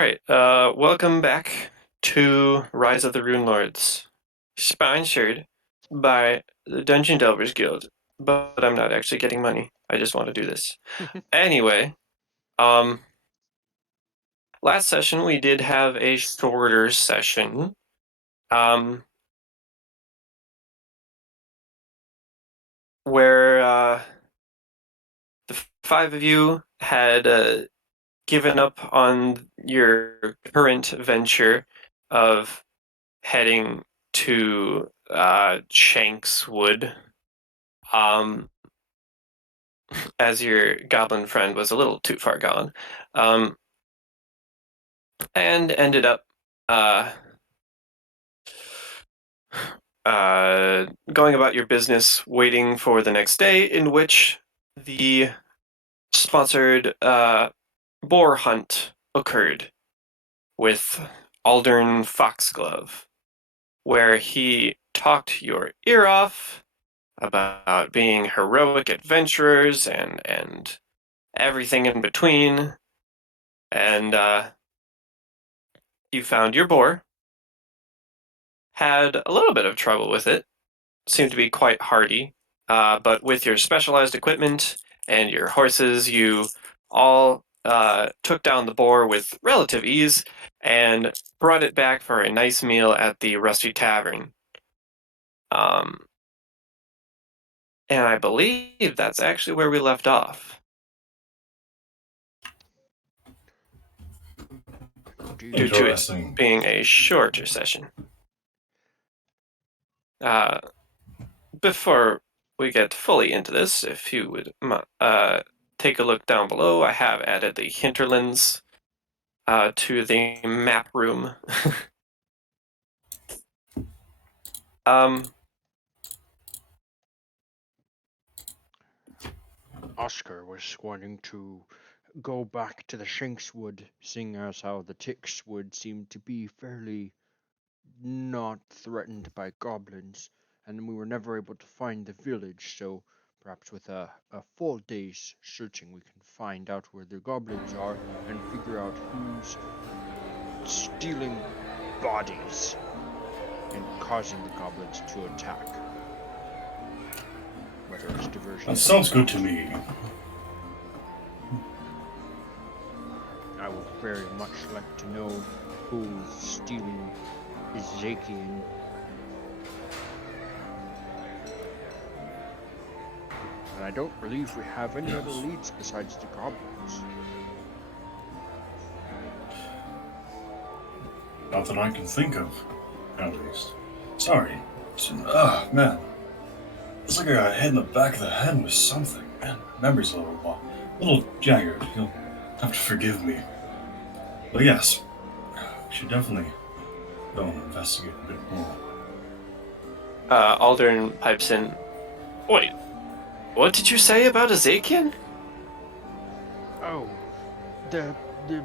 Alright, welcome back to Rise of the Runelords, sponsored by the Dungeon Delvers Guild, but I'm not actually getting money. I just want to do this. Anyway, um, last session we did have a shorter session, where the five of you had given up on your current venture of heading to Shanks Wood, um, as your goblin friend was a little too far gone, and ended up uh, going about your business, waiting for the next day, in which the sponsored boar hunt occurred with Aldern Foxglove, where he talked your ear off about being heroic adventurers and everything in between, and you found your boar, had a little bit of trouble with it, seemed to be quite hardy, but with your specialized equipment and your horses, you all took down the boar with relative ease and brought it back for a nice meal at the Rusty Tavern. Um, and I believe that's actually where we left off. Due to it being a shorter session. Before we get fully into this, if you would take a look down below, I have added the hinterlands to the map room. Oscar was wanting to go back to the Shanks Wood, seeing as how the Ticks would seem to be fairly not threatened by goblins, and we were never able to find the village, so perhaps with a full day's searching we can find out where the goblins are and figure out who's stealing bodies and causing the goblins to attack. Whether it's diversion. That sounds good to me. I would very much like to know who's stealing Ezekiel. And I don't believe we have any other leads besides the goblins. Not that I can think of, at least. Sorry. Man. It's like I got hit in the back of the head with something. Man, memory's a little jagged. You'll have to forgive me. But yes, we should definitely go and investigate a bit more. Aldern pipes in. Wait, what did you say about Ezekiel? Oh, the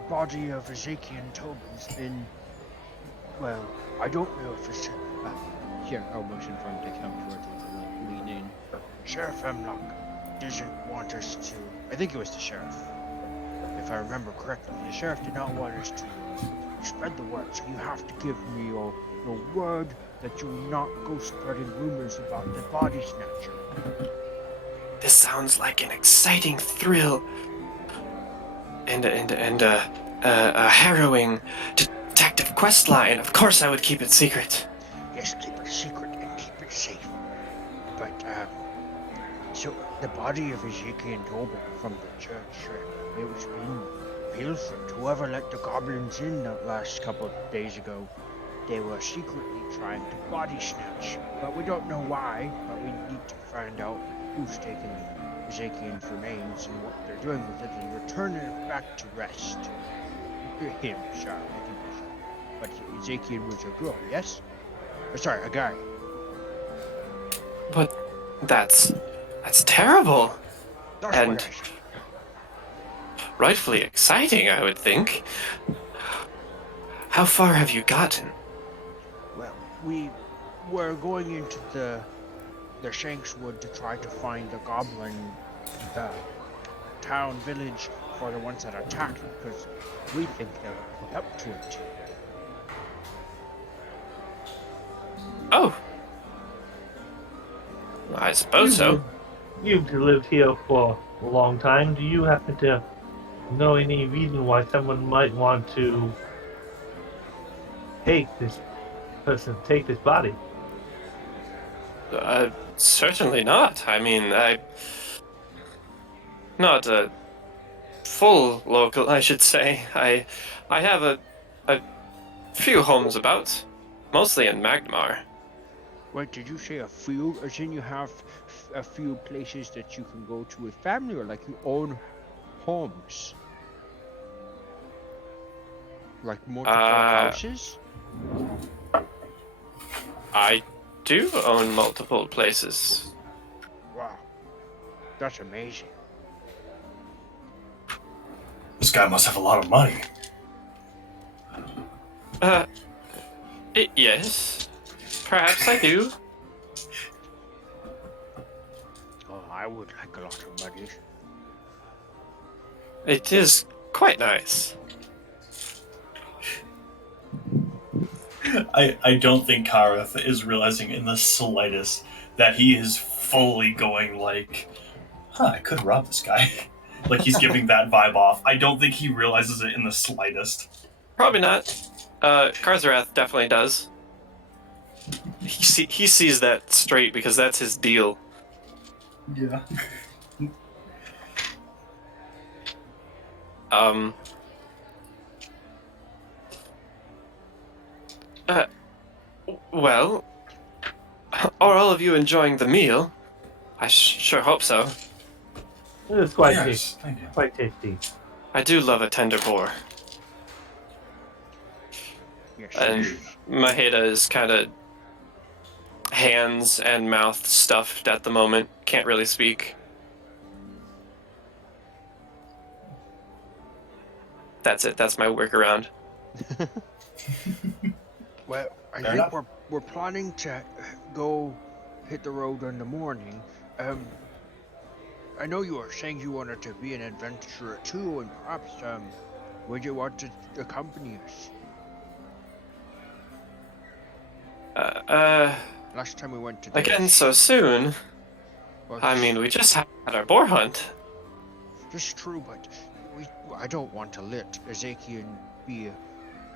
body of Ezekiel Tobin's been... Well, I don't know if it's... here, I'll motion for him to come towards me to lean in. Sheriff Hemlock doesn't want us to... I think it was the sheriff. If I remember correctly, the sheriff did not want us to spread the word, so you have to give me your word that you will not go spreading rumors about the body snatcher. This sounds like an exciting thrill and a harrowing detective quest line. Of course I would keep it secret. Yes, keep it secret and keep it safe. But, so the body of Ezekiel Tobin from the church, it was being pilfered. Whoever let the goblins in that last couple of days ago, they were secretly trying to body snatch. But we don't know why, but we need to find out who's taking Ezekiel's remains and what they're doing with it and returning it back to rest. Him, sorry, I think it was. But Ezekiel was a girl, yes? Or sorry, a guy. But that's terrible. That's and what I said. Rightfully exciting, I would think. How far have you gotten? Well, we were going into the Shanks Wood to try to find the goblin town, village for the ones that attack, because we think they'll put up to it. Oh, I suppose so. You've lived here for a long time. Do you happen to know any reason why someone might want to take this body? Certainly not. I mean, not a full local, I should say. I have a few homes about, mostly in Magnemar. Wait, did you say a few? As in you have a few places that you can go to with family, or like you own homes? Like multiple houses? I do own multiple places. Wow. That's amazing. This guy must have a lot of money. Yes. Perhaps I do. Oh, I would like a lot of money. It is quite nice. I don't think Kareth is realizing in the slightest that he is fully going like, I could rob this guy. Like he's giving that vibe off. I don't think he realizes it in the slightest. Probably not. Karzarath definitely does. He sees that straight because that's his deal. Yeah. Well, are all of you enjoying the meal? I sure hope so. It's quite Yes, tasty. thank you. Quite tasty. I do love a tender boar. Yes. And Maheda is kind of hands and mouth stuffed at the moment. Can't really speak. That's it. That's my workaround. Well, I Fair think enough. we're planning to go hit the road in the morning. I know you were saying you wanted to be an adventurer too, and perhaps would you want to accompany us? Last time we went to Again so soon. Well, I mean, we just had our boar hunt. that's true, but I don't want to let Ezekiel be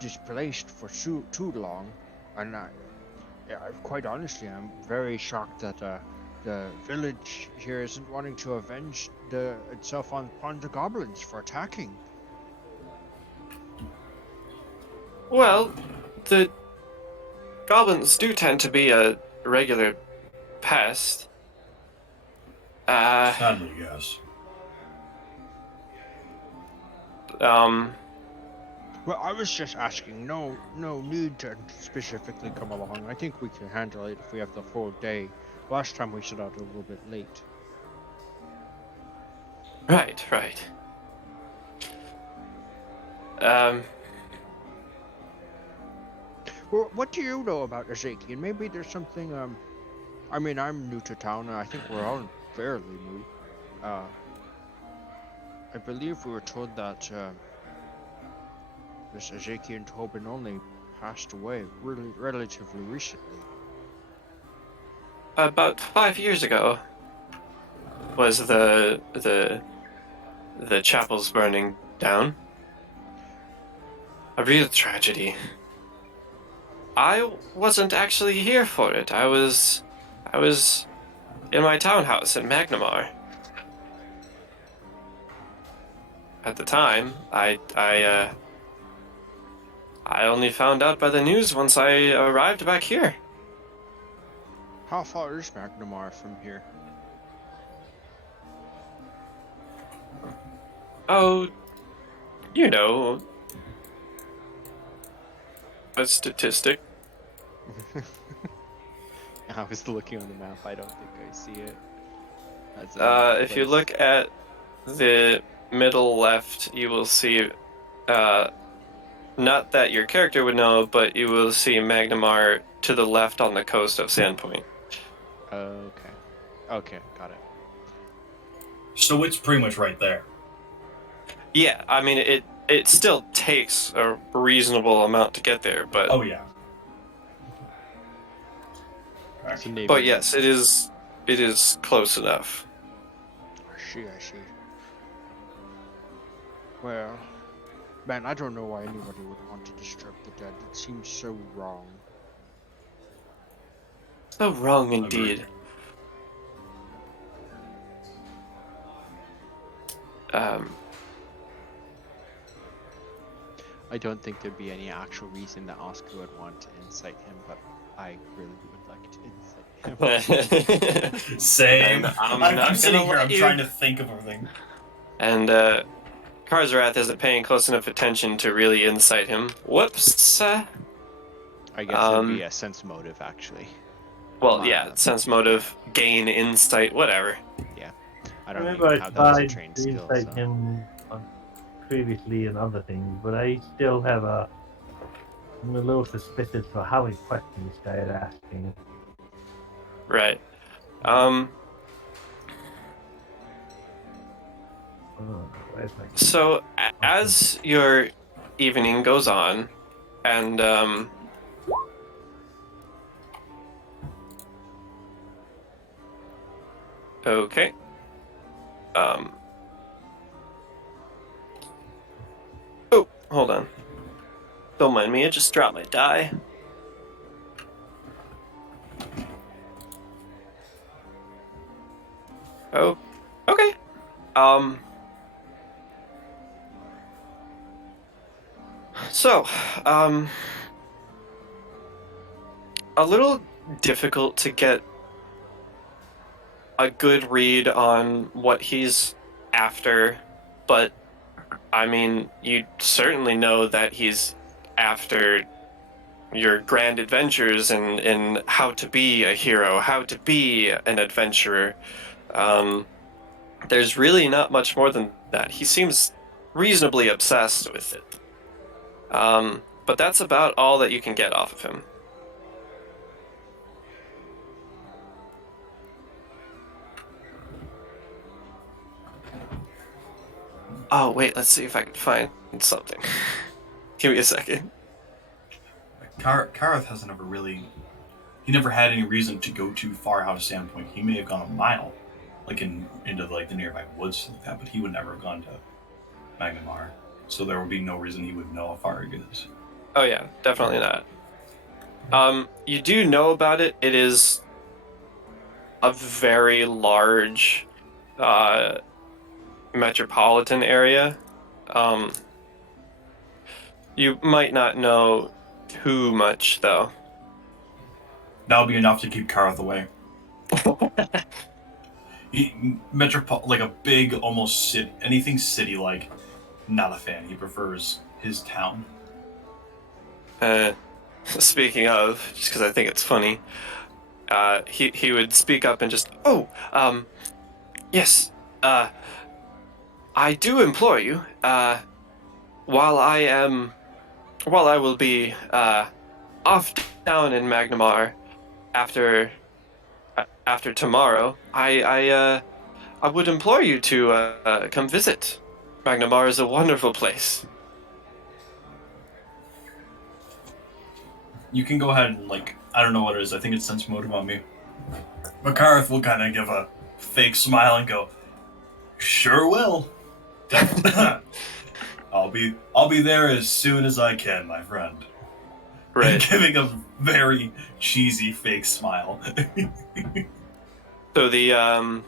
displaced for too long, and quite honestly, I'm very shocked that the village here isn't wanting to avenge itself upon the goblins for attacking. Well, the goblins do tend to be a regular pest. Sadly, yes. Well, I was just asking. No need to specifically come along. I think we can handle it if we have the full day. Last time we set out a little bit late. Right. Well, what do you know about Ezekiel? Maybe there's something. I mean, I'm new to town, and I think we're all fairly new. I believe we were told that this Ezekiel and Tobin only passed away relatively recently. About 5 years ago was the chapel's burning down. A real tragedy. I wasn't actually here for it. I was in my townhouse in Magnemar. At the time, I only found out by the news once I arrived back here. How far is Magnemar from here? Oh, you know, a statistic. I was looking on the map. I don't think I see it. If you look at the middle left, you will see, not that your character would know, but you will see Magnemar to the left on the coast of Sandpoint. Okay. Okay, got it. So it's pretty much right there. Yeah, I mean it still takes a reasonable amount to get there, but Oh yeah. It's a Okay. neighboring but yes, it is close enough. I see. Well, man, I don't know why anybody would want to disturb the dead. It seems so wrong. So wrong Agreed. indeed. Um, I don't think there'd be any actual reason that Oscar would want to incite him, but I really would like to incite him. Same. And I'm I'm not sitting gonna here. let I'm you. trying to think of everything. And Karzarath isn't paying close enough attention to really incite him. Whoops. I guess it'd be a sense motive, actually. Well, yeah, sense motive, gain, insight, whatever. I don't Remember, even I have that as a tried trained to skill. incite So. him previously and other things, but I still have I'm a little suspicious for how many questions this guy is asking. Right. Where's my So as your evening goes on, and okay, oh, hold on. Don't mind me. I just dropped my die. Oh, okay. So, a little difficult to get a good read on what he's after, but I mean, you certainly know that he's after your grand adventures and how to be a hero, how to be an adventurer. There's really not much more than that. He seems reasonably obsessed with it. But that's about all that you can get off of him. Oh, wait, let's see if I can find something. Give me a second. Kareth has never really. He never had any reason to go too far out of Sandpoint. He may have gone a mile, like into like the nearby woods like that, but he would never have gone to Magnamar. So there would be no reason he would know how far it is. Oh yeah, definitely not. You do know about it. It is a very large metropolitan area. You might not know too much though. That would be enough to keep Kareth away. Like a big, almost anything city-like, not a fan. He prefers his town. Speaking of, just because I think it's funny, he would speak up and just, yes, I do implore you, while I will be off down in Magnamar after tomorrow, I would implore you to come visit. Magnamar is a wonderful place. You can go ahead and, like, I don't know what it is. I think it's sense motive on me. But Kareth will kind of give a fake smile and go, "Sure will. I'll be there as soon as I can, my friend." Right. Giving a very cheesy fake smile. So the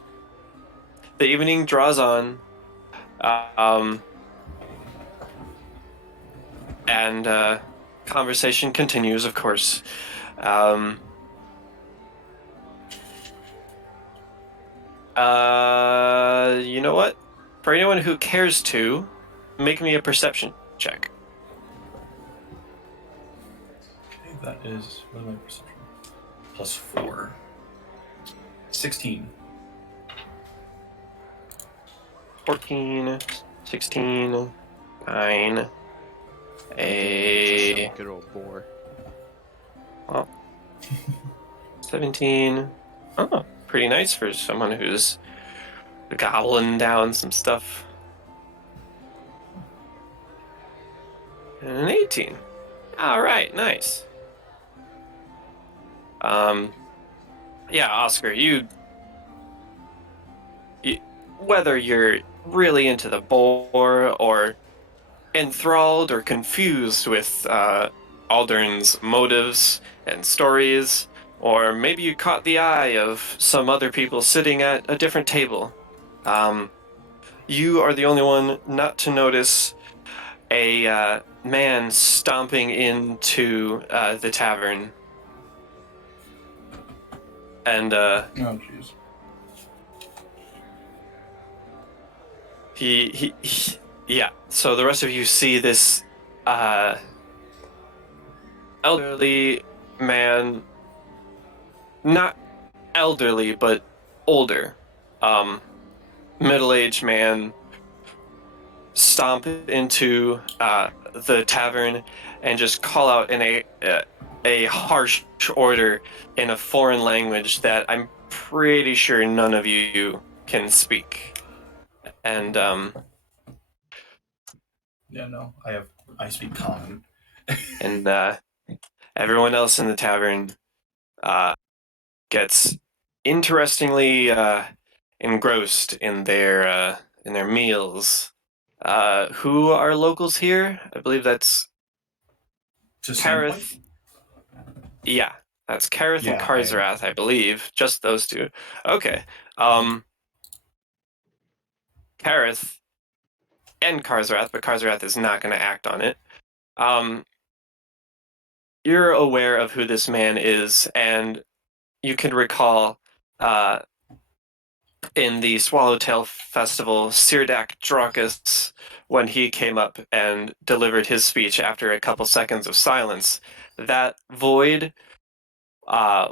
evening draws on, and conversation continues, of course. You know what? For anyone who cares to, make me a perception check. Okay, that is what am I perception? +4. 16. 14, 16, 9, a Good old boar. 17. Oh, pretty nice for someone who's gobbling down some stuff. and an 18. All right, nice. Yeah, Oscar, you whether you're really into the boar or enthralled or confused with Aldern's motives and stories, or maybe you caught the eye of some other people sitting at a different table. You are the only one not to notice a man stomping into the tavern. And Oh, jeez. yeah. So the rest of you see this uh, elderly man, not elderly, but older, um, middle-aged man stomp into the tavern and just call out in a harsh order in a foreign language that I'm pretty sure none of you can speak. And Yeah, no, I speak common. and everyone else in the tavern uh, gets interestingly engrossed in their meals. Who are locals here? I believe that's To Sandpoint? Kareth. Yeah, that's Kareth and Yeah, I am. Karzarath, I believe. Just those two. Okay. Kareth and Karzarath, but Karzarath is not going to act on it. Um, you're aware of who this man is, and you can recall uh, in the Swallowtail Festival, Sirdak Drakus, when he came up and delivered his speech after a couple seconds of silence, that void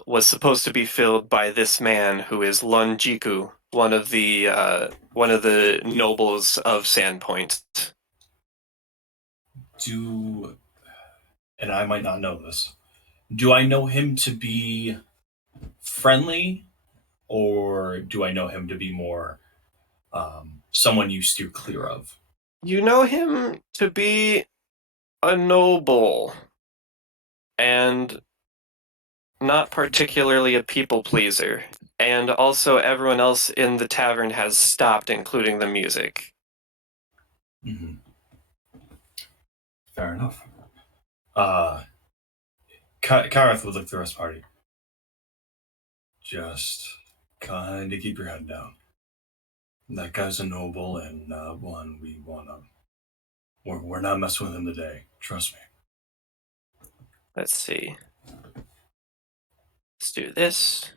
was supposed to be filled by this man who is Lunjiku, one of the nobles of Sandpoint. Do, and I might not know this, do I know him to be friendly, or do I know him to be more someone you steer clear of? You know him to be a noble and not particularly a people pleaser. And also, everyone else in the tavern has stopped, including the music. Mm-hmm. Fair enough. Uh, Kareth would look to the rest of the party. Just kind of keep your head down. That guy's a noble, and one we wanna. We're not messing with him today. Trust me. Let's see. Let's do this,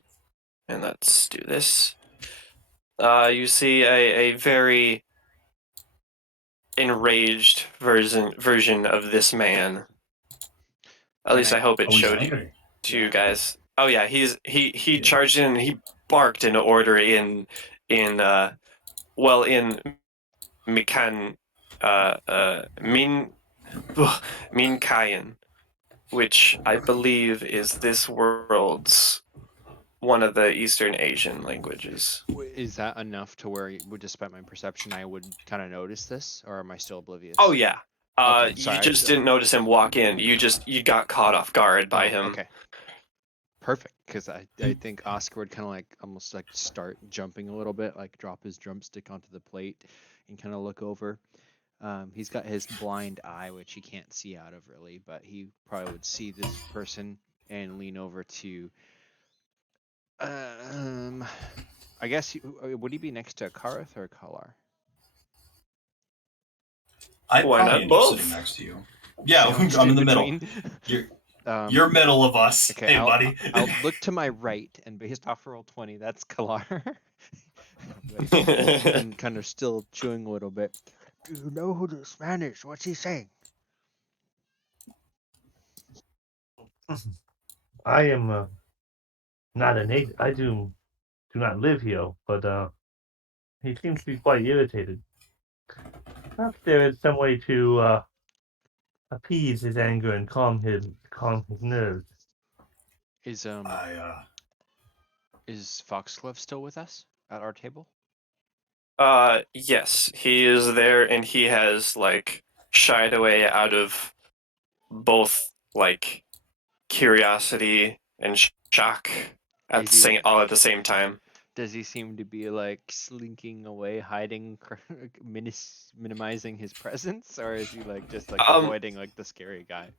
and let's do this. You see a very enraged version of this man. At Can least I I hope it Oh, he's showed you angry. to Yeah. you guys. Oh yeah, he Yeah. charged in and he barked in order in in Mikan Min Min Kayan, which I believe is this world's one of the Eastern Asian languages. Is that enough to where, despite my perception, I would kind of notice this, or am I still oblivious? Oh yeah. Okay, You sorry. just didn't notice him walk in. You got caught off guard by him. Okay. Perfect, because I think Oscar would kind of like almost like start jumping a little bit, like drop his drumstick onto the plate and kind of look over. He's got his blind eye, which he can't see out of really, but he probably would see this person and lean over to. I guess would he be next to Kareth or Kalar? I'd Why probably not end up sitting both? next to you. Yeah, Sandwiched I'm in the middle. between. You're middle of us. Okay, Hey, I'll, buddy. I'll look to my right, and based off roll 20, that's Kalar. And kind of still chewing a little bit. Do you know who this man is? What's he saying? I am not a native. I do not live here, but he seems to be quite irritated. Perhaps there is some way to appease his anger and calm his nerves. Is I is Foxglove still with us at our table? Yes, he is there, and he has like shied away out of both like curiosity and shock at Is he all at the same time. Does he seem to be like slinking away, hiding, minimizing his presence, or is he like just like Um, avoiding like the scary guy?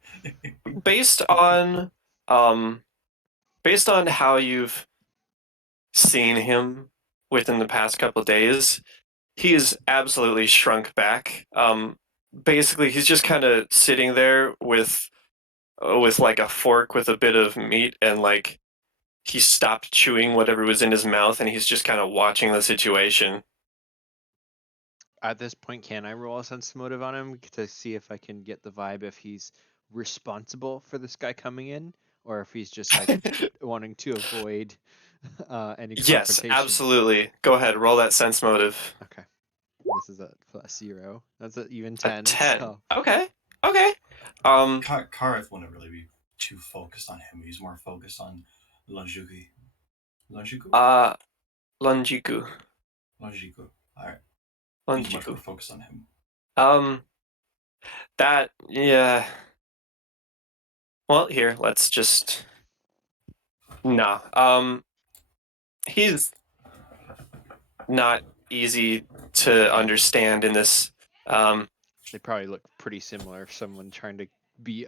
based on based on how you've seen him within the past couple of days, he is absolutely shrunk back. Basically, he's just kind of sitting there with like a fork with a bit of meat, and like he stopped chewing whatever was in his mouth, and he's just kind of watching the situation. At this point, can I roll a sense motive on him to see if I can get the vibe if he's responsible for this guy coming in, or if he's just like wanting to avoid any Yes, confrontation? absolutely. Go ahead, roll that sense motive. Okay. This is a +0. That's an even A 10. 10. So Okay. Okay. Karth wouldn't really be too focused on him. He's more focused on Lanjuki. Lanjuku? Lanjiku. Lanjiku. Alright. He's much more Lanjiku. focused on him. That, yeah. Well, here, let's just. Nah. He's not easy to understand in this. they probably look pretty similar. Someone trying to be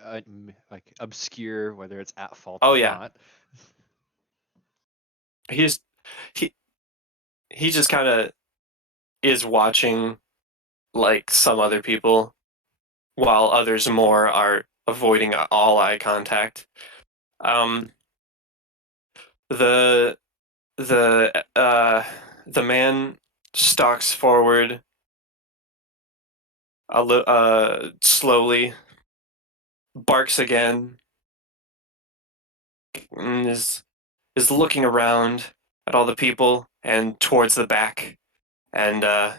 like obscure, whether it's at fault Oh, or yeah. not. He's he just kind of is watching like some other people, while others more are avoiding all eye contact. Um, the the man stalks forward slowly, barks again, and is looking around at all the people and towards the back, and I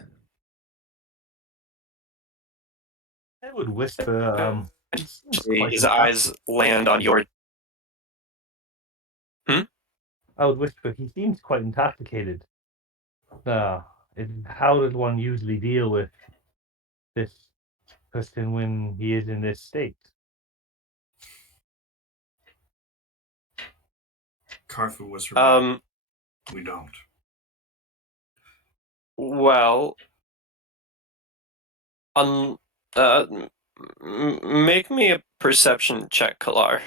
would whisper. He seems quite his eyes land on your. I would whisper. He seems quite intoxicated. Uh, how does one usually deal with this person when he is in this state? Karth would whisper back. We don't. Well, make me a perception check, Kalar.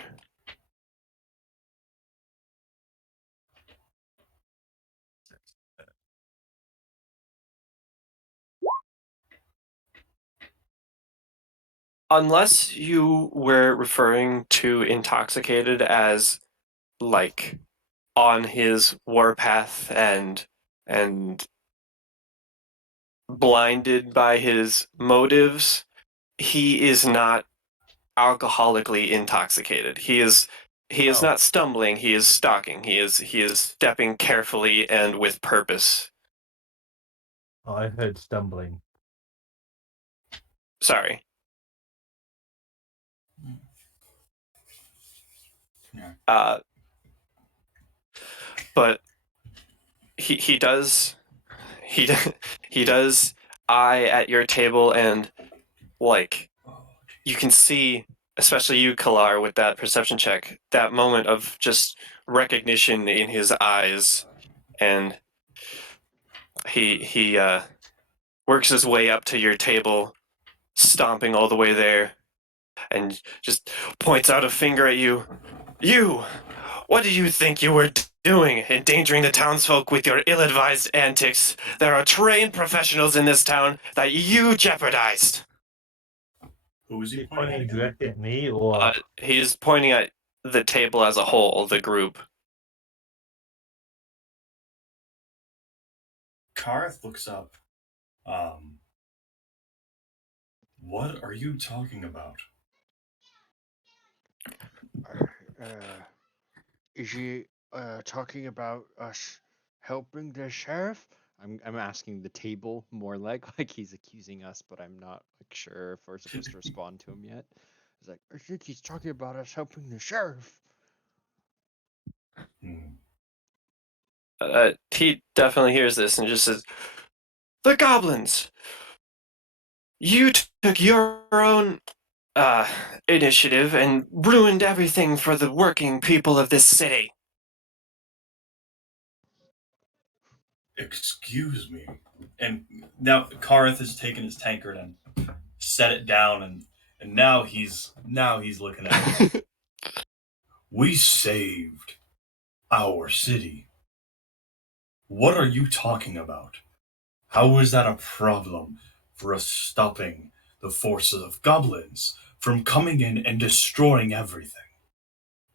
Unless you were referring to intoxicated as like on his warpath and blinded by his motives, he is not alcoholically intoxicated. He is Oh. not stumbling, he is stalking. He is stepping carefully and with purpose. Oh, I heard stumbling. Sorry. Yeah. But he does he he does eye at your table, and like you can see, especially you, Kalar, with that perception check, that moment of just recognition in his eyes, and he works his way up to your table, stomping all the way there, and just points out a finger at you. You! What do you think you were doing, endangering the townsfolk with your ill-advised antics? There are trained professionals in this town that you jeopardized. Who is Is he he pointing at pointing again? directly at me, or He's pointing at the table as a whole, the group. Karth looks up. What are you talking about? Is he talking about us helping the sheriff? I'm asking the table more like he's accusing us, but I'm not like sure if we're supposed to respond to him yet. It's like, I think he's talking about us helping the sheriff. He definitely hears this and just says, "The goblins! You took your own initiative and ruined everything for the working people of this city. Excuse me. And now Karth has taken his tankard and set it down, and now he's looking at it. We saved our city. What are you talking about? How is that a problem for us stopping the forces of goblins from coming in and destroying everything?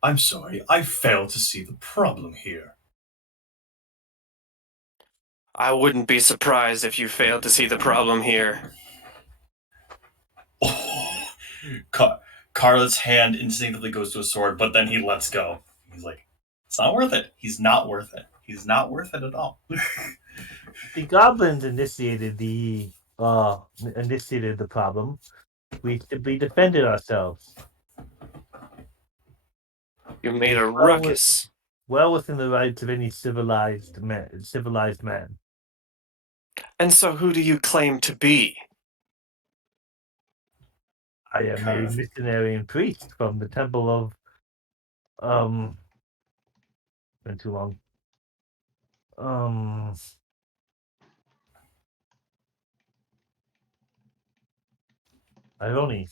I'm sorry, I fail to see the problem here. I wouldn't be surprised if you failed to see the problem here. Oh, Carla's hand instinctively goes to a sword, but then he lets go. He's like, it's not worth it. He's not worth it. He's not worth it at all. The goblins initiated the problem. We simply defended ourselves. You made a ruckus. Well within the rights of any civilized man. And so who do you claim to be? I am a missionary and priest from the temple of been too long. Irony.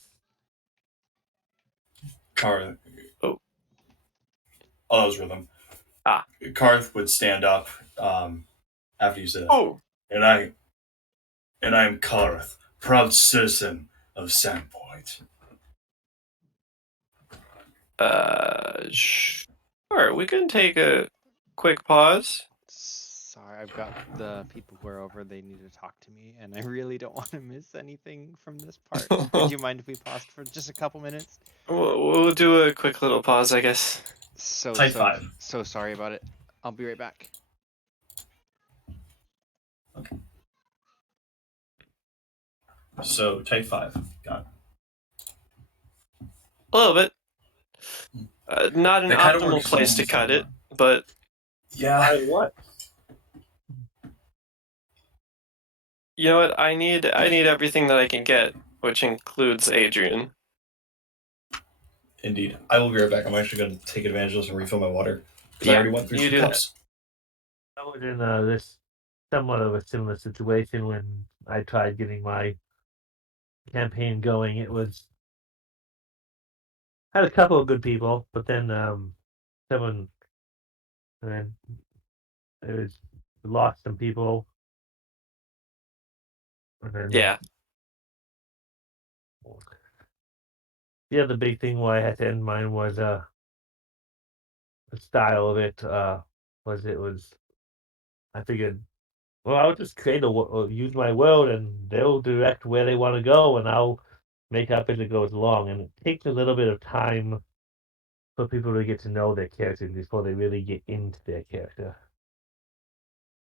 Karth. Oh. Oh, that was rhythm. Ah. Karth would stand up after you said that. Oh. And I'm Karth, proud citizen of Sandpoint. Sure. We can take a quick pause. Sorry, I've got the people who are over. They need to talk to me, and I really don't want to miss anything from this part. Would you mind if we paused for just a couple minutes? We'll do a quick little pause, I guess. Type 5. So sorry about it. I'll be right back. Okay. So type 5. Got it. A little bit. Not an That kinda optimal works place to almost cut like it, but Yeah. What? you know what? I need everything that I can get, which includes Adrian. Indeed. I will be right back. I'm actually going to take advantage of this and refill my water. Because I already went through you 2 do cups. I was in this somewhat of a similar situation when I tried getting my campaign going. It was had a couple of good people, but then someone and then it was lost some people. And then Yeah. the other big thing why I had to end mine was the style of it was I figured, well, I'll just use my world and they'll direct where they want to go and I'll make up as it goes along. And it takes a little bit of time for people to get to know their characters before they really get into their character.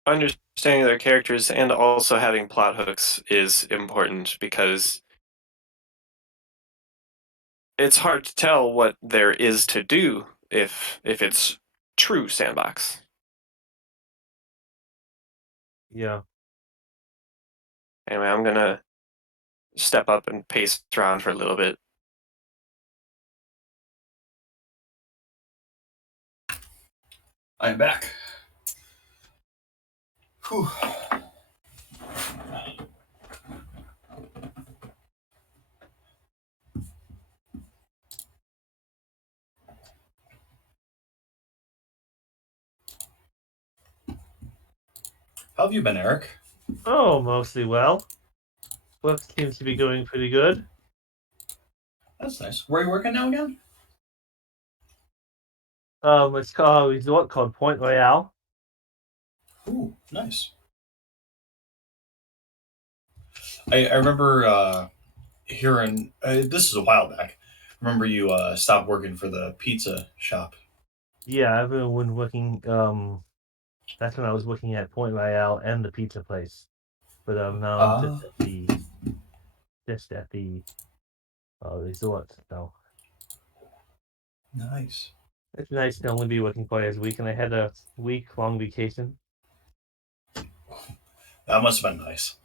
Understanding their characters and also having plot hooks is important because it's hard to tell what there is to do if it's true sandbox. Yeah. Anyway, I'm gonna step up and pace around for a little bit. I am back. Whew. How have you been, Eric? Oh, mostly well. Work seems to be going pretty good. That's nice. Where are you working now again? It's called a resort called Point Royale. Ooh, nice. I remember hearing, this is a while back. I remember you stopped working for the pizza shop. Yeah, I've been working. That's when I was working at Point Royale and the pizza place. But now I'm just at the resort. So Nice. it's nice to only be working 4 days a week, and I had a week-long vacation. That must have been nice.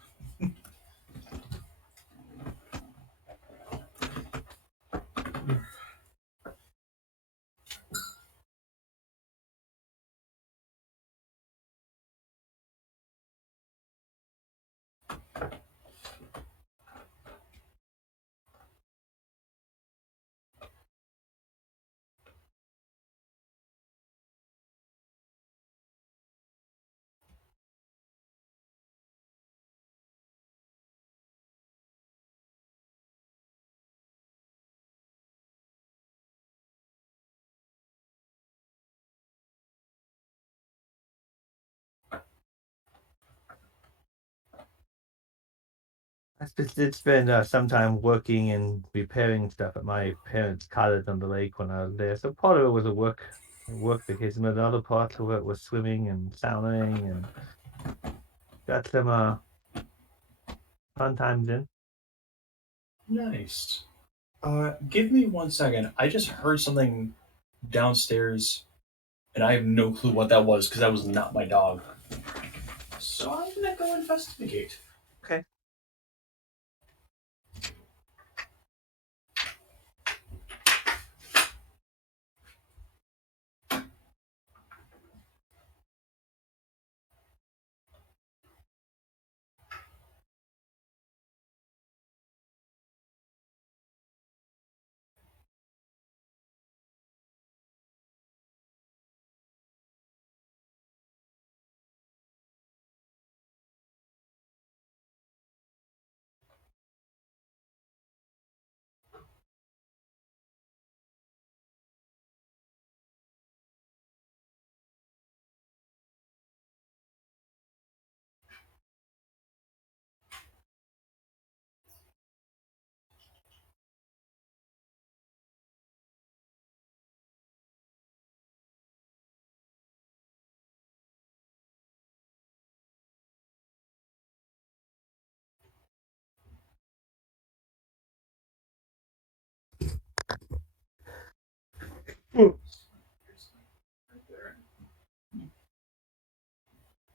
It's been some time working and repairing stuff at my parents' cottage on the lake when I was there. So part of it was a work vacation, but other parts of it was swimming and saunaing and got some fun times in. Nice. Give me 1 second. I just heard something downstairs, and I have no clue what that was because that was not my dog. So I'm gonna go investigate. Okay.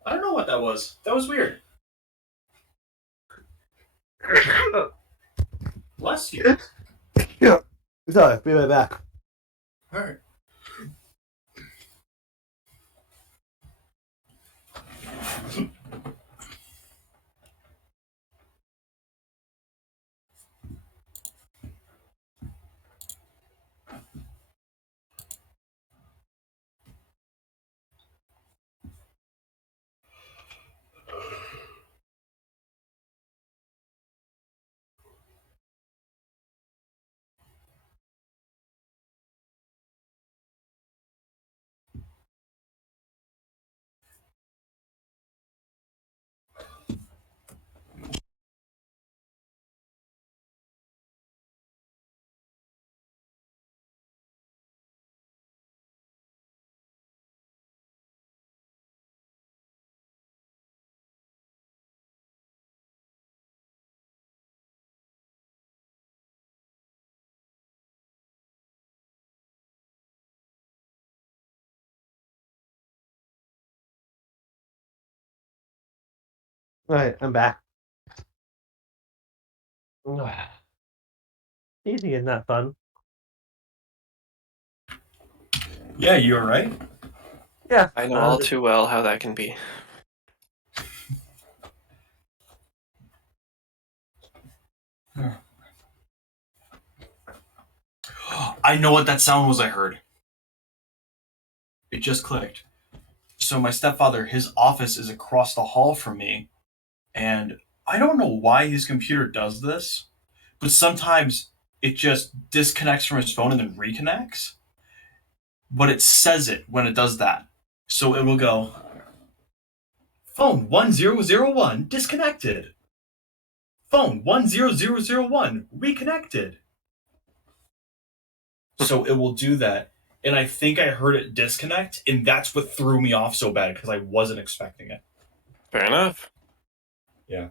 I don't know what that was. That was weird. Bless you. Yeah. Sorry, be right back. All right. All right, I'm back. Eating is not fun. Yeah, you all right? Yeah. I know all too well how that can be. I know what that sound was I heard. It just clicked. So my stepfather, his office is across the hall from me, and I don't know why his computer does this, but sometimes it just disconnects from his phone and then reconnects. But it says it when it does that. So it will go, phone 1001 disconnected. Phone 10001 reconnected. So it will do that. And I think I heard it disconnect, and that's what threw me off so bad because I wasn't expecting it. Fair enough. Yeah.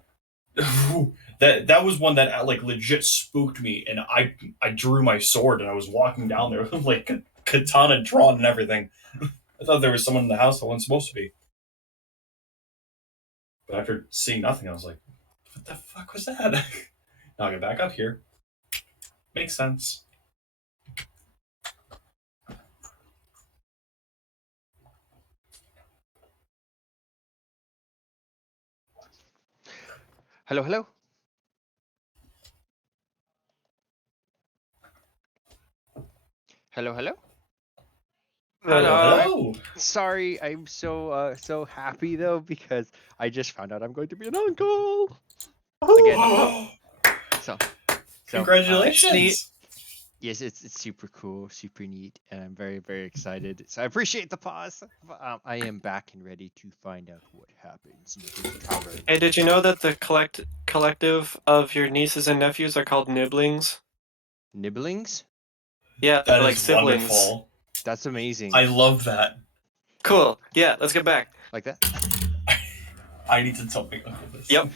that was one that like legit spooked me, and I drew my sword and I was walking down there with like katana drawn and everything. I thought there was someone in the house that wasn't supposed to be. But after seeing nothing, I was like, what the fuck was that? Now I get back up here. Makes sense. Hello, hello. Hello, hello. Hello. Hello. Sorry, I'm so happy though because I just found out I'm going to be an uncle again. Oh, So It's neat. congratulations. Yes, it's super cool, super neat, and I'm very, very excited. So I appreciate the pause. I am back and ready to find out what happens in this tavern. Hey, did you know that the collective of your nieces and nephews are called nibblings? Nibblings? Yeah, That like is siblings. wonderful. That's amazing. I love that. Cool. Yeah, let's get back. Like that? I need to tell my uncle this. Yep.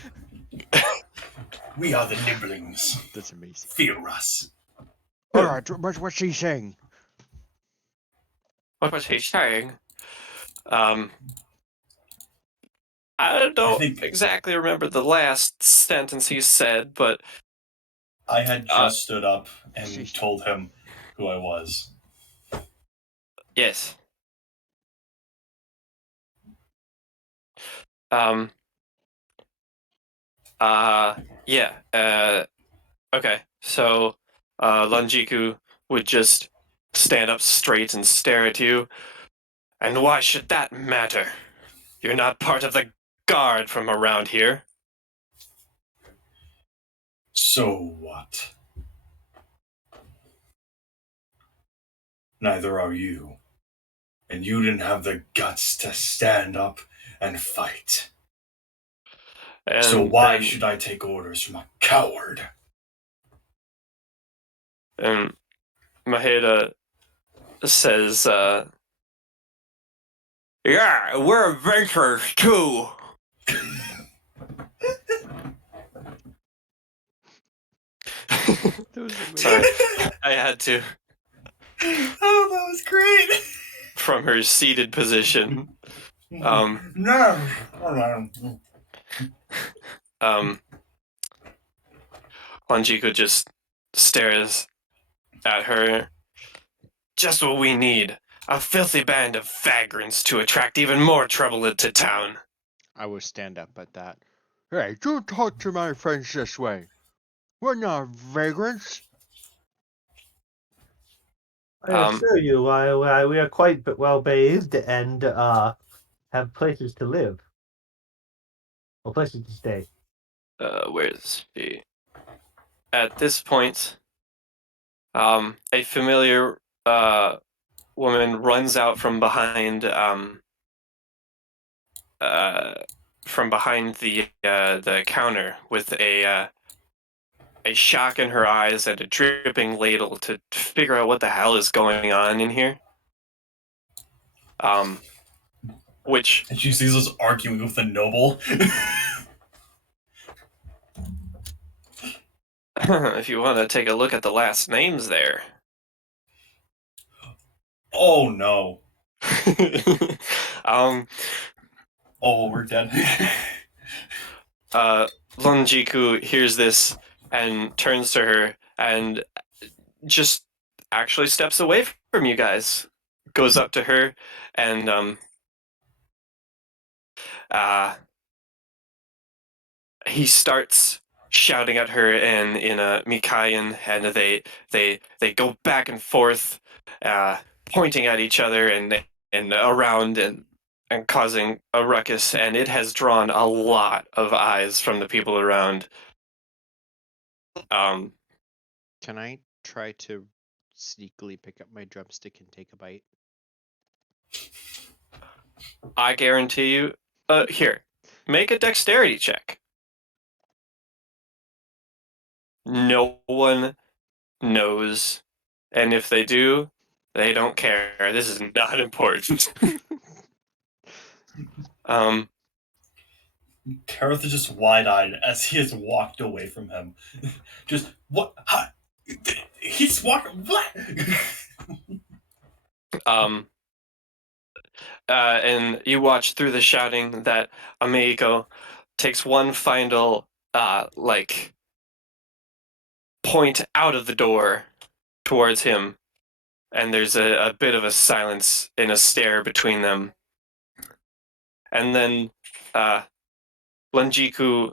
We are the Nibblings. That's amazing. Fear us. All right, what's he saying? What was he saying? I don't think- exactly remember the last sentence he said, but I had just stood up and Sheesh. told him who I was. yes. Um. Yeah. Okay. So, Lunjiku would just stand up straight and stare at you. And why should that matter? You're not part of the guard from around here. So what? Neither are you. And you didn't have the guts to stand up and fight. And So why then- should I take orders from a coward? And Maheda says, yeah, we're adventurers too. That was amazing. Sorry, I had to. Oh, that was great. From her seated position. No. Wanjiku just stares at her. Just what we need. A filthy band of vagrants to attract even more trouble into town. I will stand up at that. Hey, don't talk to my friends this way. We're not vagrants. I Um, assure you, we are quite well bathed and have places to live. Or places to stay. Where's she? At this point, a familiar woman runs out from behind the counter with a shock in her eyes and a dripping ladle to figure out what the hell is going on in here. Which And she sees us arguing with the noble. if you want to take a look at the last names there. Oh no. um, Oh, we're dead. Lonjiku hears this and turns to her and just actually steps away from you guys. Goes up to her and he starts shouting at her in a Mikayan, and they go back and forth, pointing at each other and around and causing a ruckus, and it has drawn a lot of eyes from the people around. Can I try to sneakily pick up my drumstick and take a bite? I guarantee you. Here, make a dexterity check. No one knows, and if they do, they don't care. This is not important. Kareth is just wide-eyed as he has walked away from him. Just what? How? He's walking. What? And you watch through the shouting that Amigo takes one final point out of the door towards him, and there's a bit of a silence and a stare between them. And then Lunjiku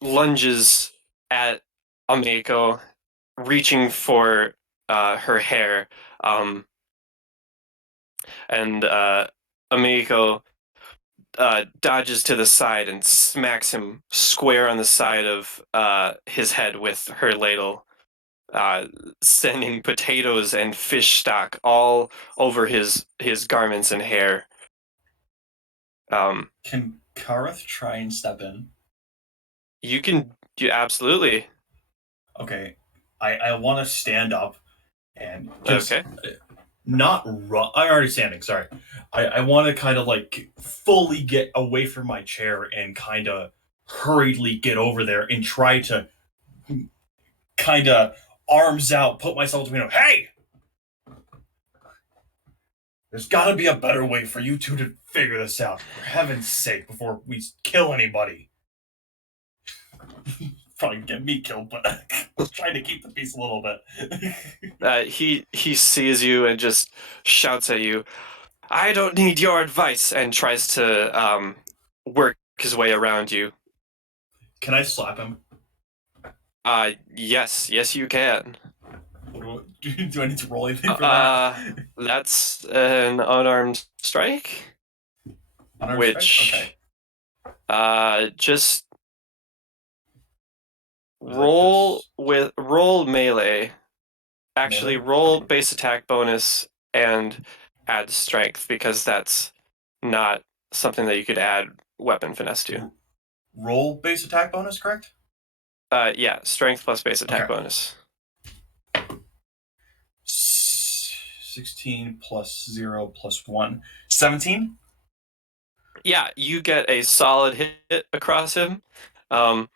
lunges at Amigo, reaching for her hair, and Amigo dodges to the side and smacks him square on the side of his head with her ladle. sending potatoes and fish stock all over his garments and hair. Can Kareth try and step in? You can absolutely. Okay, I want to stand up and just Okay. not run. I'm already standing. Sorry. I want to kind of like fully get away from my chair and kind of hurriedly get over there and try to kind of arms out, put myself between them. Hey, there's got to be a better way for you two to figure this out. For heaven's sake, before we kill anybody. Probably get me killed, but trying to keep the peace a little bit. He sees you and just shouts at you, "I don't need your advice," and tries to work his way around you. Can I slap him? Yes, you can. Do I need to roll anything for that? That's an unarmed strike. Unarmed Which, strike? Okay. just Was that roll melee. Actually, melee? roll base attack bonus and add strength, because that's not something that you could add weapon finesse to. Roll base attack bonus, correct? Yeah, strength plus base attack Okay. bonus. 16 plus 0 plus 1. 17? Yeah, you get a solid hit across him. I'm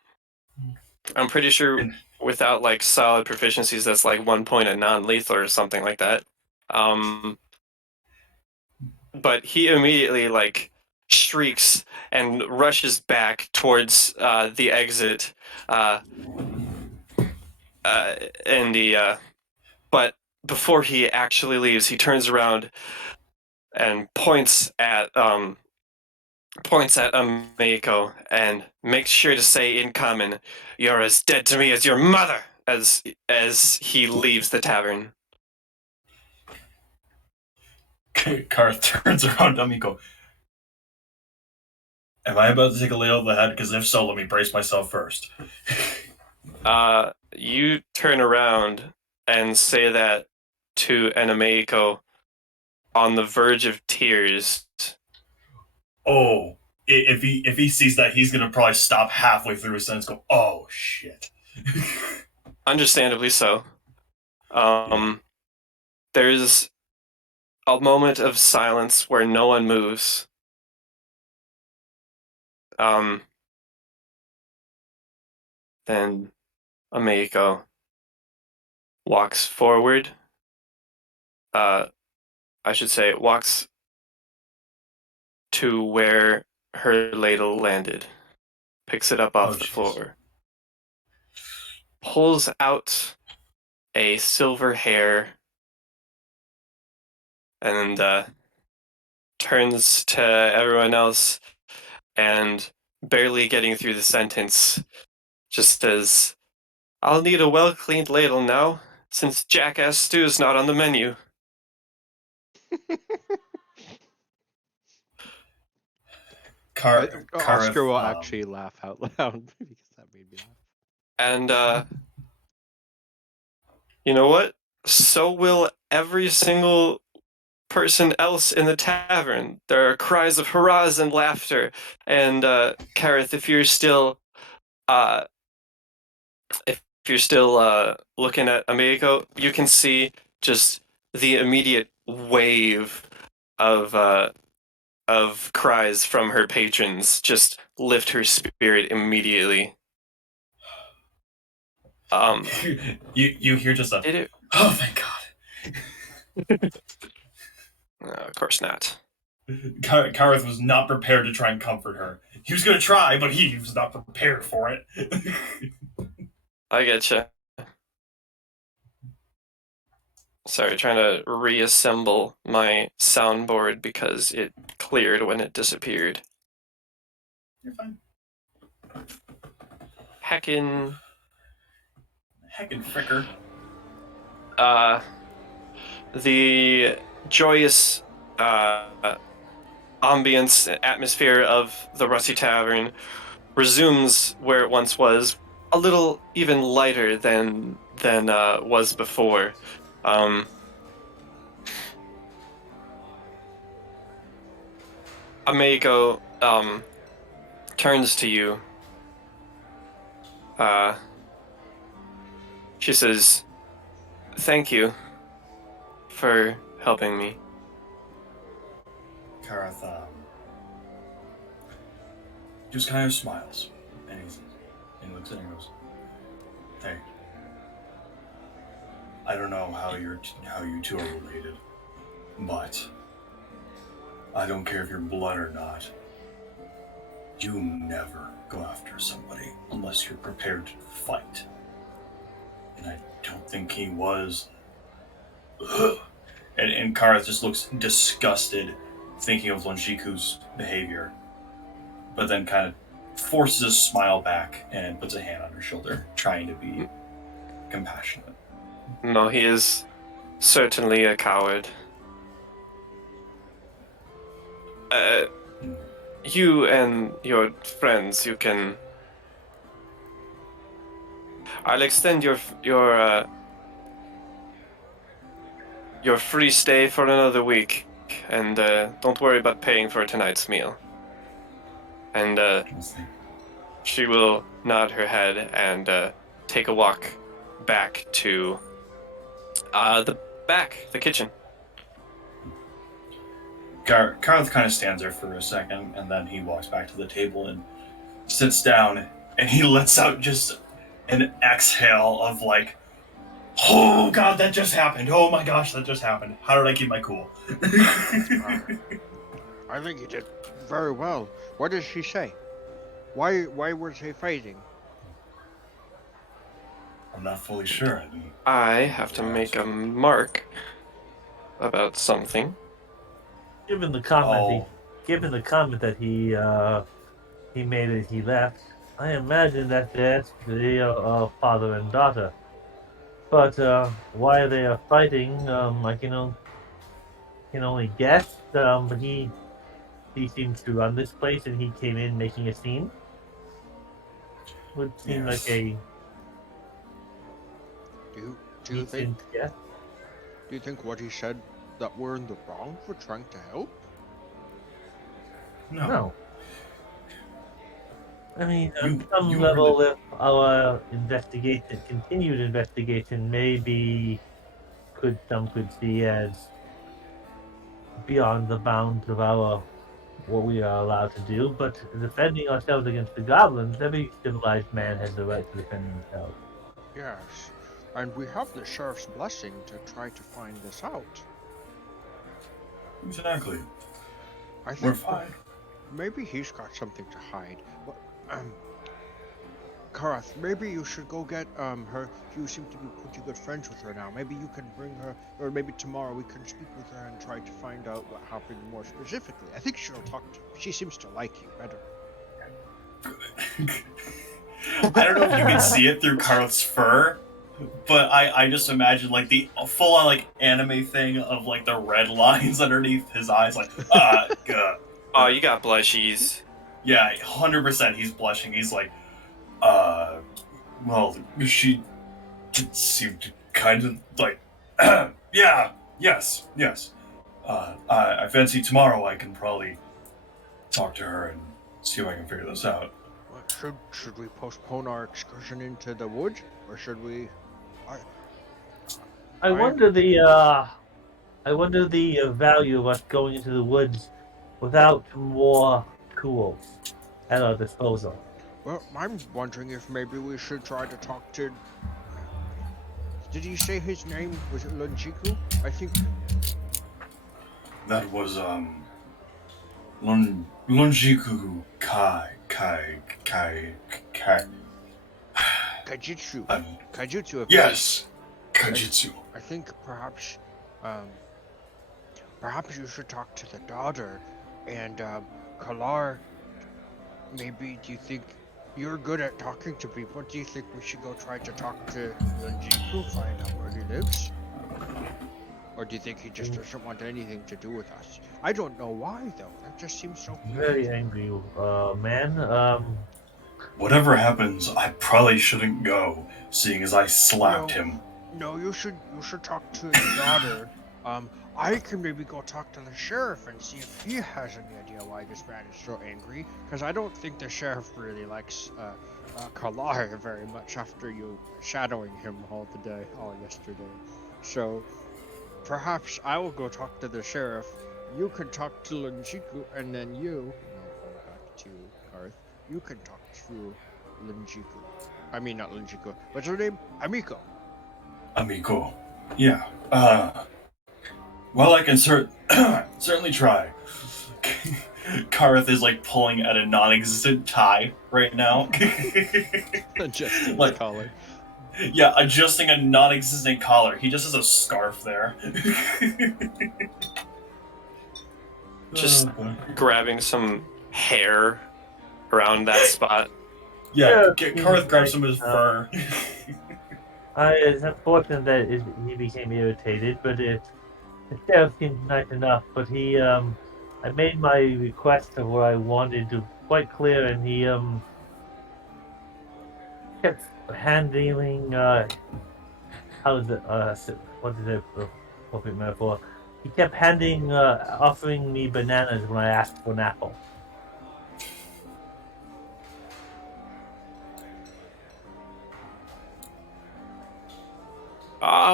pretty sure without like solid proficiencies, that's like 1 point of non-lethal or something like that. But he immediately like shrieks and rushes back towards the exit, and but before he actually leaves, he turns around and points at Meiko and makes sure to say in common, "You're as dead to me as your mother," as he leaves the tavern. Karth turns around to Miko. Am I about to take a lay over the head? Because if so, let me brace myself first. You turn around and say that to Meiko on the verge of tears. Oh, if he sees that, he's gonna probably stop halfway through his sentence. And go, oh shit. Understandably so. There's a moment of silence where no one moves. Then Meiko walks forward. I should say walks to where her ladle landed, picks it up off the floor, pulls out a silver hair, and turns to everyone else and, barely getting through the sentence, just says, "I'll need a well-cleaned ladle now, since jackass stew's not on the menu." Oscar will actually laugh out loud because that made me laugh. And you know what? So will every single person else in the tavern. There are cries of hurrahs and laughter. And Kareth, if you're still looking at Amico, you can see just the immediate wave of cries from her patrons just lift her spirit immediately. You hear just a, Did it? oh thank God. Of course not. Kareth was not prepared to try and comfort her. He was gonna try, but he was not prepared for it. I getcha. Sorry, trying to reassemble my soundboard because it cleared when it disappeared. You're fine. Heckin' fricker. The joyous ambience, atmosphere of the Rusty Tavern resumes where it once was, a little even lighter than than was before. Ameko turns to you. She says, "Thank you for helping me." Karath just kind of smiles and he looks at it and goes, "Hey, I don't know how you two are related, but I don't care if you're blood or not. You never go after somebody unless you're prepared to fight. And I don't think he was." And Karath just looks disgusted, thinking of Lonjiku's behavior, but then kind of forces a smile back and puts a hand on her shoulder, trying to be compassionate. No, he is certainly a coward. You and your friends, you can. I'll extend your free stay for another week, and don't worry about paying for tonight's meal. And she will nod her head and take a walk back to the kitchen. Karth kind of stands there for a second, and then he walks back to the table and sits down, and he lets out just an exhale of like, "Oh god, that just happened. Oh my gosh, that just happened. How did I keep my cool?" I think you did very well. What did she say? Why were they fighting? I'm not fully sure. I have to make a mark about something. Given the comment, that he made as he left, I imagine that they are father and daughter. But why they are fighting, I can only guess. But he seems to run this place, and he came in making a scene. Would seem Yes. like a Do you think? decent guess. Do you think what he said that we're in the wrong for trying to help? No. I mean, You- on some you level, really- if our continued investigation, maybe some could see as beyond the bounds of what we are allowed to do. But defending ourselves against the goblins, every civilized man has the right to defend himself. Yes. And we have the sheriff's blessing to try to find this out. Exactly. I We're think fine. maybe he's got something to hide. Karath, maybe you should go get her. You seem to be pretty good friends with her now. Maybe you can bring her, or maybe tomorrow we can speak with her and try to find out what happened more specifically. I think she'll talk to you. She seems to like you better. I don't know if you can see it through Karth's fur, but I just imagine like the full on like anime thing of like the red lines underneath his eyes, like God. Oh, you got blushies. Yeah, 100%. He's blushing. He's like, well, she did seem to kind of like, yeah, yes. I fancy tomorrow I can probably talk to her and see if I can figure this out. Should we postpone our excursion into the woods, or should we? I wonder the value of us going into the woods without more tools at our disposal. Well, I'm wondering if maybe we should try to talk to. Did he say his name? Was it Lunjiku? I think. That was Lonjiku Kai. Kajitsu. Kajutsu. Yes, Kajitsu. I think perhaps you should talk to the daughter, and Kalar. Maybe do you think you're good at talking to people? Do you think we should go try to talk to Lunjiku, find out where he lives? Or do you think he just doesn't want anything to do with us? I don't know why though. That just seems so weird. Very angry man. whatever happens, I probably shouldn't go, seeing as I slapped him. No, you should talk to the daughter. I can maybe go talk to the sheriff and see if he has any idea why this man is so angry. Because I don't think the sheriff really likes Kalar very much after you shadowing him all yesterday. So perhaps I will go talk to the sheriff. You can talk to Linjiku, and then you, and I'll point back to Karth, you can talk to Linjiku. I mean, not Linjiku. What's her name? Amiko. Amigo. Yeah. Well, I can certainly try. Karth is like pulling at a non-existent tie right now. Adjusting Like- the collar. Yeah, adjusting a non-existent collar. He just has a scarf there. Just- Oh, boy. Grabbing some hair around that spot. Yeah, Yeah, Karth grabs some of his fur. It's unfortunate that he became irritated, but the sheriff seems nice enough. But I made my request of what I wanted to quite clear, and he kept handling how's it what is it appropriate metaphor? He kept offering me bananas when I asked for an apple.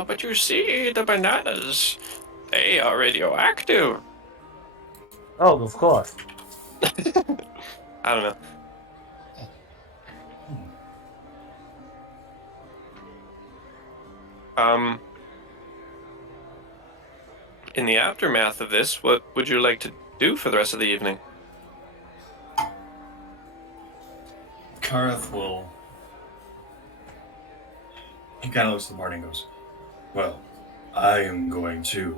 But you see, the bananas, they are radioactive. Oh, of course. I don't know. In the aftermath of this, what would you like to do for the rest of the evening? Karth will. He kind of looks at the party and goes, "Well, I am going to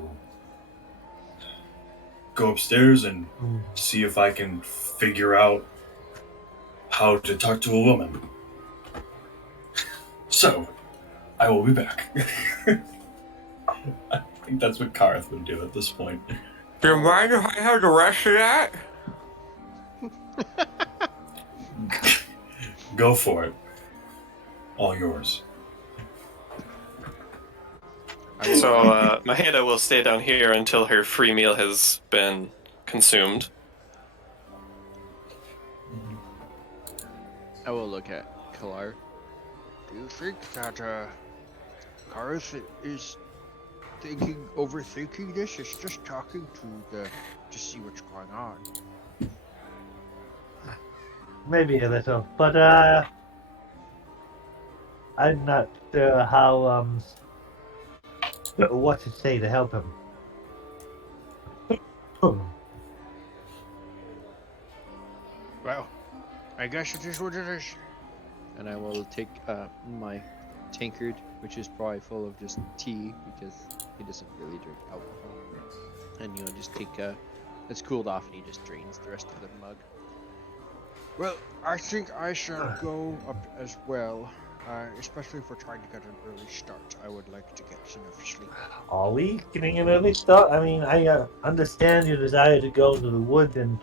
go upstairs and see if I can figure out how to talk to a woman. So, I will be back." I think that's what Karth would do at this point. Do you mind if I have the rest of that? Go for it. All yours. So, Maheda will stay down here until her free meal has been consumed. I will look at Kalar. Do you think that Karth is overthinking this? It's just talking to see what's going on. Maybe a little, but I'm not sure how what to say to help him. Well, I guess it is what it is. And I will take my tankard, which is probably full of just tea because he doesn't really drink alcohol. And just take it's cooled off and he just drains the rest of the mug. Well, I think I shall go up as well. Especially if we're trying to get an early start. I would like to get enough sleep. Are we getting an early start? I mean, I understand your desire to go to the woods and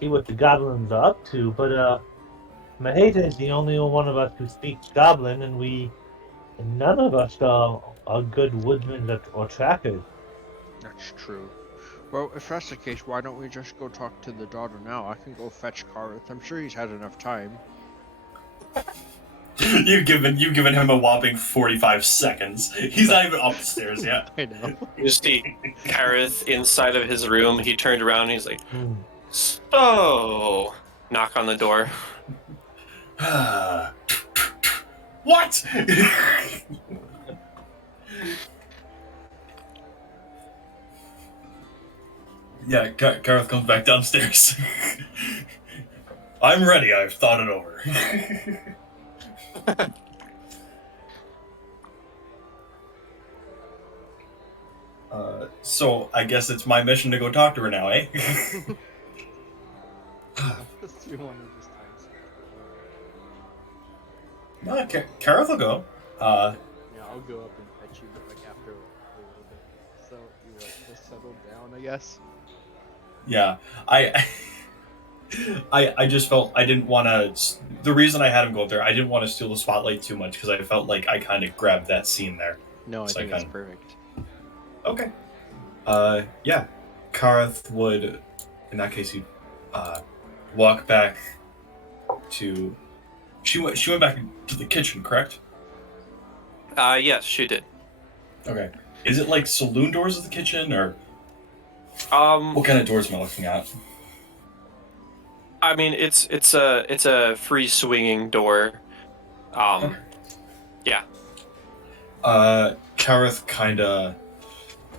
see what the goblins are up to, but Maheta is the only one of us who speaks Goblin, and none of us are good woodsmen or trackers. That's true. Well, if that's the case, why don't we just go talk to the daughter now? I can go fetch Karth. I'm sure he's had enough time. You've given him a whopping 45 seconds. He's not even upstairs yet. I know. You see Kareth inside of his room. He turned around and he's like, "So," knock on the door. What? Yeah, Gareth comes back downstairs. I'm ready. I've thought it over. So I guess it's my mission to go talk to her now, eh? No, Kareth will go. Yeah, I'll go up and fetch you like after a little bit. So you just settled down, I guess. Yeah, I just felt I didn't want to. The reason I had him go up there, I didn't want to steal the spotlight too much because I felt like I kind of grabbed that scene there. No, I So think I it's kinda- perfect. Okay. Yeah. Karth would, in that case, he'd walk back to. She went back to the kitchen, correct? Yes, she did. Okay. Is it like saloon doors of the kitchen, or Um, what kind of doors am I looking at? I mean, it's a free swinging door. Okay. Yeah. Karth kind of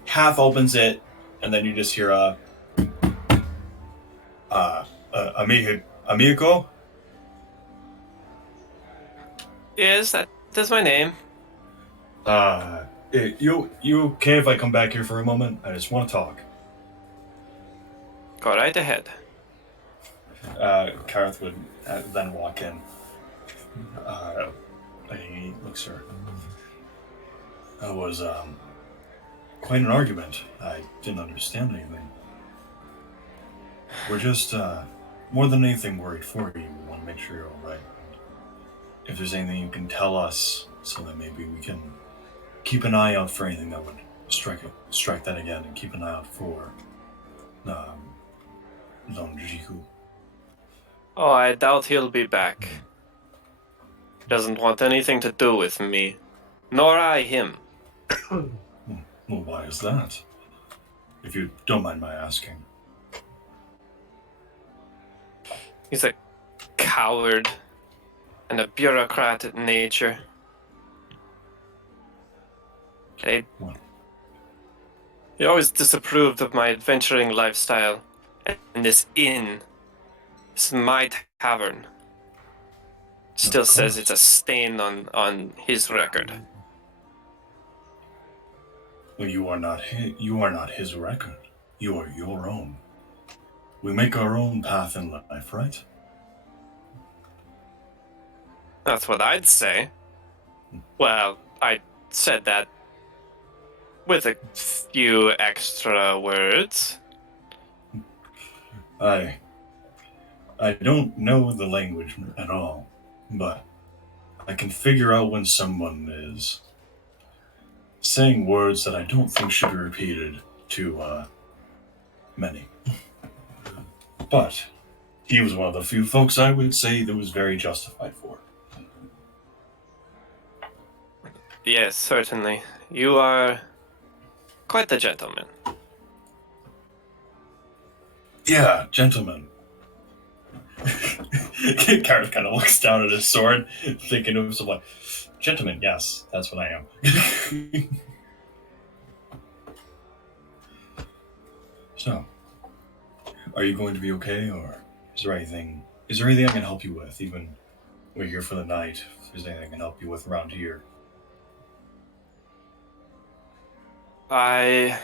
half opens it, and then you just hear amigo. Yes, that's my name. You okay if I come back here for a moment? I just want to talk. Go right ahead. Karth would then walk in. He looks her. That was quite an argument. I didn't understand anything. We're just more than anything worried for you. We want to make sure you're all right. If there's anything you can tell us, so that maybe we can keep an eye out for anything that would strike that again, and keep an eye out for Don Jiku. Oh, I doubt he'll be back. Doesn't want anything to do with me, nor I him. Well, why is that? If you don't mind my asking. He's a coward and a bureaucrat at nature. He always disapproved of my adventuring lifestyle, and this inn, this is my tavern. Still says it's a stain on his record. Well, you are not his record. You are your own. We make our own path in life, right? That's what I'd say. Well, I said that with a few extra words. I don't know the language at all, but I can figure out when someone is saying words that I don't think should be repeated to many. But he was one of the few folks I would say that was very justified for. Yes, certainly. You are quite the gentleman. Yeah, gentlemen. Gareth kind of looks down at his sword, thinking to himself, like, gentlemen, yes, that's what I am. So, are you going to be okay, or is there anything I can help you with? Even we're here for the night. If there's anything I can help you with around here. I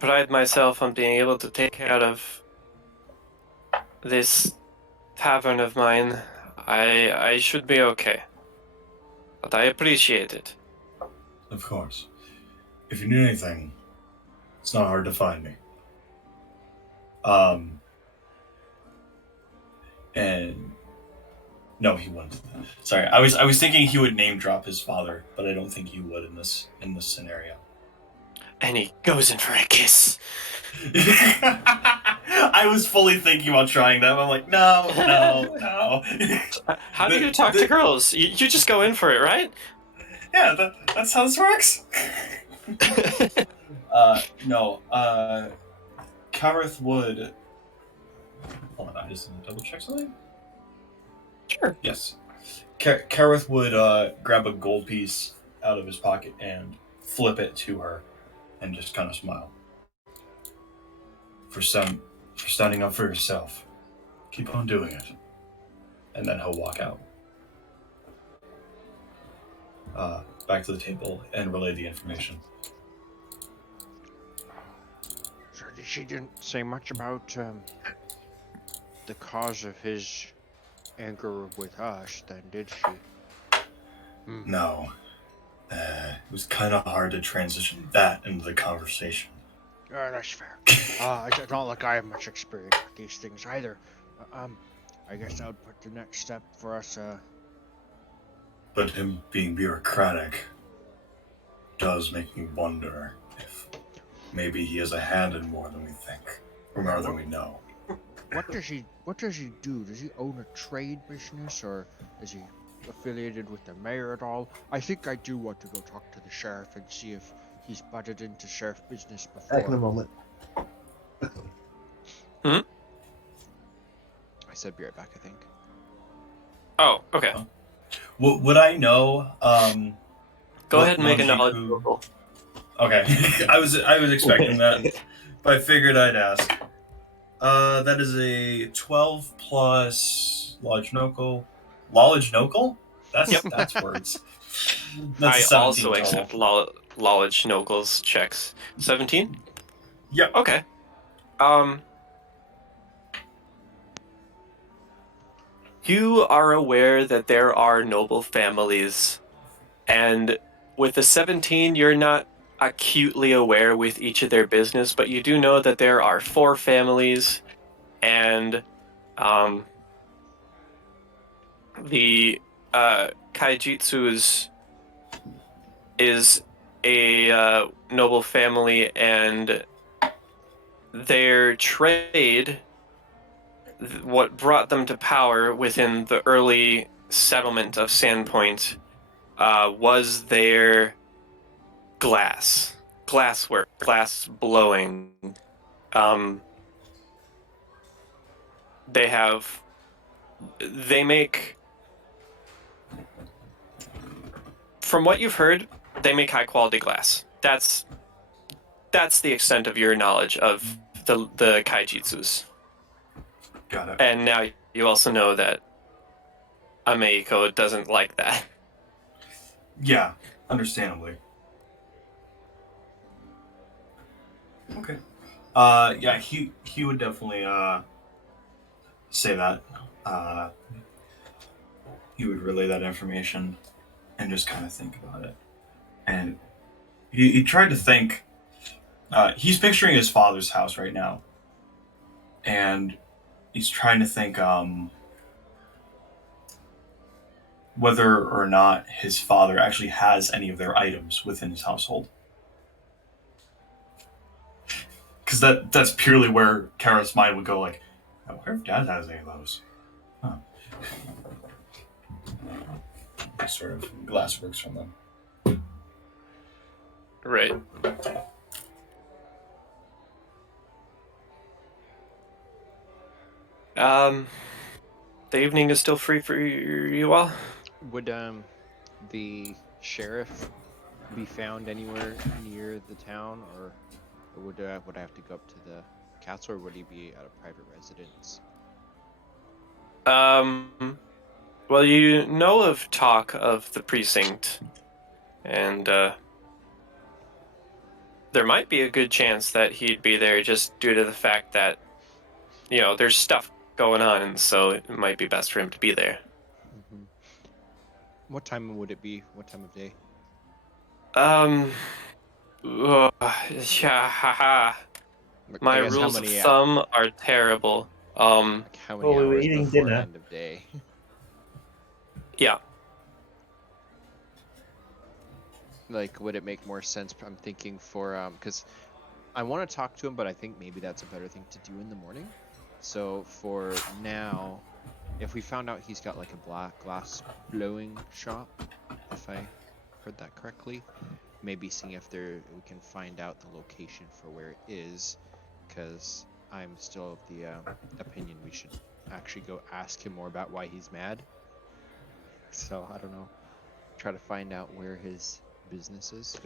pride myself on being able to take care of this tavern of mine. I should be okay. But I appreciate it. Of course. If you need anything, it's not hard to find me. And no, he wouldn't. Sorry, I was thinking he would name drop his father, but I don't think he would in this scenario. And he goes in for a kiss. I was fully thinking about trying that. I'm like, no. How do you talk to girls? You just go in for it, right? Yeah, that's how this works. No. Kareth would. Hold on, I just need to double check something. Sure. Yes. Kareth would grab a gold piece out of his pocket and flip it to her, and just kind of smile. For standing up for yourself. Keep on doing it. And then he'll walk out. Back to the table and relay the information. So she didn't say much about the cause of his anger with us, then, did she? No. It was kind of hard to transition that into the conversation. That's fair. It's not like I have much experience with these things either. I guess that would put the next step for us. But him being bureaucratic does make me wonder if maybe he has a hand in more than we think, or more than we know. What does he do? Does he own a trade business, or is he affiliated with the mayor at all? I think I do want to go talk to the sheriff and see if he's butted into sheriff business Back in a before. moment. I said be right back, I think. Oh, okay. Would I know? Go what ahead and make a knowledge Monjiku- roll. Okay, I was expecting that, but I figured I'd ask. That is a 12 plus Lodge Nokel. Lodge Nokel? That's words. That's I 17 also total. accept Lawledge Nokel's checks. 17? Yep. Okay. You are aware that there are noble families, and with the 17, you're not acutely aware with each of their business, but you do know that there are 4 families, and the Kaijitsu's is a noble family, and their trade, what brought them to power within the early settlement of Sandpoint, was their glasswork, glass blowing. Um, they make, from what you've heard, they make high quality glass. That's the extent of your knowledge of the kaijitsus. Got it. And now you also know that Ameiko doesn't like that. Yeah, understandably. Okay. Yeah, he would definitely say that. He would relay that information and just kind of think about it. And he tried to think. He's picturing his father's house right now, and he's trying to think whether or not his father actually has any of their items within his household. Because that's purely where Kara's mind would go. Like, I wonder if Dad has any of those. Huh. Sort of glass works from them. Right. The evening is still free for you all. Would the sheriff be found anywhere near the town, or would I have to go up to the castle, or would he be at a private residence? Well, you know of talk of the precinct, and there might be a good chance that he'd be there just due to the fact that, there's stuff going on, and so it might be best for him to be there. Mm-hmm. What time would it be? What time of day? Yeah, haha. Like, My I guess rules of thumb are terrible. like how many we were hours eating before dinner. end of day? Yeah. Like, would it make more sense? I'm thinking for because I want to talk to him, but I think maybe that's a better thing to do in the morning. So for now, if we found out he's got like a black glass blowing shop, if I heard that correctly, maybe seeing if we can find out the location for where it is, because I'm still of the opinion we should actually go ask him more about why he's mad. So I don't know, try to find out where his business is.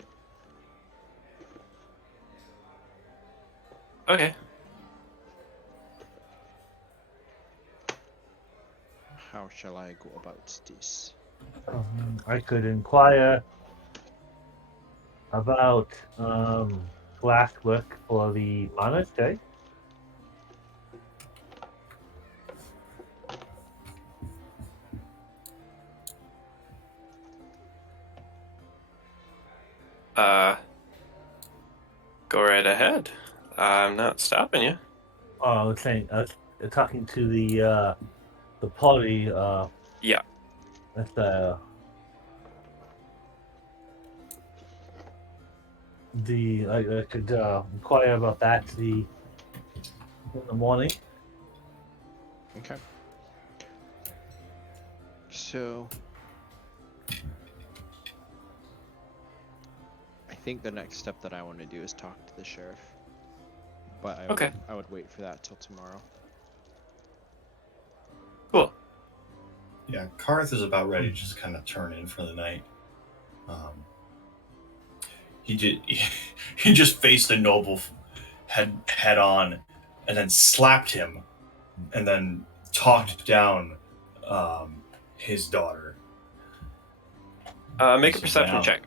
Okay. How shall I go about this? I could inquire about glasswork for the monastery. Go right ahead. I'm not stopping you. Oh, I was saying, talking to the party. Yeah. That's I could inquire about that in the morning. Okay. So I think the next step that I want to do is talk to the sheriff. But Okay. I would wait for that till tomorrow. Cool. Yeah, Karth is about ready to just kind of turn in for the night. He just faced a noble head on, and then slapped him, and then talked down his daughter. Make a So perception now- check.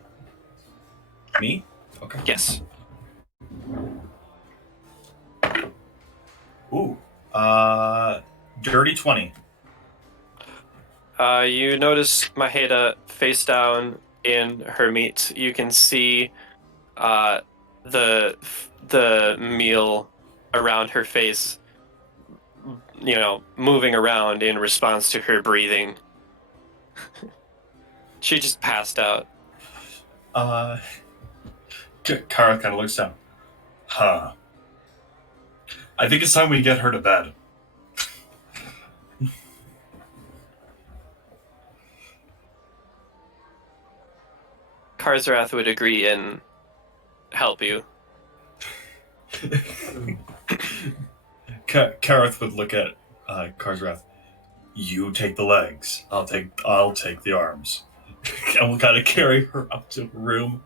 Me? Okay. Yes. Ooh. Dirty 20. You notice Maheda face down in her meat. You can see the meal around her face, moving around in response to her breathing. She just passed out. Kara kind of looks down. Huh. I think it's time we get her to bed. Karzarath would agree and help you. Kareth would look at Karzrath. You take the legs. I'll take the arms. And we'll kind of carry her up to her room.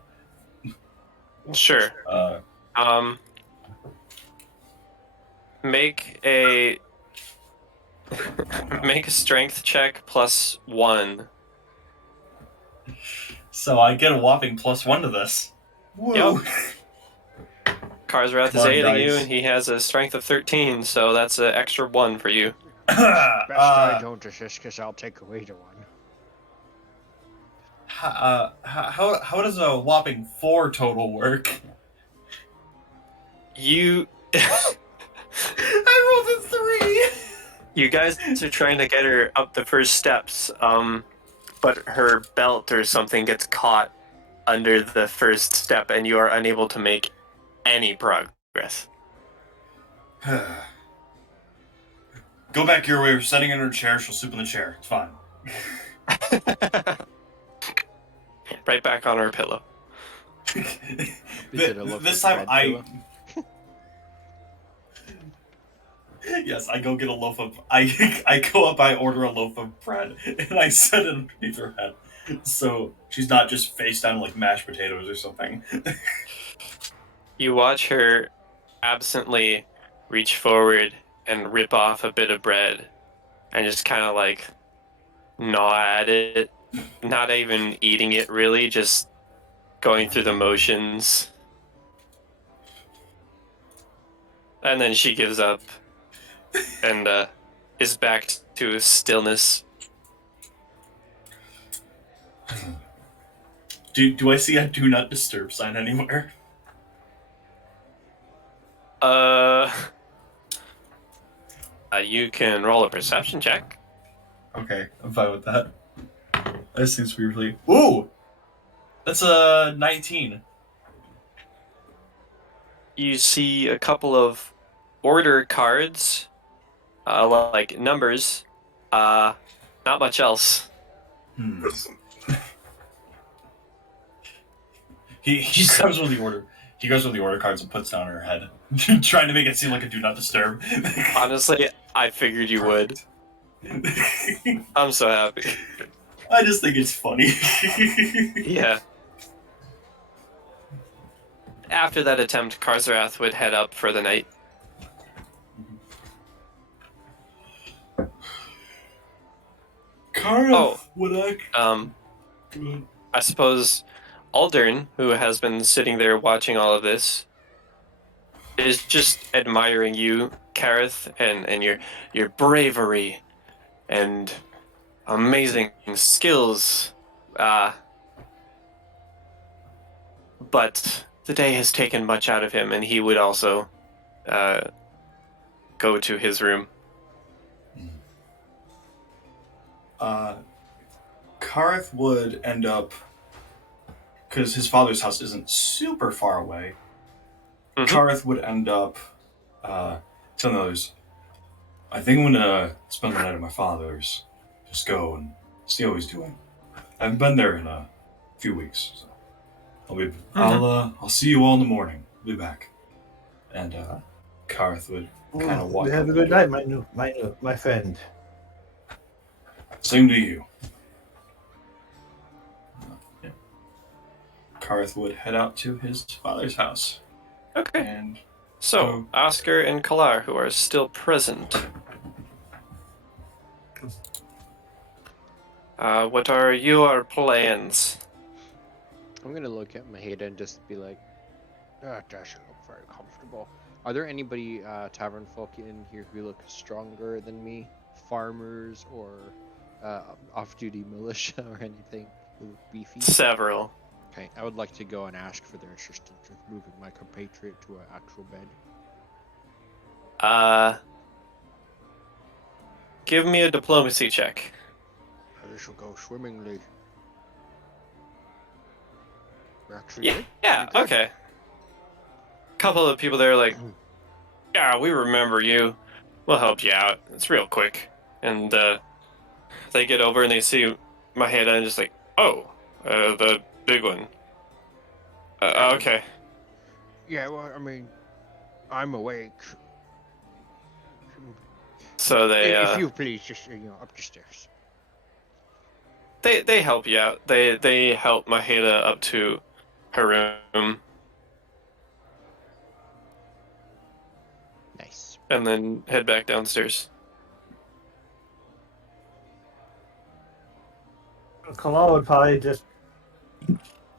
Sure. Make a strength check +1. So I get a whopping +1 to this. Woo! Karzarath Come is on, aiding you, guys. and he has a strength of 13, so that's an extra 1 for you. Best I don't assist, because I'll take away the one. how does a whopping 4 total work? You I rolled a 3. you guys are trying to get her up the first steps, but her belt or something gets caught under the first step, and you are unable to make any progress. Go back your way. We're sitting in her chair. She'll sleep in the chair. It's fine. Right back on her pillow. Is it a loaf This of time bread I. pillow? Yes, I go get a loaf of. I go up. I order a loaf of bread, and I set it underneath her head, so she's not just face down like mashed potatoes or something. You watch her absently reach forward and rip off a bit of bread and just kind of like gnaw at it, not even eating it really, just going through the motions. And then she gives up and is back to stillness. Do I see a do not disturb sign anywhere? You can roll a perception check. Okay, I'm fine with that. That seems to be really. Ooh, that's a 19. You see a couple of order cards, like numbers. Not much else. He grabs one of the order. He goes with the order cards and puts down her head, trying to make it seem like a do not disturb. Honestly, I figured you would. I'm so happy. I just think it's funny. Yeah. After that attempt, Karzarath would head up for the night. Kara, would I suppose Aldern, who has been sitting there watching all of this, is just admiring you, Kareth, and your bravery and amazing skills. But the day has taken much out of him, and he would also go to his room. Karth would end up, because his father's house isn't super far away, Mhm. Karth would end up telling others, I think I'm gonna spend the night at my father's. Just go and see how he's doing. I haven't been there in a few weeks, so I'll see you all in the morning. I'll be back. And Karth would kind of walk Have out a the good door. night, my friend. Same to you. Yeah. Karth would head out to his father's house. Okay. And So, Oscar and Kalar, who are still present. What are your plans? I'm gonna look at Maheda and just be like, that doesn't look very comfortable. Are there anybody tavern folk in here who look stronger than me? Farmers or off-duty militia or anything who look beefy? Several. Okay, I would like to go and ask for their assistance with moving my compatriot to an actual bed. Give me a diplomacy check. This will go swimmingly. Actually, Yeah, good. yeah, Pretty good. okay. Couple of people there like, yeah, we remember you. We'll help you out. It's real quick. And they get over and they see Maheda and just like, oh, the big one. Okay. Yeah, well, I mean, I'm awake. So If they you please, just up the stairs. they help you out. They help Maheda up to her room Nice. and then head back downstairs. Kamal would probably just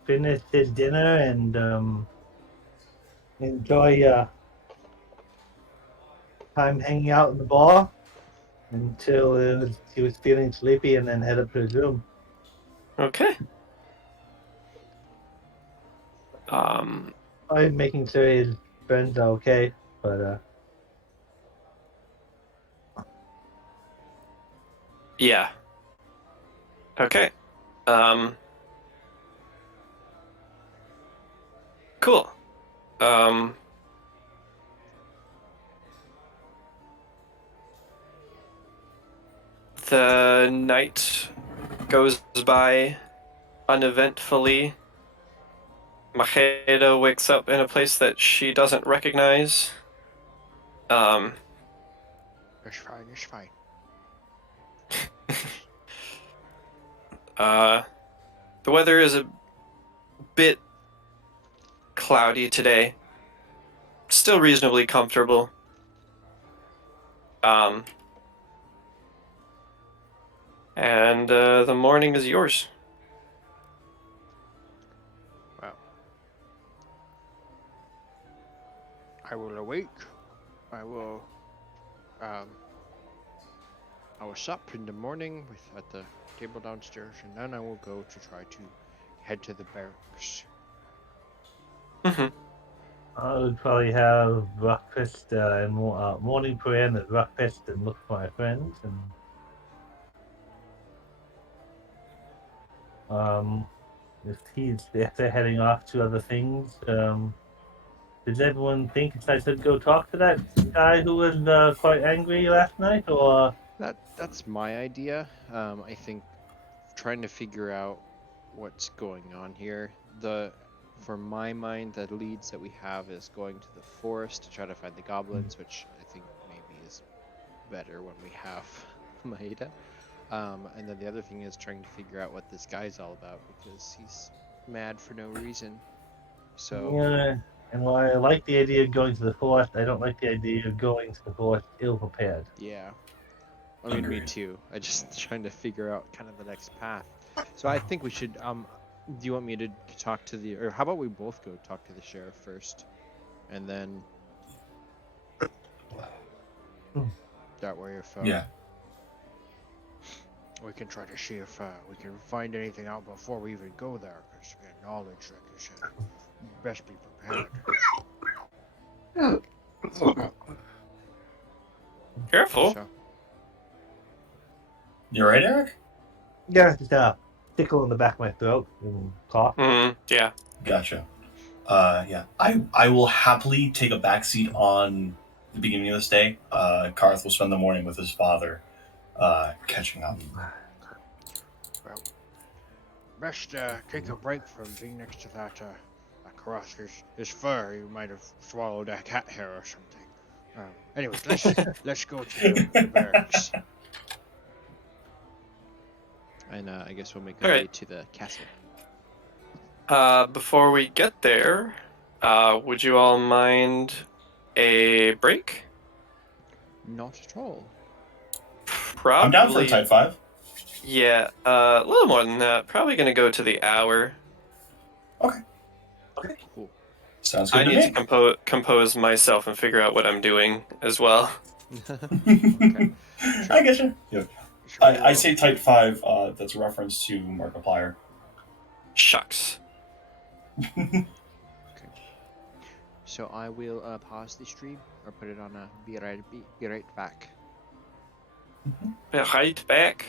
finish his dinner and enjoy time hanging out in the bar until he was feeling sleepy, and then head up to his room. Okay. Probably making sure his friends are okay, but Yeah. Okay. Cool. The night goes by uneventfully. Maheda wakes up in a place that she doesn't recognize. It's fine, it's fine. The weather is a bit cloudy today. Still reasonably comfortable. And the morning is yours. Well, I will awake. I will sup in the morning at the table downstairs, and then I will go to try to head to the barracks. Mm-hmm. I would probably have breakfast and morning prayer and then breakfast and look for my friends and if they're heading off to other things. Did everyone think I should go talk to that guy who was quite angry last night, or? That's my idea. I think trying to figure out what's going on here. For my mind, the leads that we have is going to the forest to try to find the goblins, which I think maybe is better when we have Maeda. And then the other thing is trying to figure out what this guy's all about because he's mad for no reason. So Yeah, and while I like the idea of going to the forest, I don't like the idea of going to the forest ill-prepared. yeah, I mean me Agreed. too. I just trying to figure out kind of the next path. So I think we should. Do you want me to talk to or how about we both go talk to the sheriff first, and then that way if Yeah. We can try to see if we can find anything out before we even go there, because knowledge, like you said, best be prepared. Careful. So, You alright, Eric? Yeah, just tickle in the back of my throat and cough. Yeah. Gotcha. Yeah. I will happily take a backseat on the beginning of this day. Karth will spend the morning with his father, catching up. Well, best take a break from being next to that cross. His fur, you might have swallowed a cat hair or something. Anyways, let's go to the barracks. and I guess we'll make All our right. way to the castle. Before we get there, would you all mind a break? Not at all. I'm down for a Probably. type 5. Yeah. A little more than that. Probably gonna go to the hour. Okay. Cool. Sounds I good to need to me. compose myself and figure out what I'm doing as well. Okay. Sure. I get you. Yeah. So, I say type 5, that's a reference to Markiplier. Shucks. So I will pause the stream or put it on a be right back. Right back.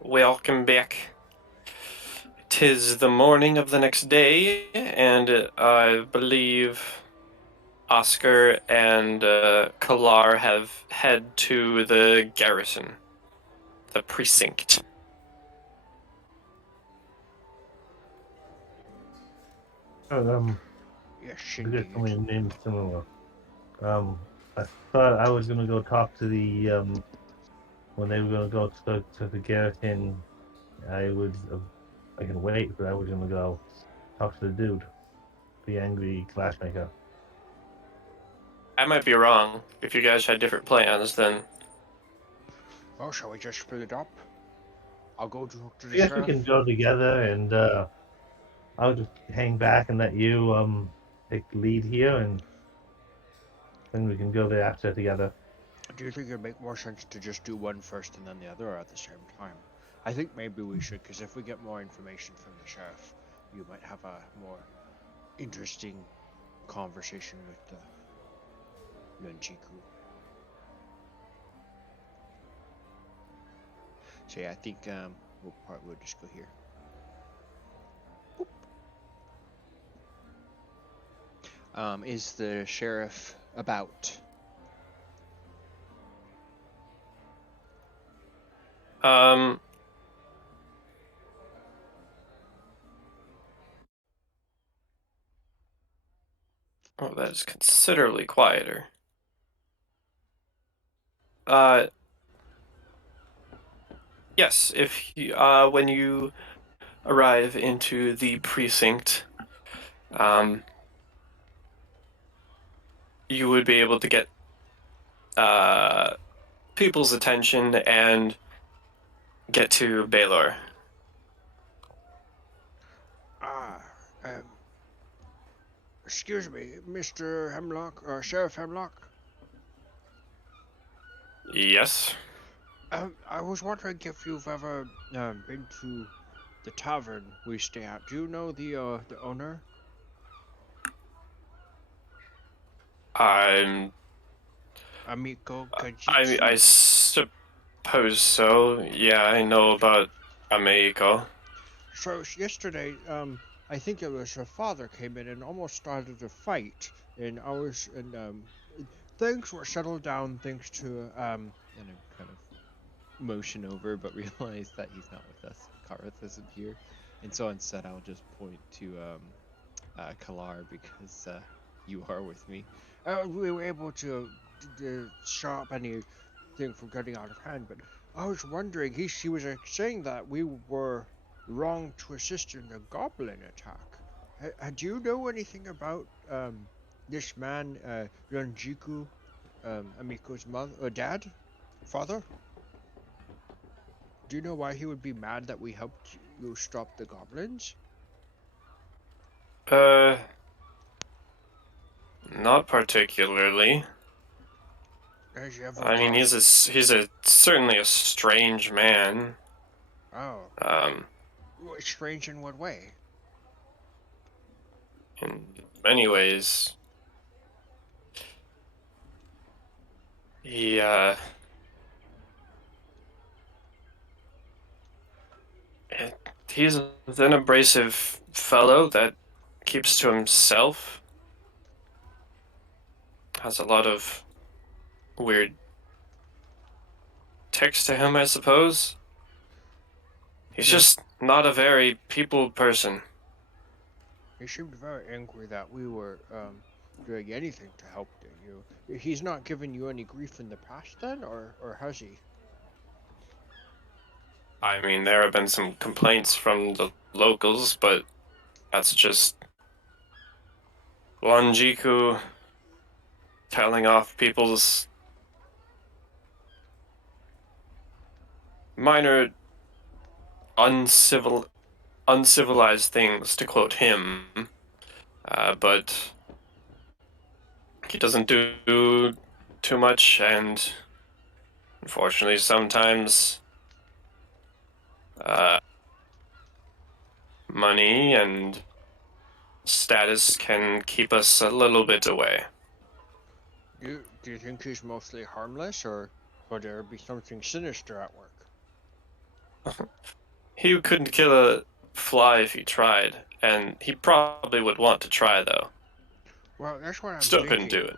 welcome back. 'Tis the morning of the next day, and I believe Oscar and Kalar have head to the garrison, the precinct. Yes, We got so many indeed. names similar. I thought I was gonna go talk to the when they were gonna go to the garrison. I was I can wait, but I was gonna go talk to the dude, the angry classmaker. I might be wrong. If you guys had different plans, then Well, shall we just split it up? I'll go talk to I the guess we sheriff. can go together, and I'll just hang back and let you take the lead here, and then we can go there after together. Do you think it'd make more sense to just do one first and then the other, or at the same time? I think maybe we should, because if we get more information from the sheriff, you might have a more interesting conversation with the Lunjiku. So yeah, I think we'll just go here. Boop. Is the sheriff about? Oh, that is considerably quieter. Yes, if you, when you arrive into the precinct, you would be able to get people's attention and get to Baylor. Ah, um, excuse me, Mr. Hemlock, or Sheriff Hemlock? Yes. I was wondering if you've ever been to the tavern we stay at. Do you know the owner? I'm. Amiko I Kajitsu? suppose so. Yeah, I know about Ameiko. So yesterday, I think it was her father came in and almost started a fight, and things were settled down thanks to And I kind of motion over, but realize that he's not with us. Karth isn't here, and so instead I'll just point to Kalar because you are with me. we were able to stop anything from getting out of hand. But I was wondering, she was saying that we were wrong to assist in the goblin attack. Do you know anything about this man, Ranjiku, Amiko's dad, father? Do you know why he would be mad that we helped you stop the goblins? Not particularly. Has he ever I mean, caused... he's a certainly a strange man. Oh, Um, strange in what way? in many ways, he he's an abrasive fellow that keeps to himself. Has a lot of weird tics to him, I suppose. He's Yeah. just not a very people person. He seemed very angry that we were doing anything to help you. He's not given you any grief in the past, then, or has he? I mean, there have been some complaints from the locals, but that's just Wanjiku telling off people's minor uncivilized things, to quote him. But he doesn't do too much, and unfortunately, sometimes money and status can keep us a little bit away. Do you think he's mostly harmless, or Or there be something sinister at work. He couldn't kill a fly if he tried, and he probably would want to try, though. Well, that's what I'm Still thinking. couldn't do it.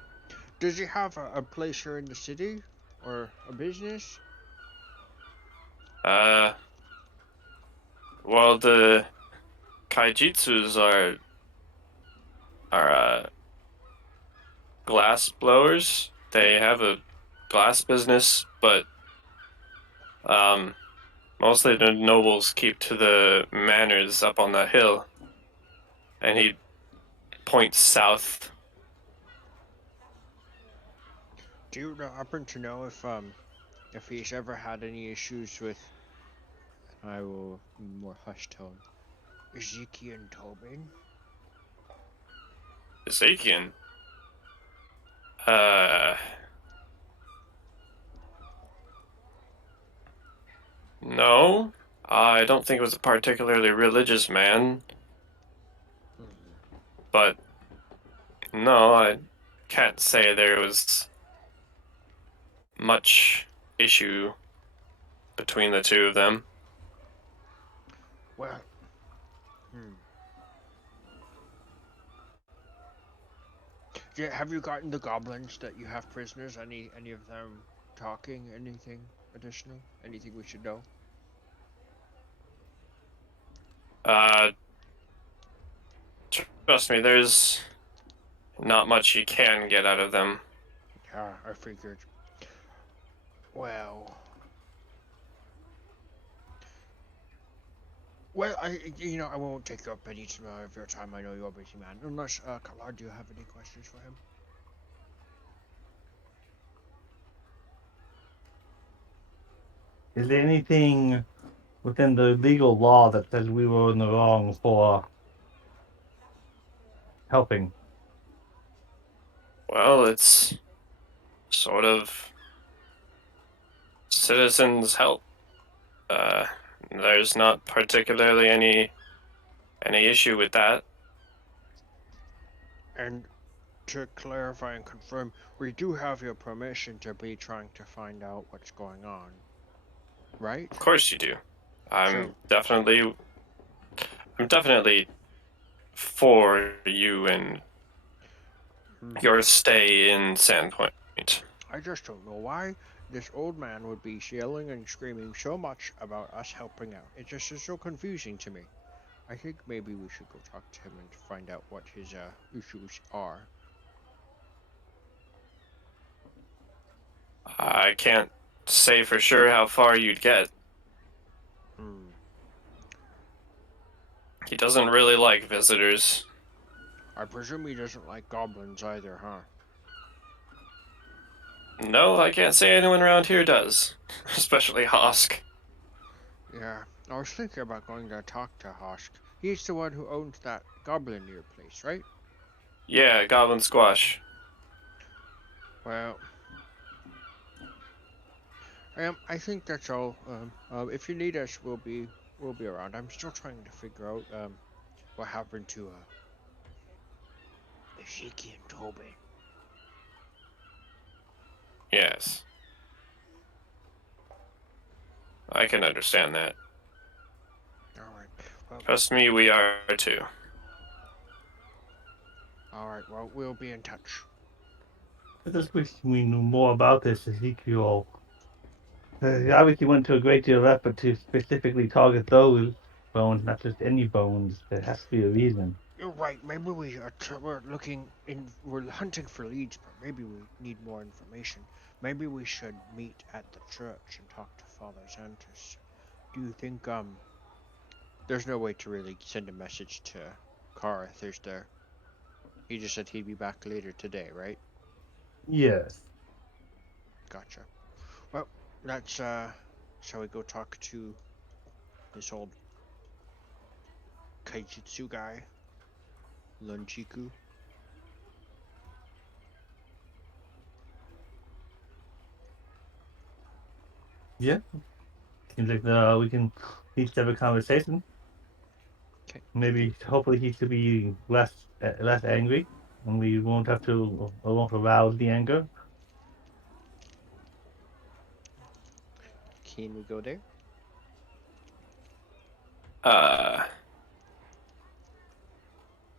Does he have a place here in the city? Or a business? Well, the kaijitsus are glass blowers. They have a glass business, but mostly the nobles keep to the manors up on the hill. And he points south. Do you happen to know if he's ever had any issues with, I will more hush tone. Ezekiel and Tobin? Ezekiel. Uh, no. I don't think it was a particularly religious man, but no, I can't say there was much issue between the two of them. Well, hmm. Have you gotten the goblins that you have prisoners? Any of them talking? Anything additional? Anything we should know? Uh, Trust me, there's not much you can get out of them. Yeah, I figured. Well, I won't take up any of your time. I know you're a busy man. Unless, Kalar, do you have any questions for him? Is there anything within the legal law that says we were in the wrong for helping? Well, it's sort of citizens' help. Uh, there's not particularly any issue with that. And to clarify and confirm, we do have your permission to be trying to find out what's going on, right? Of course you do. I'm So- definitely for you and your stay in Sandpoint. I just don't know why this old man would be yelling and screaming so much about us helping out. It just is so confusing to me. I think maybe we should go talk to him and find out what his issues are. I can't say for sure how far you'd get. Hmm. He doesn't really like visitors. I presume he doesn't like goblins either, huh? No, I can't say anyone around here does. Especially Hosk. Yeah, I was thinking about going to talk to Hosk. He's the one who owns that goblin near place, right? Yeah, Goblin Squash. Well, I think that's all. If you need us, we'll be around. I'm still trying to figure out what happened to Ezekiel and Tobin. Yes. I can understand that. All right. Well, Trust me, we are too. all right. Well, we'll be in touch. I just wish we knew more about this Ezekiel. He obviously went to a great deal of effort to specifically target those bones, not just any bones. There has to be a reason. You're right. Maybe we're looking in. We're hunting for leads, but maybe we need more information. Maybe we should meet at the church and talk to Father Xantus. Do you think there's no way to really send a message to Karth, is there? He just said he'd be back later today, right? Yes. Gotcha. Well, let's shall we go talk to this old kaijitsu guy, Lunchiku? Yeah. Seems like we can at least have a conversation. Okay. Maybe, hopefully, he should be less angry, and we won't arouse the anger. Can we go there?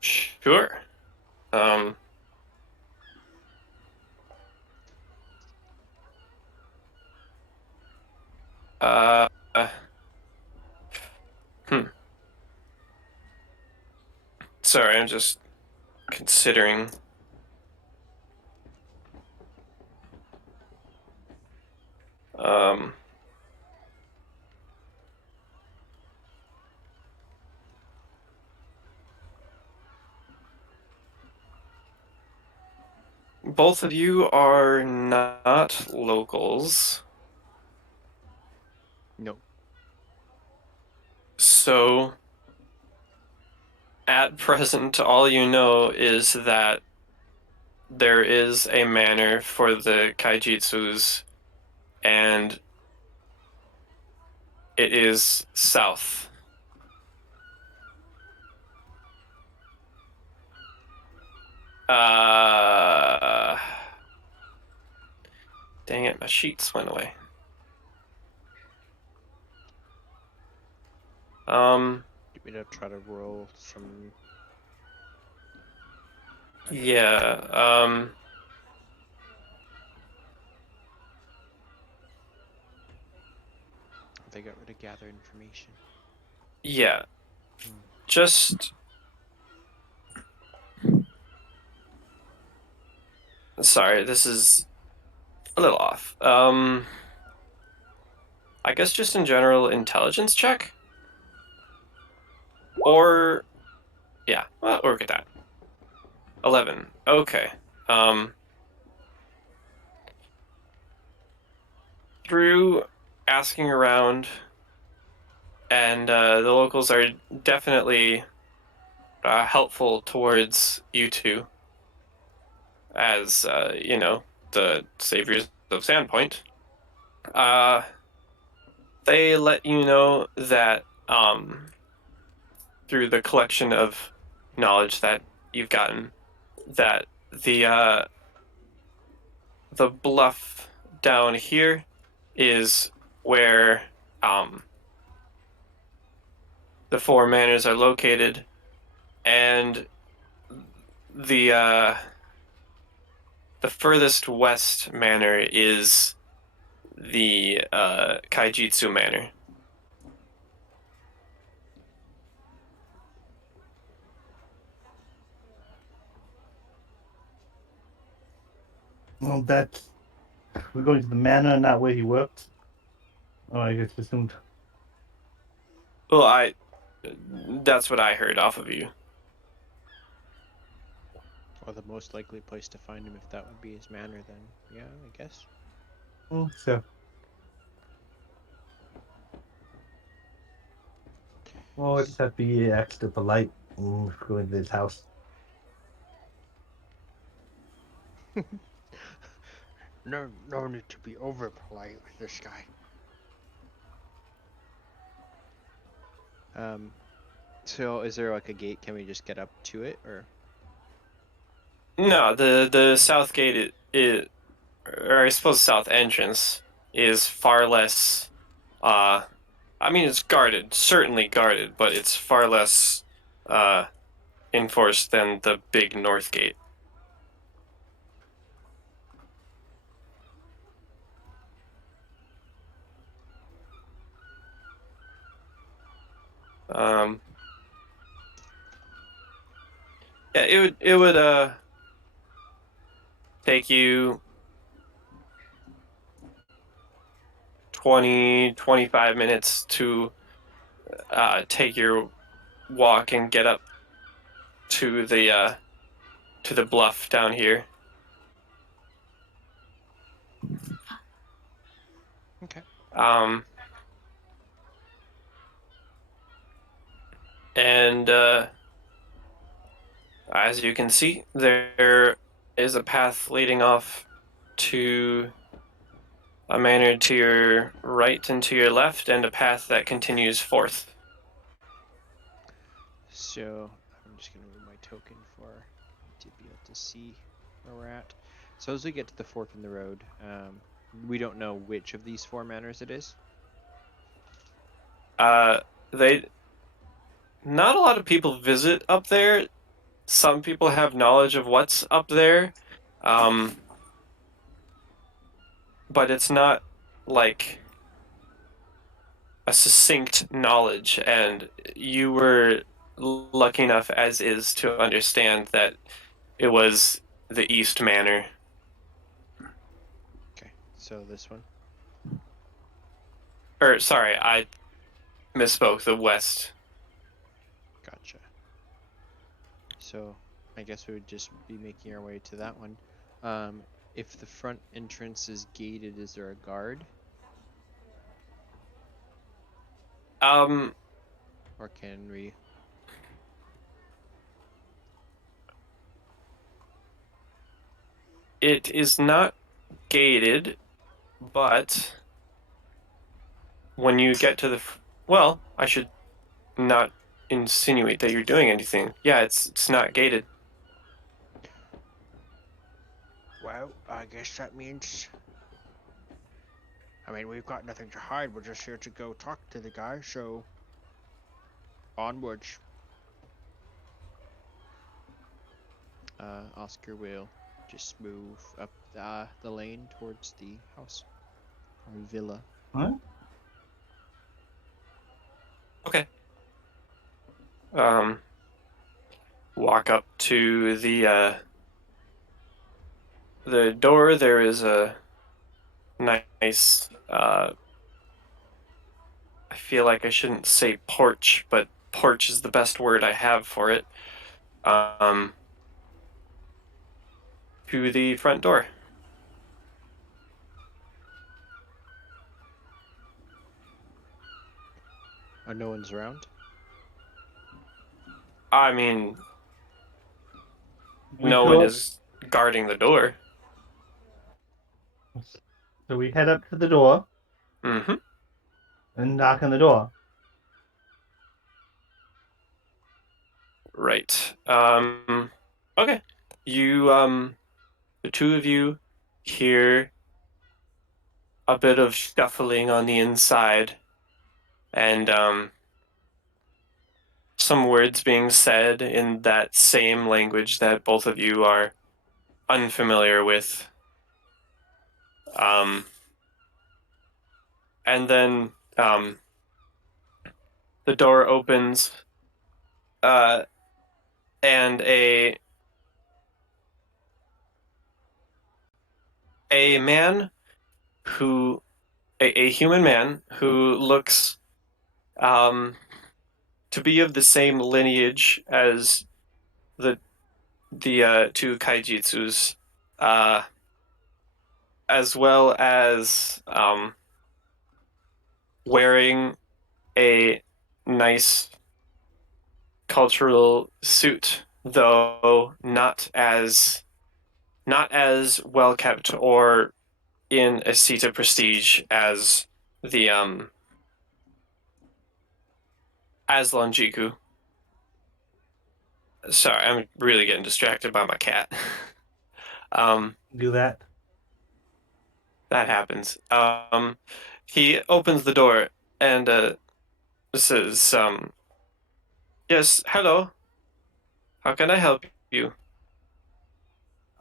Sure. Um, uh, hmm. Sorry, I'm just considering. Um, both of you are not locals, No. so at present, all you know is that there is a manor for the Kaijitsus, and it is south. Uh, Dang it, my sheets went away. Give me to try to roll some. Yeah, They got rid of gather information. yeah, Hmm. just. Sorry, this is a little off. I guess just in general, intelligence check? Or, yeah, well, we'll get that. 11. Okay. Um, Through asking around, and the locals are definitely helpful towards you two as, the saviors of Sandpoint. Uh, they let you know that through the collection of knowledge that you've gotten, that the bluff down here is where the four manors are located, and the the furthest west manor is the Kaijitsu manor. Well, that's we're going to the manor, not where he worked. Oh, I just assumed. Well, that's what I heard off of you. Or the most likely place to find him if that would be his manor, then yeah, I guess. So, well, I just have to be extra polite and go into his house. No need to be over polite with this guy. So is there like a gate? Can we just get up to it, or? No, the south gate, or I suppose south entrance, is far less. I mean, it's guarded, certainly guarded, but it's far less uh, enforced than the big north gate. Um, yeah, it would take you 20-25 minutes to take your walk and get up to the bluff down here. Okay. Um, and as you can see, there is a path leading off to a manor to your right and to your left, and a path that continues forth. So I'm just gonna move my token for to be able to see where we're at. So as we get to the fork in the road, we don't know which of these four manors it is. They not a lot of people visit up there. Some people have knowledge of what's up there, um, but it's not like a succinct knowledge. And you were lucky enough, as is, to understand that it was the East Manor. Okay, so this one. Or sorry, I misspoke. The West. Gotcha. So I guess we would just be making our way to that one. If the front entrance is gated, is there a guard, Um, or can we? it is not gated, but when you get to the well, I should not insinuate that you're doing anything. Yeah, it's not gated. Well, I guess that means. I mean, we've got nothing to hide. We're just here to go talk to the guy, so. Onwards. Oscar will just move up the lane towards the house or villa. Huh? Okay. Walk up to the door. There is a nice. I feel like I shouldn't say porch, but porch is the best word I have for it. Um, to the front door. No one's around. I mean, We no go one up- is guarding the door. So we head up to the door Mm-hmm. and knock on the door. Right. Okay. You, the two of you hear a bit of shuffling on the inside and, some words being said in that same language that both of you are unfamiliar with. And then, the door opens, uh, and a man who a human man who looks to be of the same lineage as the two kaijitsus, uh, as well as wearing a nice cultural suit, though not as well kept or in a seat of prestige the as Lonjiku. Sorry, I'm really getting distracted by my cat. Do that. That happens. He opens the door and says, "Yes, hello. How can I help you?"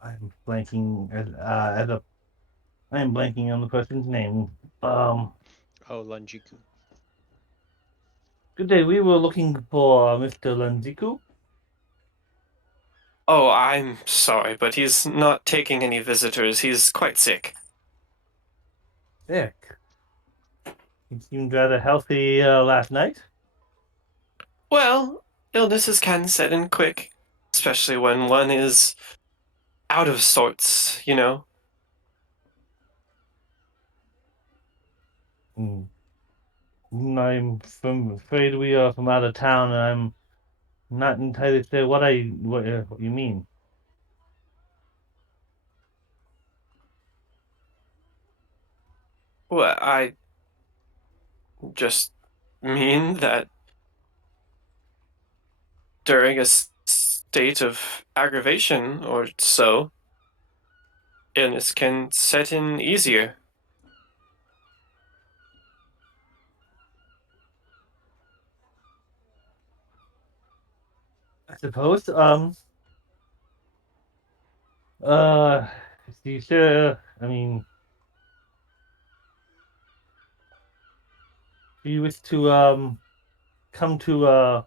I'm blanking I'm blanking on the person's name. Oh, Lanjiku. Good day. We were looking for Mr. Lanziku. Oh, I'm sorry, but he's not taking any visitors. He's quite sick. Sick. He seemed rather healthy last night. Well, illnesses can set in quick, especially when one is out of sorts. Hmm. Afraid we are from out of town, and I'm not entirely sure what you mean. Well, I just mean that during a state of aggravation or so, illness can set in easier. I suppose. Uh, see, sure. I mean, if you wish to come to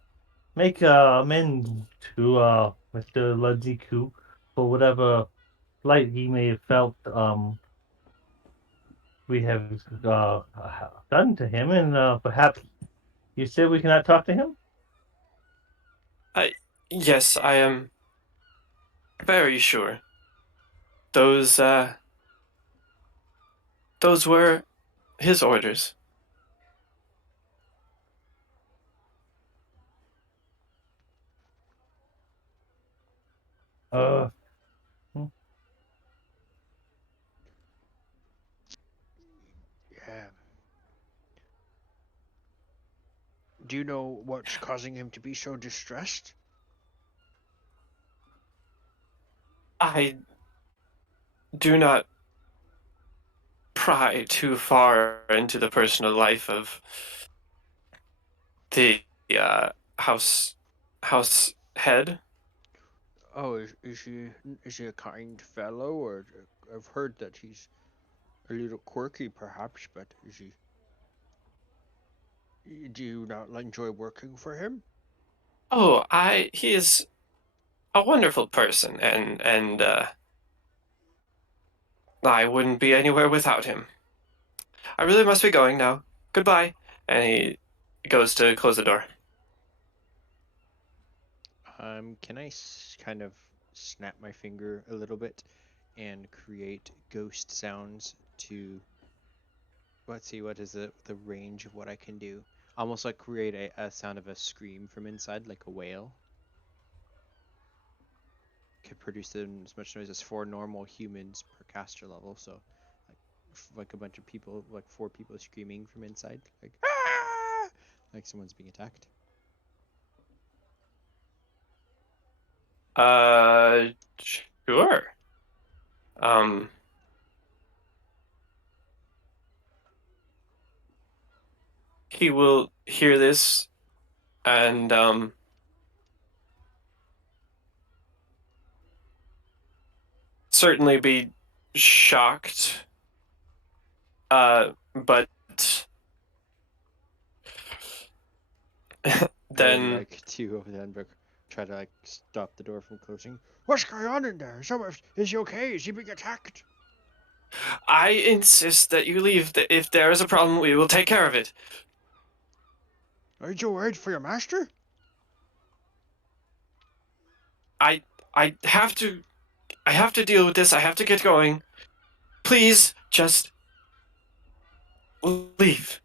make amends to Mr. Ladziku for whatever slight he may have felt we have done to him, and perhaps you said we cannot talk to him. Yes, I am very sure. Those those were his orders. Uh, Yeah. Do you know what's causing him to be so distressed? I do not pry too far into the personal life of the uh, house house head. Oh, is he a kind fellow, or I've heard that he's a little quirky, perhaps, but is he? Do you not enjoy working for him? Oh, he is a wonderful person, and I wouldn't be anywhere without him. I really must be going now. Goodbye. And he goes to close the door. Can I kind of snap my finger a little bit and create ghost sounds to, let's see, what is the range of what I can do? Almost like create a sound of a scream from inside, like a whale. Could produce as much noise as 4 normal humans per caster level, so like a bunch of people, like 4 people screaming from inside, like ah! Like someone's being attacked. Uh, sure. Um, he will hear this and certainly be shocked. But I would then like to then try to like stop the door from closing. What's going on in there? Is he okay? Is he being attacked? I insist that you leave. If there is a problem, we will take care of it. Aren't you worried for your master? I I have to I have to deal with this. I have to get going. Please, just leave.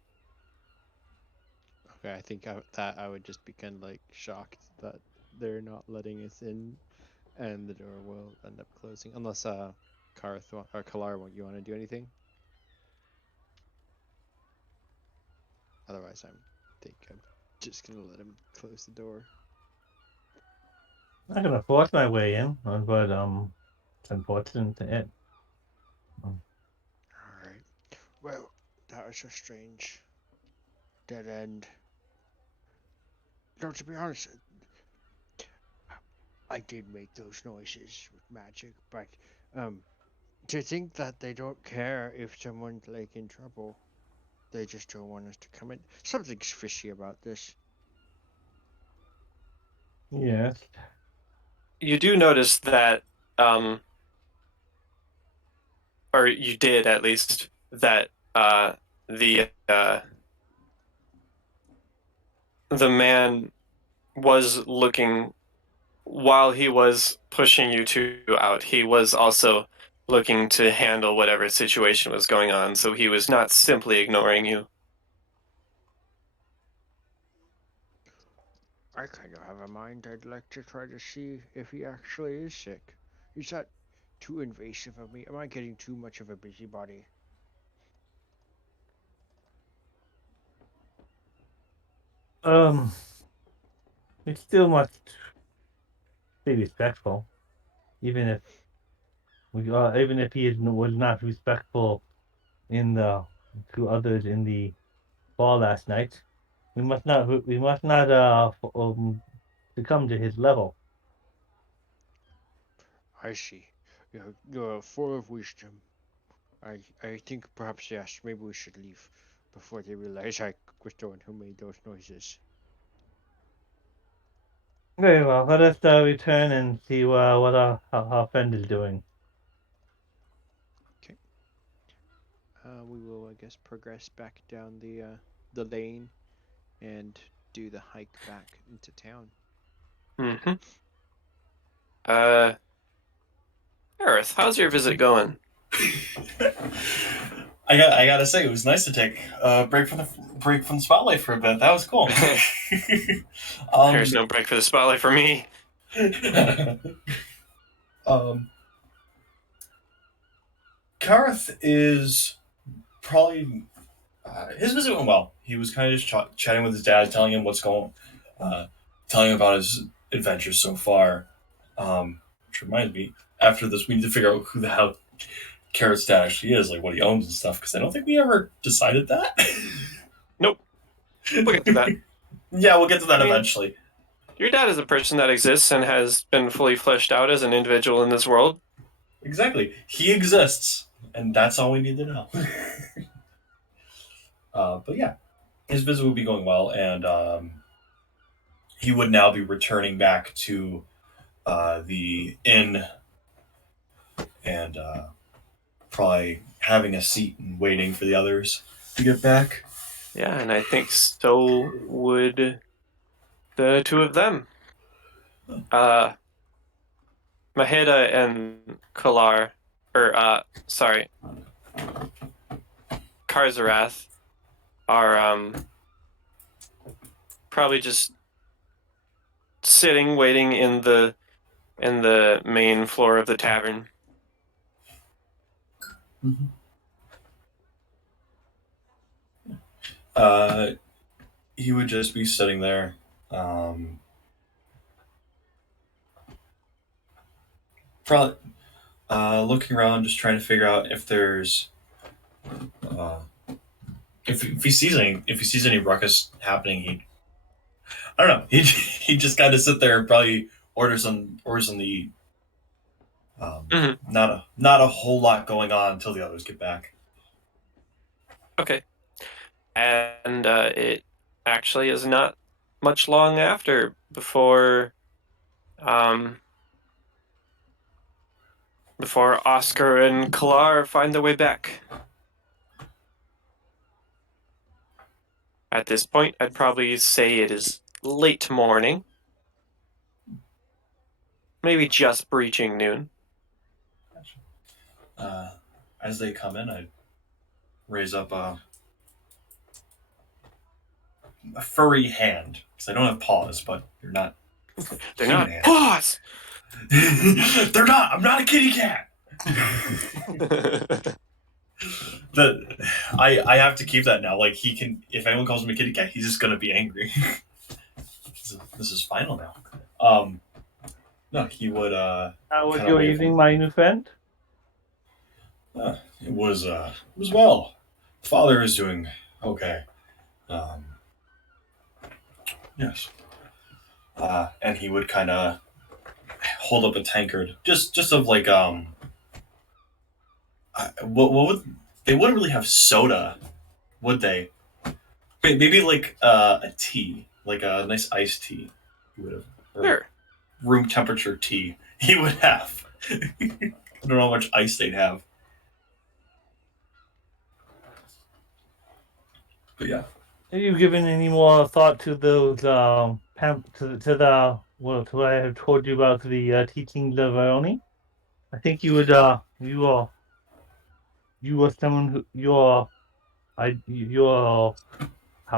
Okay, I think that I would just be kind of like shocked that they're not letting us in, and the door will end up closing unless Karth or Kalar, you want to do anything? Otherwise, I'm just gonna let him close the door. I'm not gonna force my way in, but it's unfortunate to it. Alright. Well, that was a strange dead end. No, to be honest, I did make those noises with magic, but to think that they don't care if someone's like in trouble, they just don't want us to come in. Something's fishy about this. Yes. You do notice that, or you did at least, that the the man was looking while he was pushing you two out. He was also looking to handle whatever situation was going on, so he was not simply ignoring you. I kind of have a mind I'd like to try to see if he actually is sick. Is that too invasive of me? Am I getting too much of a busybody? Um, we still must be respectful, even if even if was not respectful in the to others in the ball last night. We must not to come to his level. I see. You're full of wisdom. I think perhaps, yes, maybe we should leave before they realize I was the one who made those noises. Very well. Let us return and see what our friend is doing. Okay. We will, I guess, progress back down the lane and do the hike back into town. Mm-hmm. Aerith, how's your visit going? I gotta say, it was nice to take a break from the spotlight for a bit. That was cool. There's no break for the spotlight for me. Karth is probably his visit went well. He was kind of just chatting with his dad, telling him telling him about his adventures so far. Which reminds me, after this, we need to figure out who the hell Carrot's dad actually is, like what he owns and stuff, because I don't think we ever decided that. Nope. We'll get to that. Yeah, we'll get to that I mean, eventually. Your dad is a person that exists and has been fully fleshed out as an individual in this world. Exactly. He exists, and that's all we need to know. But yeah, his visit would be going well, and he would now be returning back to the inn and probably having a seat and waiting for the others to get back. Yeah, and I think so would the two of them. Maheda and Kalar, Karzarath are probably just sitting, waiting in the main floor of the tavern. Mm-hmm. He would just be sitting there. Probably looking around, just trying to figure out if there's uh, if he sees any ruckus happening. I don't know. He just kind of sit there and probably order some to eat. Mm-hmm. Not a whole lot going on until the others get back. Okay. And it actually is not much long after before Oscar and Kalar find their way back. At this point, I'd probably say it is late morning. Maybe just breaching noon. As they come in, I raise up a furry hand because I don't have paws, but you're not. They're not hand. paws. They're not. I'm not a kitty cat. I have to keep that now. Like he can, if anyone calls him a kitty cat, he's just gonna be angry. This is final now. No, he would. How was your evening, my new friend? It was well. Father is doing okay. Yes. And he would kind of hold up a tankard, just of like what would they wouldn't really have soda, would they? Maybe like a tea, like a nice iced tea. He would have. Sure. Room temperature tea. He would have. I don't know how much ice they'd have. But yeah. Have you given any more thought to those to what I have told you about the teachings of Ione? I think you would you are someone who you're how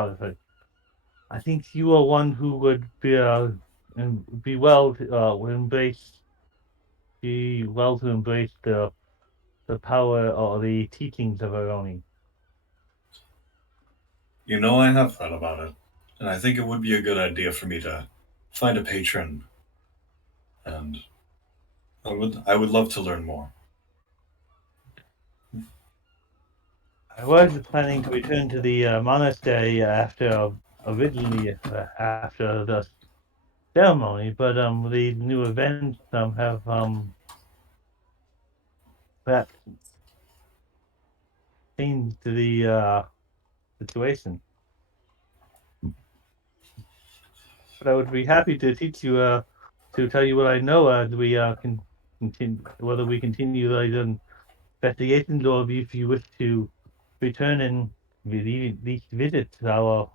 to say. I think you are one who would be well would embrace the power or the teachings of Ione. You know, I have thought about it, and I think it would be a good idea for me to find a patron, and I would love to learn more. I was planning to return to the monastery after originally after the ceremony, but the new events have perhaps changed the situation. But I would be happy to teach you to tell you what I know as we can continue whether we continue investigations or if you wish to return and visit our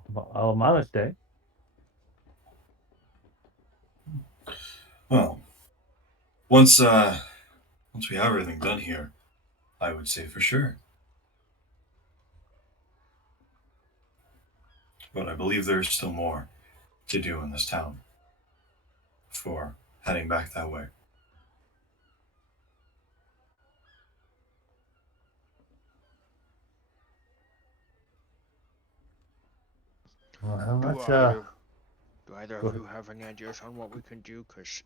monastery. Well, once we have everything done here, I would say for sure. But I believe there's still more to do in this town before heading back that way. Well, I'm Do not either go of ahead. you have any ideas on what we can do? Because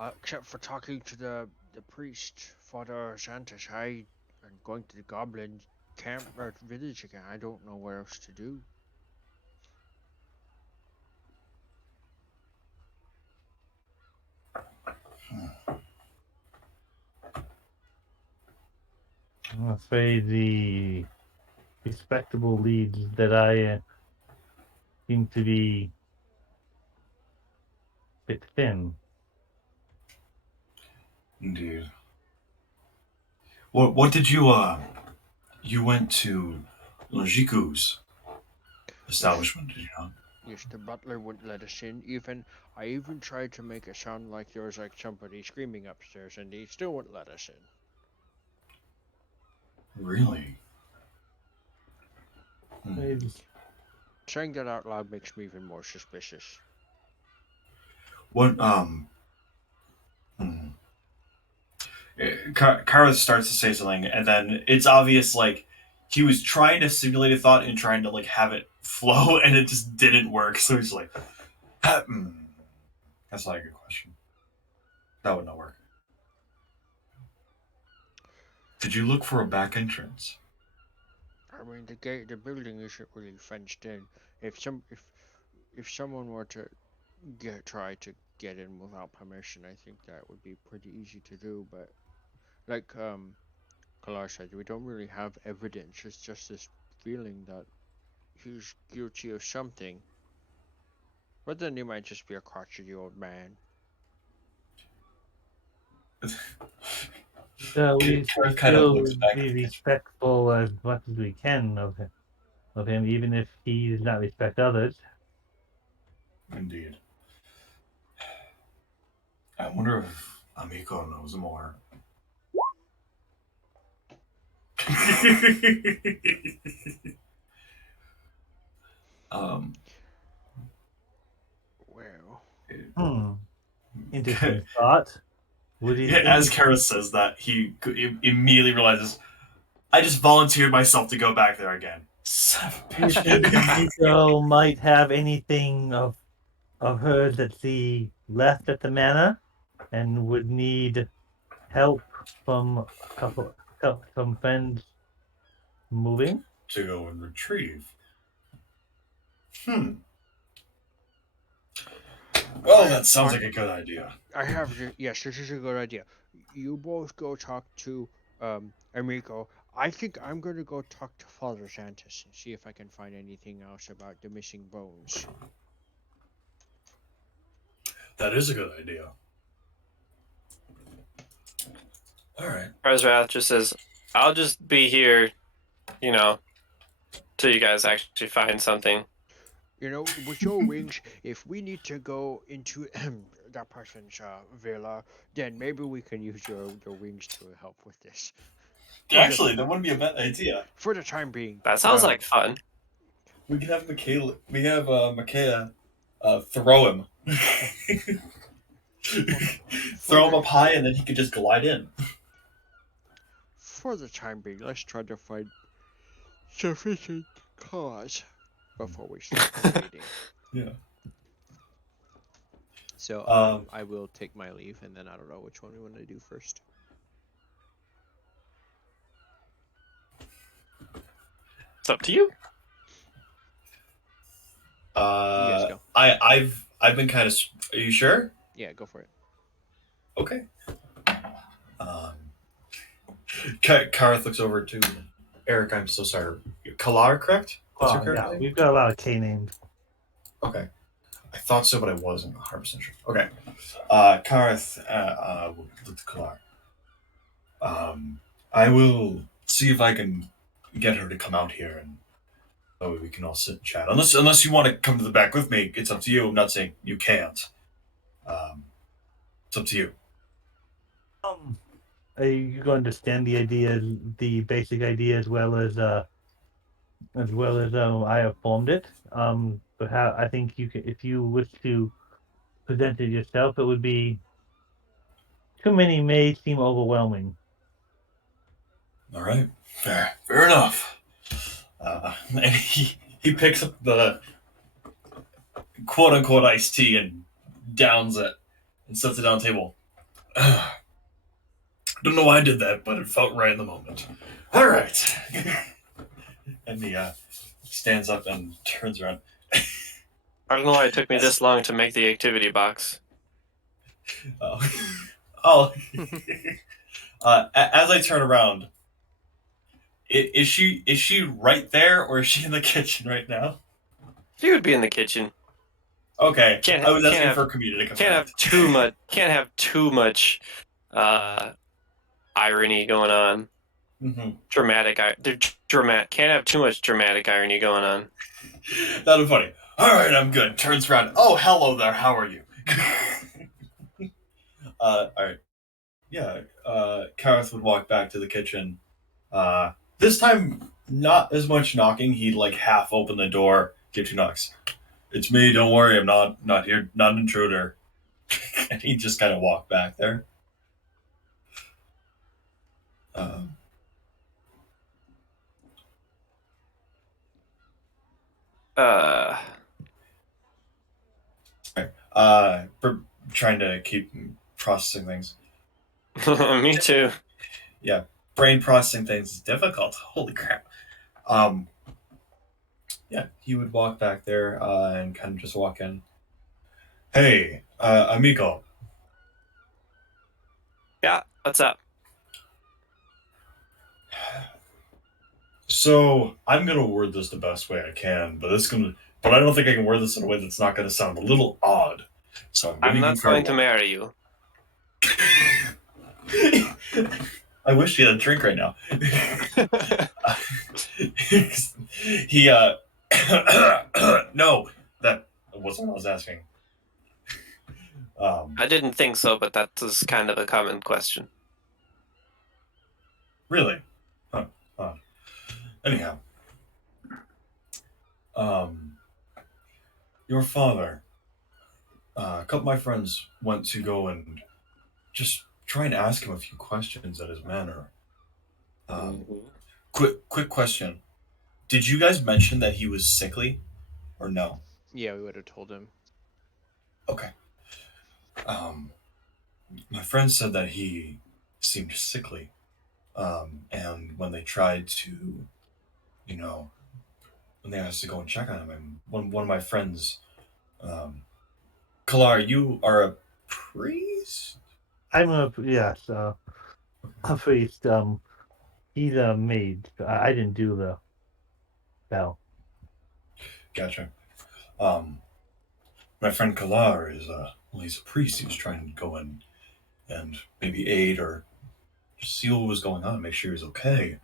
except for talking to the priest, Father Santos, and going to the Goblin camp or village again, I don't know what else to do. I'm afraid the respectable leads that I seem to be a bit thin. Indeed. What did you went to Lajiku's Yes, establishment, did you not? yes, the butler wouldn't let us in. I even tried to make it sound like there was like somebody screaming upstairs, and he still wouldn't let us in. Really? It's- Saying that out loud makes me even more suspicious. What hmm. Kara starts to say something, and then it's obvious like he was trying to simulate a thought and trying to like have it flow, and it just didn't work. So he's like, That's not a good question. That would not work. Did you look for a back entrance? I mean, the building isn't really fenced in. If someone were to try to get in without permission, I think that would be pretty easy to do. But like Kalar said, we don't really have evidence. It's just this feeling that he's guilty of something. But then he might just be a crotchety old man. we Kara kind of still looks would back at be the kitchen. respectful as much as we can of him, even if he does not respect others. Indeed. I wonder if Amico knows more. um, Well, Hmm. Interesting thought. Would you think as Kara says that, he immediately realizes I just volunteered myself to go back there again. Son of a you think bitch. Amico might have anything of hers that she left at the manor and would need help from some friends moving? To go and retrieve. Hmm. Well, I that sounds on like a good idea. yes, this is a good idea. You both go talk to Enrico. I think I'm gonna go talk to Father Santos and see if I can find anything else about the missing bones. That is a good idea. All right. Razrath just says, I'll just be here, you know, till you guys actually find something. You know, with your wings, if we need to go into that person's villa, then maybe we can use your wings to help with this. For the Actually, that wouldn't be a bad idea. for the time being. That sounds like fun. We could have Michaela. We have Michaela throw him. For Throw him the up high, and then he could just glide in. for the time being, let's try to find sufficient cause before we start invading. Yeah. So Um, I will take my leave, and then I don't know which one we want to do first. It's up to you. You guys go. I've I've been kind of. Are you sure? Yeah, go for it. Okay. Karth looks over to Eric. I'm so sorry. Kalar, correct? That's your character Yeah, name? we've got a lot of K names. Okay. I thought so, but I wasn't 100% sure. Okay. Karth with Kalar. I will see if I can get her to come out here and that way we can all sit and chat. Unless you want to come to the back with me, it's up to you. I'm not saying you can't. It's up to you. You going to understand the idea, the basic idea, as well as I have formed it. But how I think you can, if you wish to present it yourself, it would be too many may seem overwhelming. All right. Fair enough. And he picks up the quote unquote iced tea and downs it and sets it on the table. Don't know why I did that, but it felt right in the moment. All right. And he stands up and turns around. I don't know why it took me this long to make the activity box. Oh. Oh. As I turn around, is she right there or is she in the kitchen right now? She would be in the kitchen. Okay, I was asking have, for comedic Can't have effect. too much. Can't have too much irony going on. Mm-hmm. Dramatic. Can't have too much dramatic irony going on. That'd be funny. All right, I'm good. Turns around. Oh, hello there. How are you? All right. Yeah. Kareth would walk back to the kitchen. This time, not as much knocking. He'd like half open the door, give 2 knocks. It's me. Don't worry. I'm not here. Not an intruder. And he just kind of walk back there. Um, Uh, for trying to keep processing things. me too. Yeah, brain processing things is difficult. Holy crap. Yeah, he would walk back there and kind of just walk in. Hey, amigo. Yeah. What's up? So I'm gonna word this the best way I can, but I don't think I can word this in a way that's not gonna sound a little odd. So I'm gonna I'm be not going to careful. marry you. I wish he had a drink right now. He no, that wasn't what I was asking. I didn't think so, but that was kind of a common question. Really? Huh. Anyhow, your father. A couple of my friends went to go and just try and ask him a few questions at his manor. Quick question: did you guys mention that he was sickly, or no? Yeah, we would have told him. Okay. My friend said that he seemed sickly, and when they tried to, you know, when they asked to go and check on him, and one of my friends, Kalar, you are a priest. I'm a priest. He's a maid. I didn't do the spell. Gotcha. My friend Kalar is well, he's a priest. He was trying to go in and maybe aid or see what was going on, make sure he was okay.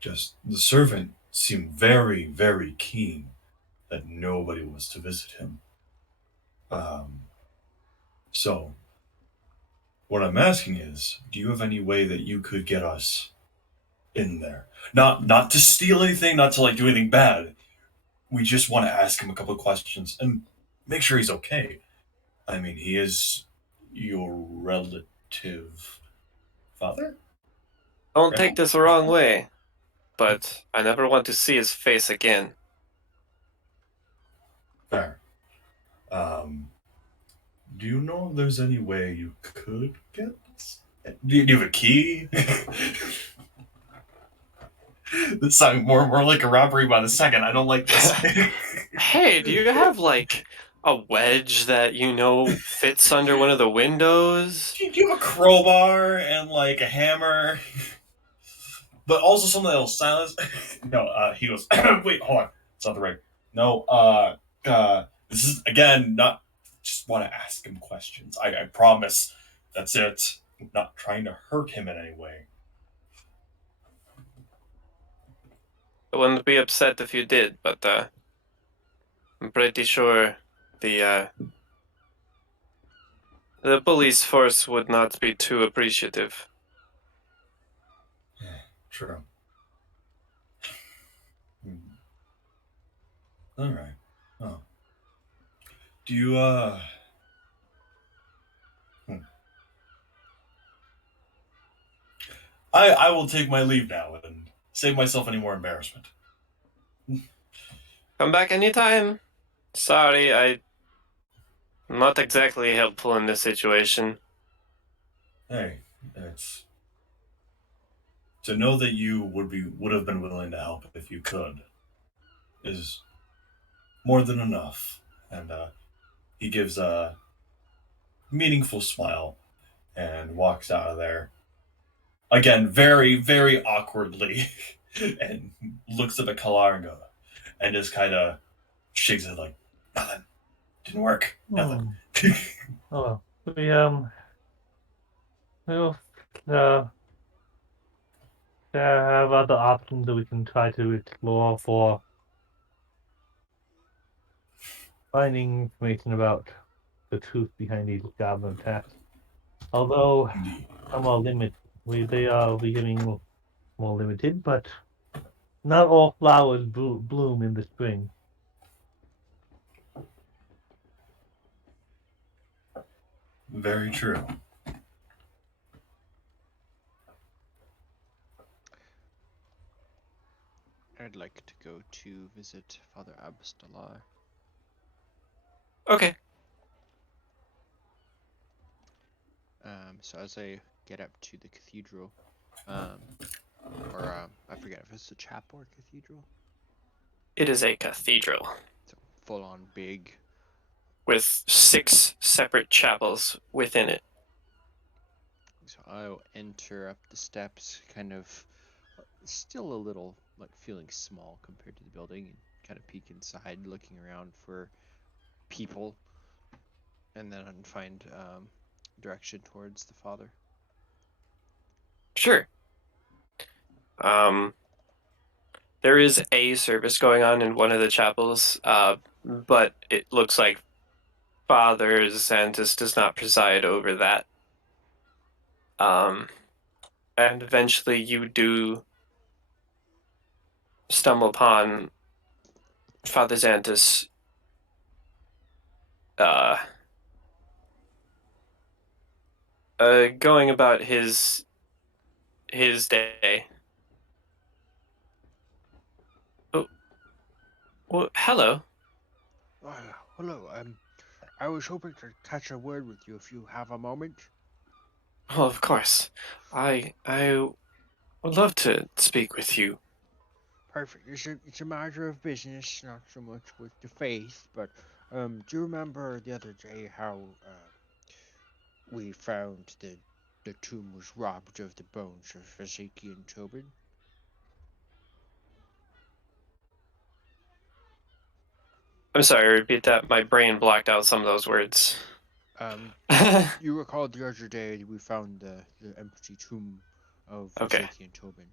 Just the servant seemed very, very keen that nobody was to visit him. Um, so what I'm asking is, do you have any way that you could get us in there? Not to steal anything, not to like do anything bad. We just want to ask him a couple of questions and make sure he's okay. I mean, he is your relative father? Don't take this the wrong way, but I never want to see his face again. Fair. Do you know if there's any way you could get? Do you have a key? This sounds more like a robbery by the second. I don't like this. Hey, do you have like a wedge that fits under one of the windows? Do you have a crowbar and like a hammer? But also something that'll silence. No, he goes, wait, hold on. It's not the right. No, this is, again, not, just want to ask him questions. I promise. That's it. I'm not trying to hurt him in any way. I wouldn't be upset if you did, but I'm pretty sure the the police force would not be too appreciative. True. All right. Oh. Do you, I will take my leave now and save myself any more embarrassment. Come back anytime. Sorry, I'm not exactly helpful in this situation. Hey, it's to know that you would have been willing to help if you could is more than enough. And he gives a meaningful smile and walks out of there. Again, very, very awkwardly, and looks at the Kalarga and just kind of shakes it like, nothing. Didn't work. Nothing. Oh, we'll have other options that we can try to explore for finding information about the truth behind these goblin attacks. Although Indeed. some are limited, they are becoming more limited, but not all flowers bloom in the spring. Very true. I'd like to go to visit Father Abstalar. Okay. So as I get up to the cathedral, I forget if it's a chapel or cathedral. It is a cathedral So full on big. with 6 separate chapels within it. So I'll enter up the steps, kind of still a little like feeling small compared to the building, and kind of peek inside, looking around for people, and then find direction towards the father. Sure. There is a service going on in one of the chapels, but it looks like Father Xantus does not preside over that. And eventually you do stumble upon Father Xantus going about his day. Oh, well, hello. Hello. I was hoping to catch a word with you if you have a moment. Oh, of course. I would love to speak with you. Perfect. It's a matter of business, not so much with the faith. But do you remember the other day how we found the tomb was robbed of the bones of Ezekiel and Tobin? I'm sorry, repeat that. My brain blocked out some of those words. You recall the other day we found the empty tomb of Okay. Ezekiel and Tobin.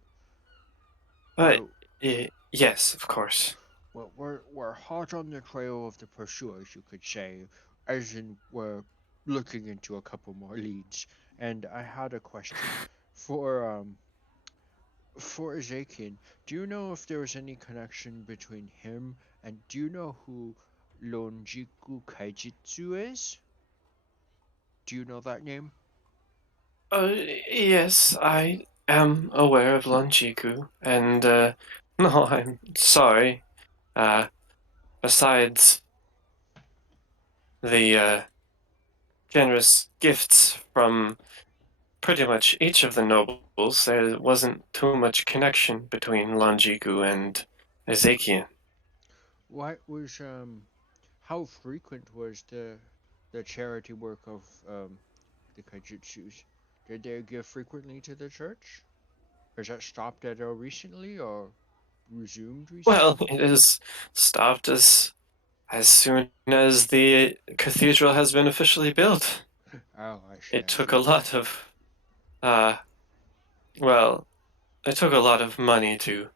But Well, yes, of course. well, we're hot on the trail of the pursuers, you could say, as in we're looking into a couple more leads. And I had a question for Ezekiel. Do you know if there was any connection between him and do you know who Lonjiku Kaijitsu is? Do you know that name? Yes, I am aware of Lanchiku, and no, I'm sorry. Besides the generous gifts from pretty much each of the nobles, there wasn't too much connection between Lonjiku and Ezekiel. What was how frequent was the charity work of the Kajutsus? Did they give frequently to the church? Has that stopped at all recently or resumed Well, recently? it is stopped as soon as the cathedral has been officially built. Oh, I see, It I took a see. lot of, uh, well, it took a lot of money to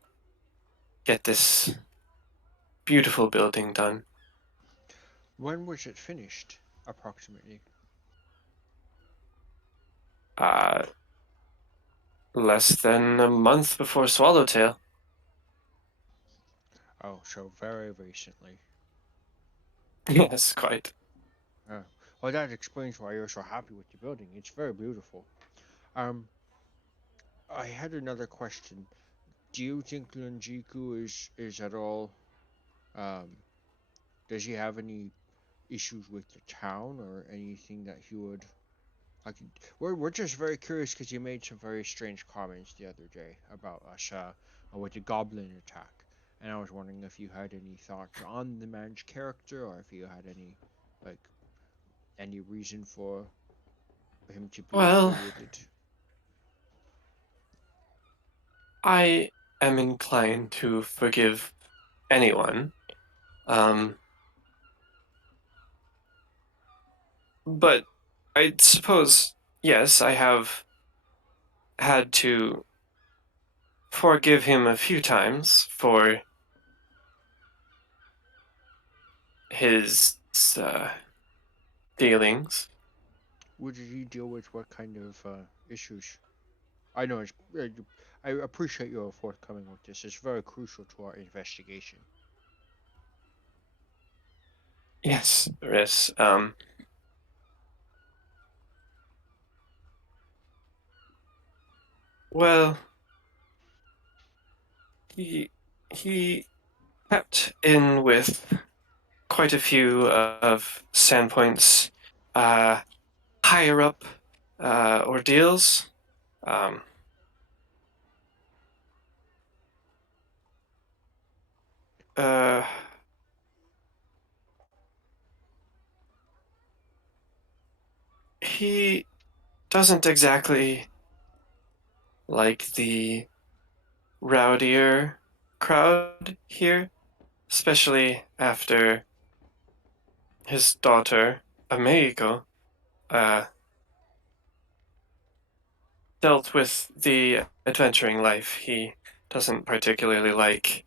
get this beautiful building done. When was it finished, approximately? Uh, Less than a month before Swallowtail. Oh, so very recently. Yes, quite. Oh, well, that explains why you're so happy with the building. It's very beautiful. Um, I had another question. Do you think Lunjiku is at all um does he have any issues with the town or anything that he would like? We're just very curious because you made some very strange comments the other day about us with the goblin attack, and I was wondering if you had any thoughts on the man's character or if you had like any reason for him to be Well, affiliated. I am inclined to forgive anyone. Um, but I suppose, yes, I have had to forgive him a few times for his uh, dealings. Would he deal with what kind of issues? I know it's. I appreciate your forthcoming with this. It's very crucial to our investigation. Yes, yes. Well, he he kept in with quite a few of Sandpoint's uh, higher up ordeals. Um, uh, he doesn't exactly like the rowdier crowd here, especially after his daughter, Americo, uh, dealt with the adventuring life. He doesn't particularly like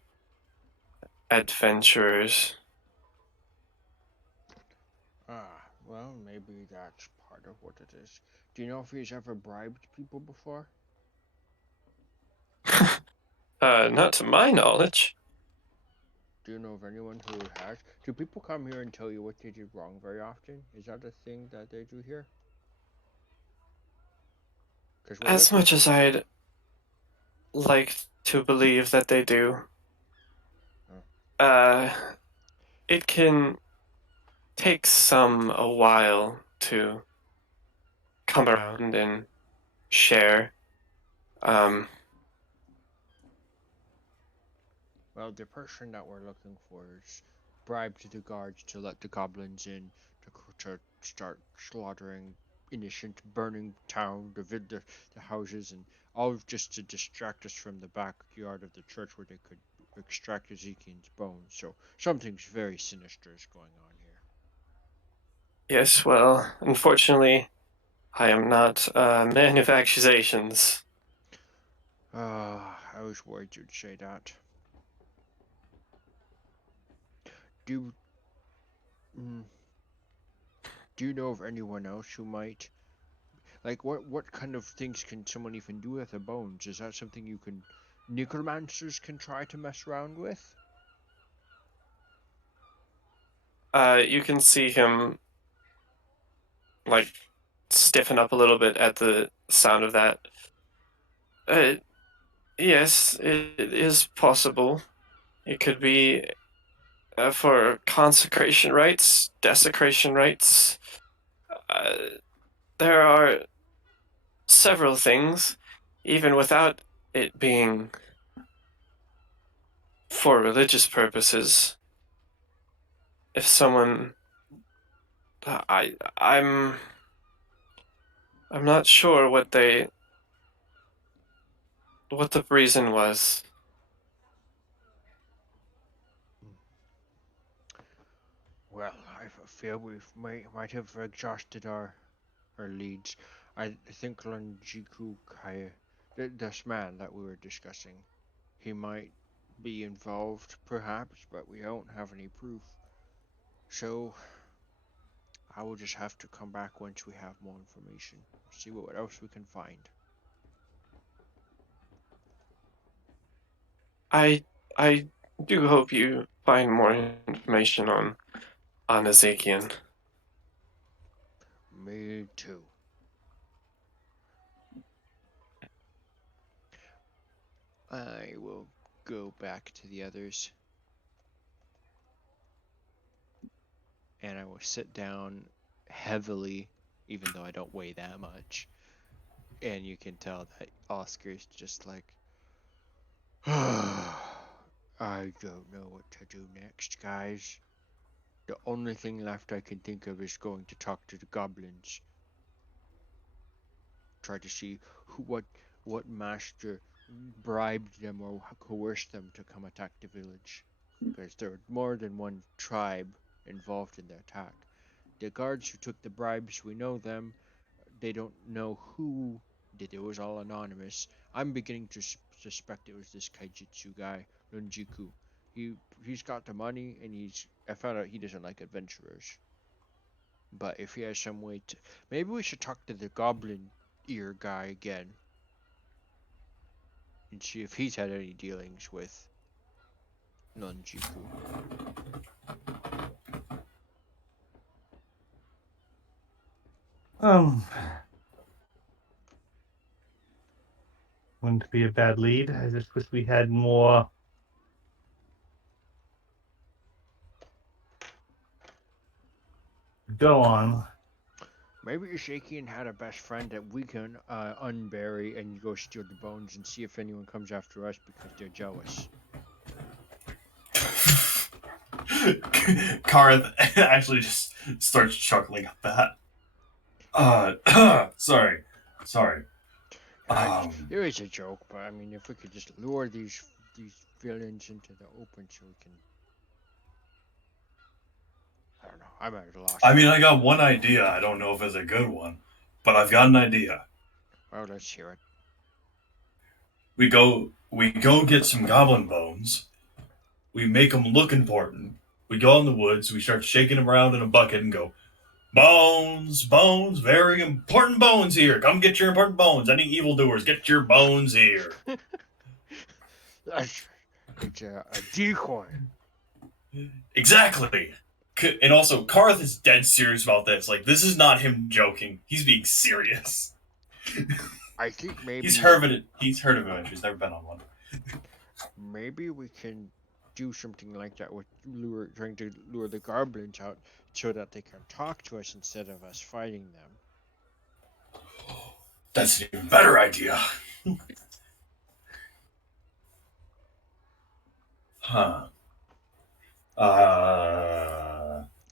adventurers. Well, maybe that's part of what it is. Do you know if he's ever bribed people before? Not to my knowledge. Do you know of anyone who has? Do people come here and tell you what they did wrong very often? Is that a thing that they do here? Because we're As looking much for. as I'd like to believe that they do, Oh, uh, it can take some a while to come around and share. Um, well, the person that we're looking for is bribed the guards to let the goblins in to start slaughtering innocent, burning town, the houses, and all just to distract us from the backyard of the church where they could extract Ezekiel's bones. So something's very sinister is going on here. yes, well, unfortunately, I am not a man of accusations. I was worried you'd say that. Do mm, do you know of anyone else who might like what kind of things can someone even do with the bones? Is that something you can necromancers can try to mess around with? You can see him like stiffen up a little bit at the sound of that. Uh, yes, it is possible. It could be for consecration rites, desecration rites. Uh, there are several things, even without it being for religious purposes. If someone, I'm not sure what the reason was. Well, I feel we might have exhausted our leads. I think Lonjiku Kaya, this man that we were discussing, he might be involved, perhaps, but we don't have any proof. So I will just have to come back once we have more information. See what else we can find. I do hope you find more information on Ezekiel. Me too. I will go back to the others. And I will sit down heavily, even though I don't weigh that much. And you can tell that Oscar's just like, I don't know what to do next, guys. The only thing left I can think of is going to talk to the goblins. Try to see what master bribed them or coerced them to come attack the village. Because there were more than one tribe involved in the attack. The guards who took the bribes, we know them. They don't know who did it. It was all anonymous. I'm beginning to suspect it was this Kaijitsu guy, Lunjiku. He's got the money, and I found out he doesn't like adventurers. But if he has some way to, maybe we should talk to the Goblin ear guy again and see if he's had any dealings with Nunjiku. Wouldn't be a bad lead. I just wish we had more. Go on. Maybe Ishakian had a best friend that we can unbury and go steal the bones and see if anyone comes after us because they're jealous. Karth actually just starts chuckling at that. Sorry. It was a joke, but I mean, if we could just lure these villains into the open so we can... I don't know, I'm at a loss. I mean, I got one idea. I don't know if it's a good one, but I've got an idea. Well, let's hear it. We go get some goblin bones. We make them look important. We go in the woods. We start shaking them around in a bucket and go, bones, bones, very important bones here. Come get your important bones. Any evildoers, get your bones here. It's a decoy. Exactly. And also, Karth is dead serious about this. Like, this is not him joking. He's being serious. I think maybe... He's heard of adventures, never been on one. Maybe we can do something like that with trying to lure the goblins out so that they can talk to us instead of us fighting them. That's an even better idea. Huh.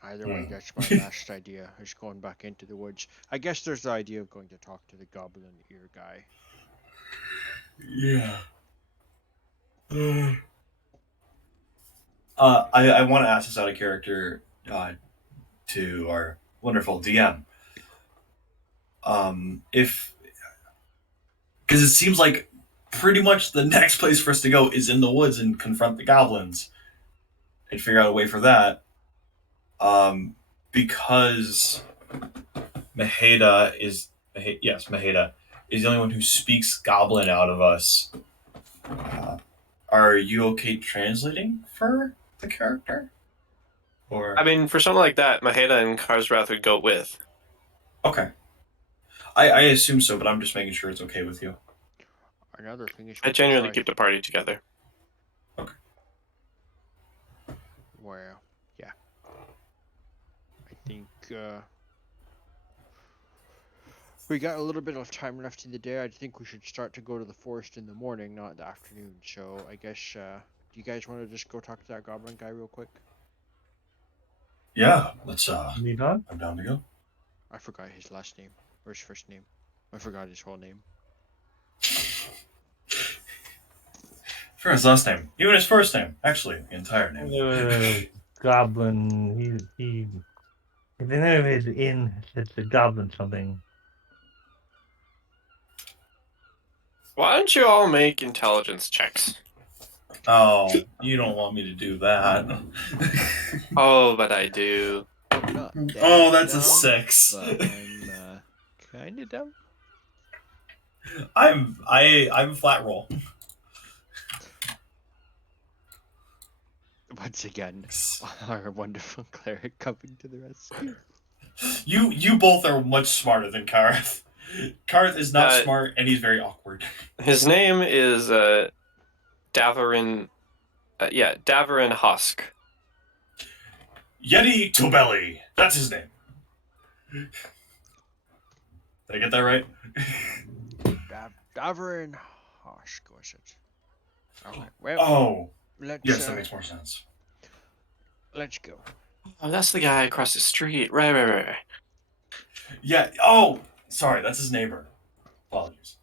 Either way, that's my last idea, is going back into the woods. I guess there's the idea of going to talk to the goblin ear guy. Yeah. I want to ask this out of character to our wonderful DM. Because it seems like pretty much the next place for us to go is in the woods and confront the goblins and figure out a way for that. Because Maheda is the only one who speaks Goblin out of us. Are you okay translating for the character? Or I mean, for something like that, Maheda and Karswrath would go with. okay, I assume so, but I'm just making sure it's okay with you. Another thing is... I generally keep the party together. Okay. Well, yeah. I think... We got a little bit of time left in the day. I think we should start to go to the forest in the morning, not in the afternoon. So I guess, do you guys want to just go talk to that goblin guy real quick? Yeah, let's. Lead on? I'm down to go. I forgot his last name or his first name. I forgot his whole name. For his last name, even his first name, actually, the entire name. Goblin. He. The name of his inn. It's a goblin something. Why don't you all make intelligence checks? Oh, you don't want me to do that. Oh, but I do. I'm not Oh, that's a dumb, 6. But I'm kind of dumb. I'm a flat roll. Once again, our wonderful cleric coming to the rescue. You both are much smarter than Karth. Karth is not smart and he's very awkward. His name is Davarin. Davarin Husk. Yeti Tobelli. That's his name. Did I get that right? Davarin Hosk, was it? Alright, well, Oh, let's, yes, that makes more sense. let's go. Oh, that's the guy across the street. Right. Yeah. Oh, sorry, that's his neighbor. Apologies.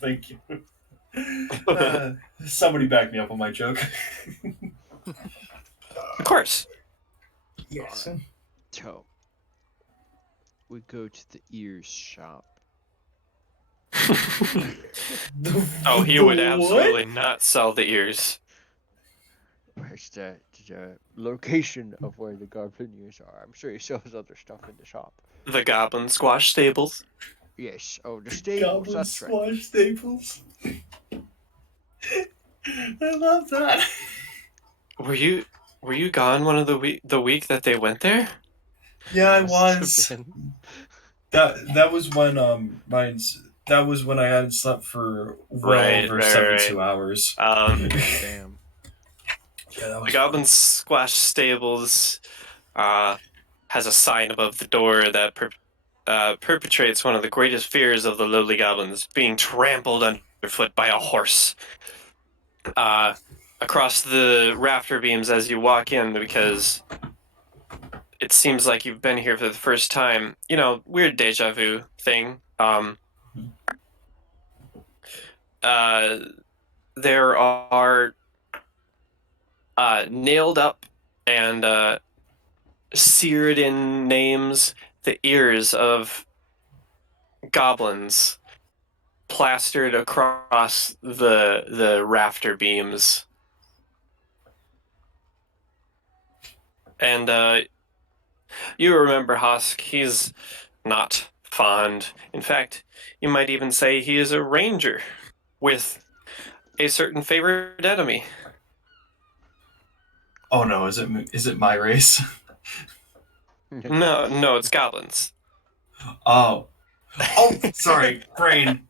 Thank you. Somebody back me up on my joke. Of course. Yes. So, we go to the ears shop. Oh, he would absolutely not sell the ears. Where's the location of where the goblin ears are? I'm sure he sells other stuff in the shop. The Goblin Squash Stables. Yes. Oh, the stables. Goblin That's right. squash staples. I love that. Were you gone one of the week that they went there? Yeah, I Must have was. been. That was when that was when I hadn't slept for well over 72 hours. Damn. Yeah, that The was Goblin fun. Squash Stables has a sign above the door that perpetrates one of the greatest fears of the lowly goblins, being trampled underfoot by a horse. Across the rafter beams as you walk in, because it seems like you've been here for the first time. You know, weird deja vu thing. There are nailed up and seared in names the ears of goblins plastered across the rafter beams. And you remember Husk, he's not fond. In fact, you might even say he is a ranger with a certain favorite enemy. Oh no, is it my race? No, it's goblins. Oh, sorry, brain.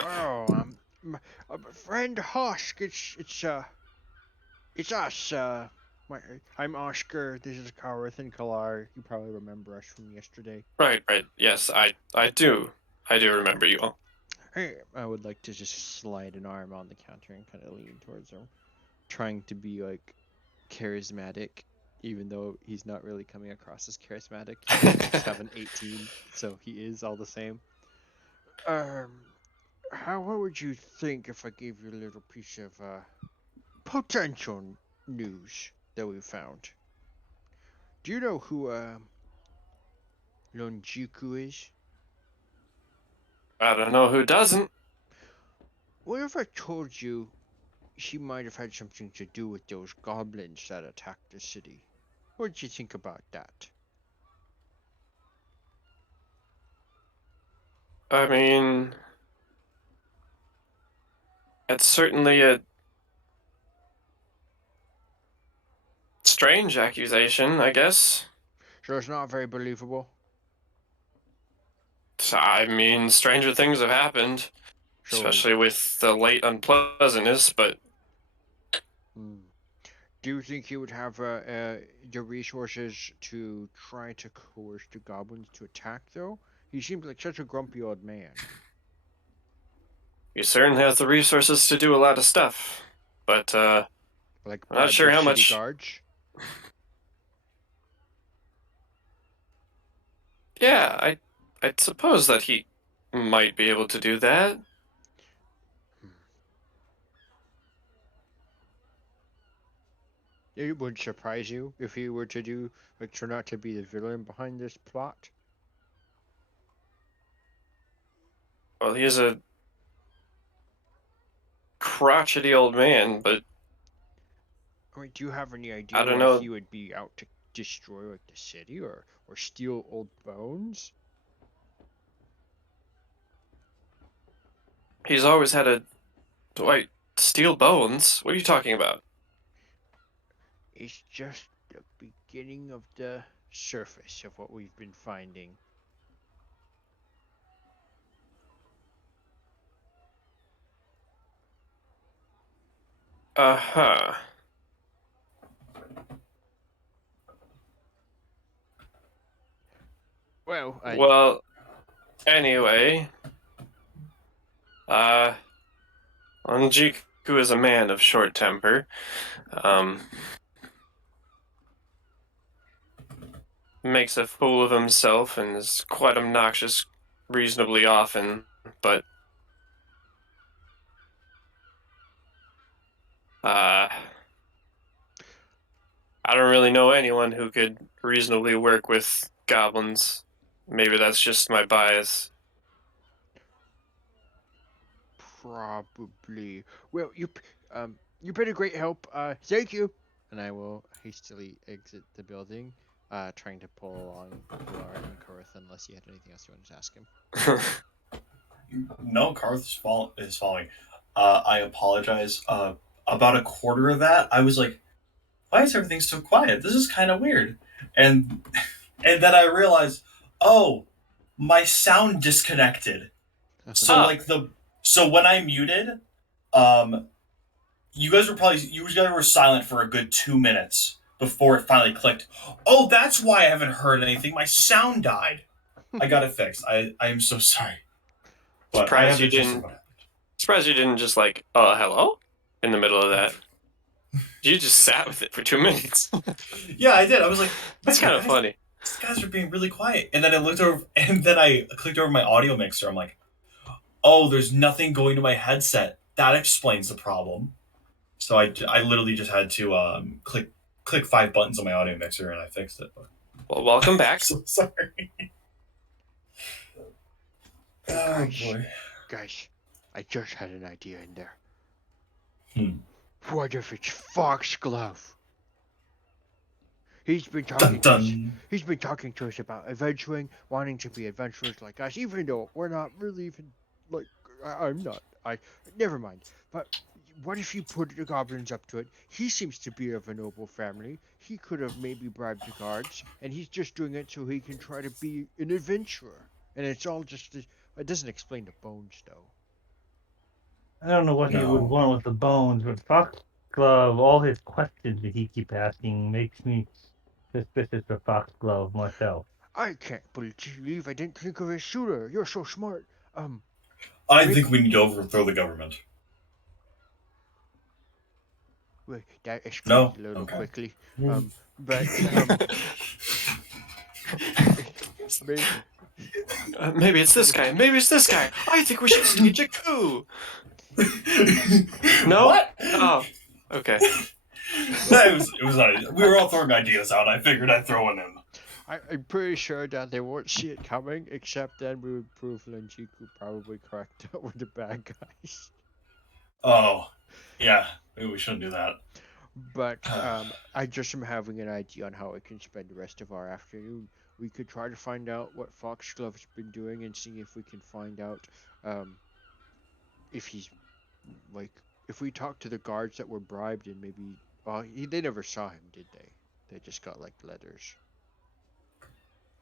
Oh, friend Hosk. It's us. I'm Oscar. This is Karth and Kalar. You probably remember us from yesterday. Right. Yes, I do. I do remember you all. Hey, I would like to just slide an arm on the counter and kind of lean towards him, trying to be like charismatic, even though he's not really coming across as charismatic. He just have an 18, so he is all the same. What would you think if I gave you a little piece of potential news that we found? Do you know who Lonjiku is? I don't know who doesn't. What if I told you she might have had something to do with those goblins that attacked the city? What did you think about that? I mean, it's certainly a strange accusation, I guess. So it's not very believable. I mean, stranger things have happened, So, especially with the late unpleasantness, but Do you think he would have the resources to try to coerce the goblins to attack, though? He seems like such a grumpy old man. He certainly has the resources to do a lot of stuff, but Like I'm not bribe sure the how city much. guards. Yeah, I'd suppose that he might be able to do that. Hmm. It would surprise you if he were to turn out to be the villain behind this plot. Well, he is a crotchety old man, but I mean, do you have any I idea don't why know. he would be out to destroy like the city or steal old bones? He's always had a. Wait, steel bones? What are you talking about? It's just the beginning of the surface of what we've been finding. Uh huh. Well, Well, anyway, uh, Onjiku is a man of short temper. Um, makes a fool of himself and is quite obnoxious reasonably often, but uh, I don't really know anyone who could reasonably work with goblins. Maybe that's just my bias. probably. Well, you've been a great help. Thank you. And I will hastily exit the building, trying to pull along Pilar and Karth unless you had anything else you wanted to ask him. No, Karth is following. I apologize. About a quarter of that, I was like, "Why is everything so quiet? This is kind of weird." And and then I realized, oh, my sound disconnected. So Ah. like so when I muted, um, you guys were silent for a good 2 minutes before it finally clicked. Oh, that's why I haven't heard anything. My sound died. I got it fixed. I am so sorry, but I Surprised have you the gist of didn't. what happened. Surprised you didn't just like, hello, in the middle of that. You just sat with it for 2 minutes. Yeah, I did. I was like, That's man, kind of funny. these guys are being really quiet. And then I looked over, and then I clicked over my audio mixer. I'm like, oh, there's nothing going to my headset. That explains the problem. So I literally just had to click 5 buttons on my audio mixer, and I fixed it. But Well, welcome back. so sorry. Oh Guys, boy. guys, I just had an idea in there. Hmm. What if it's Foxglove? He's been Dun talking to us. dun. He's been talking to us about adventuring, wanting to be adventurers like us, even though we're not really even like I'm not. Never mind. But what if you put the goblins up to it? He seems to be of a noble family. He could have maybe bribed the guards, and he's just doing it so he can try to be an adventurer. And it's all just it doesn't explain the bones though. I don't know what he would No. want with the bones, but Foxglove, all his questions that he keeps asking makes me suspicious of Foxglove myself. I can't believe I didn't think of a shooter. You're so smart. I Maybe, think we need to overthrow the government. wait, that escalated No? a little Okay. quickly. Hmm. But maybe, Maybe it's this guy. Maybe it's this guy. I think we should stage a coup. No? What? Oh, okay. it was not, we were all throwing ideas out. I figured I'd throw one in. I'm pretty sure that they won't see it coming, except then we would prove Lenjiku probably correct that we're the bad guys. Oh, yeah. Maybe we shouldn't do that. But I just am having an idea on how we can spend the rest of our afternoon. We could try to find out what Foxglove's been doing and see if we can find out if he's like if we talk to the guards that were bribed and maybe they never saw him, did they? They just got like letters.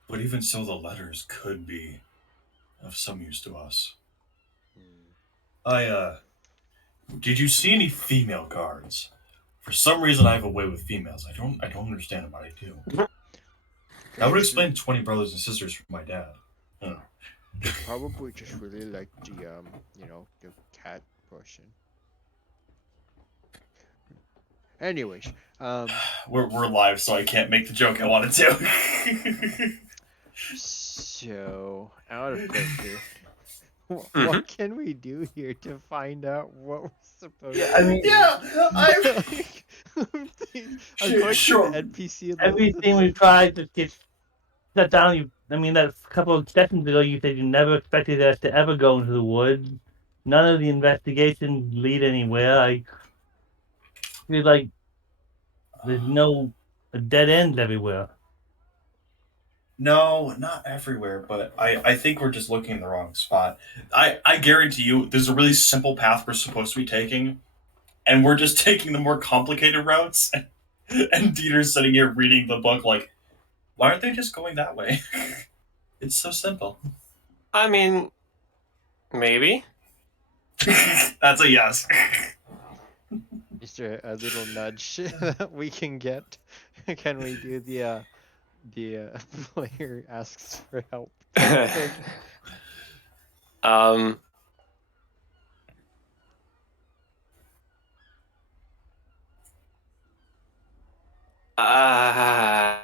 But even so, the letters could be of some use to us. Hmm. Did you see any female guards For some reason, I have a way with females. I don't understand it, but I do. That would explain 20 brothers and sisters from my dad. Huh. They probably just really like the the cat portion. Anyways, We're live, so I can't make the joke I wanted to. so out of character. Mhm. What can we do here to find out what we're supposed Yeah, to I mean, Yeah, According Sure. to the NPC, everything we tried to get shut down. I mean, that a couple of sessions ago, you said you never expected us to ever go into the woods. None of the investigations lead anywhere. I feel like there's no dead ends everywhere. No, not everywhere, but I think we're just looking in the wrong spot. I guarantee you, there's a really simple path we're supposed to be taking, and we're just taking the more complicated routes. And Dieter's sitting here reading the book like, why aren't they just going that way? It's so simple. I mean, maybe. That's a yes. Is there a little nudge that we can get? Can we do the player asks for help? um. Uh,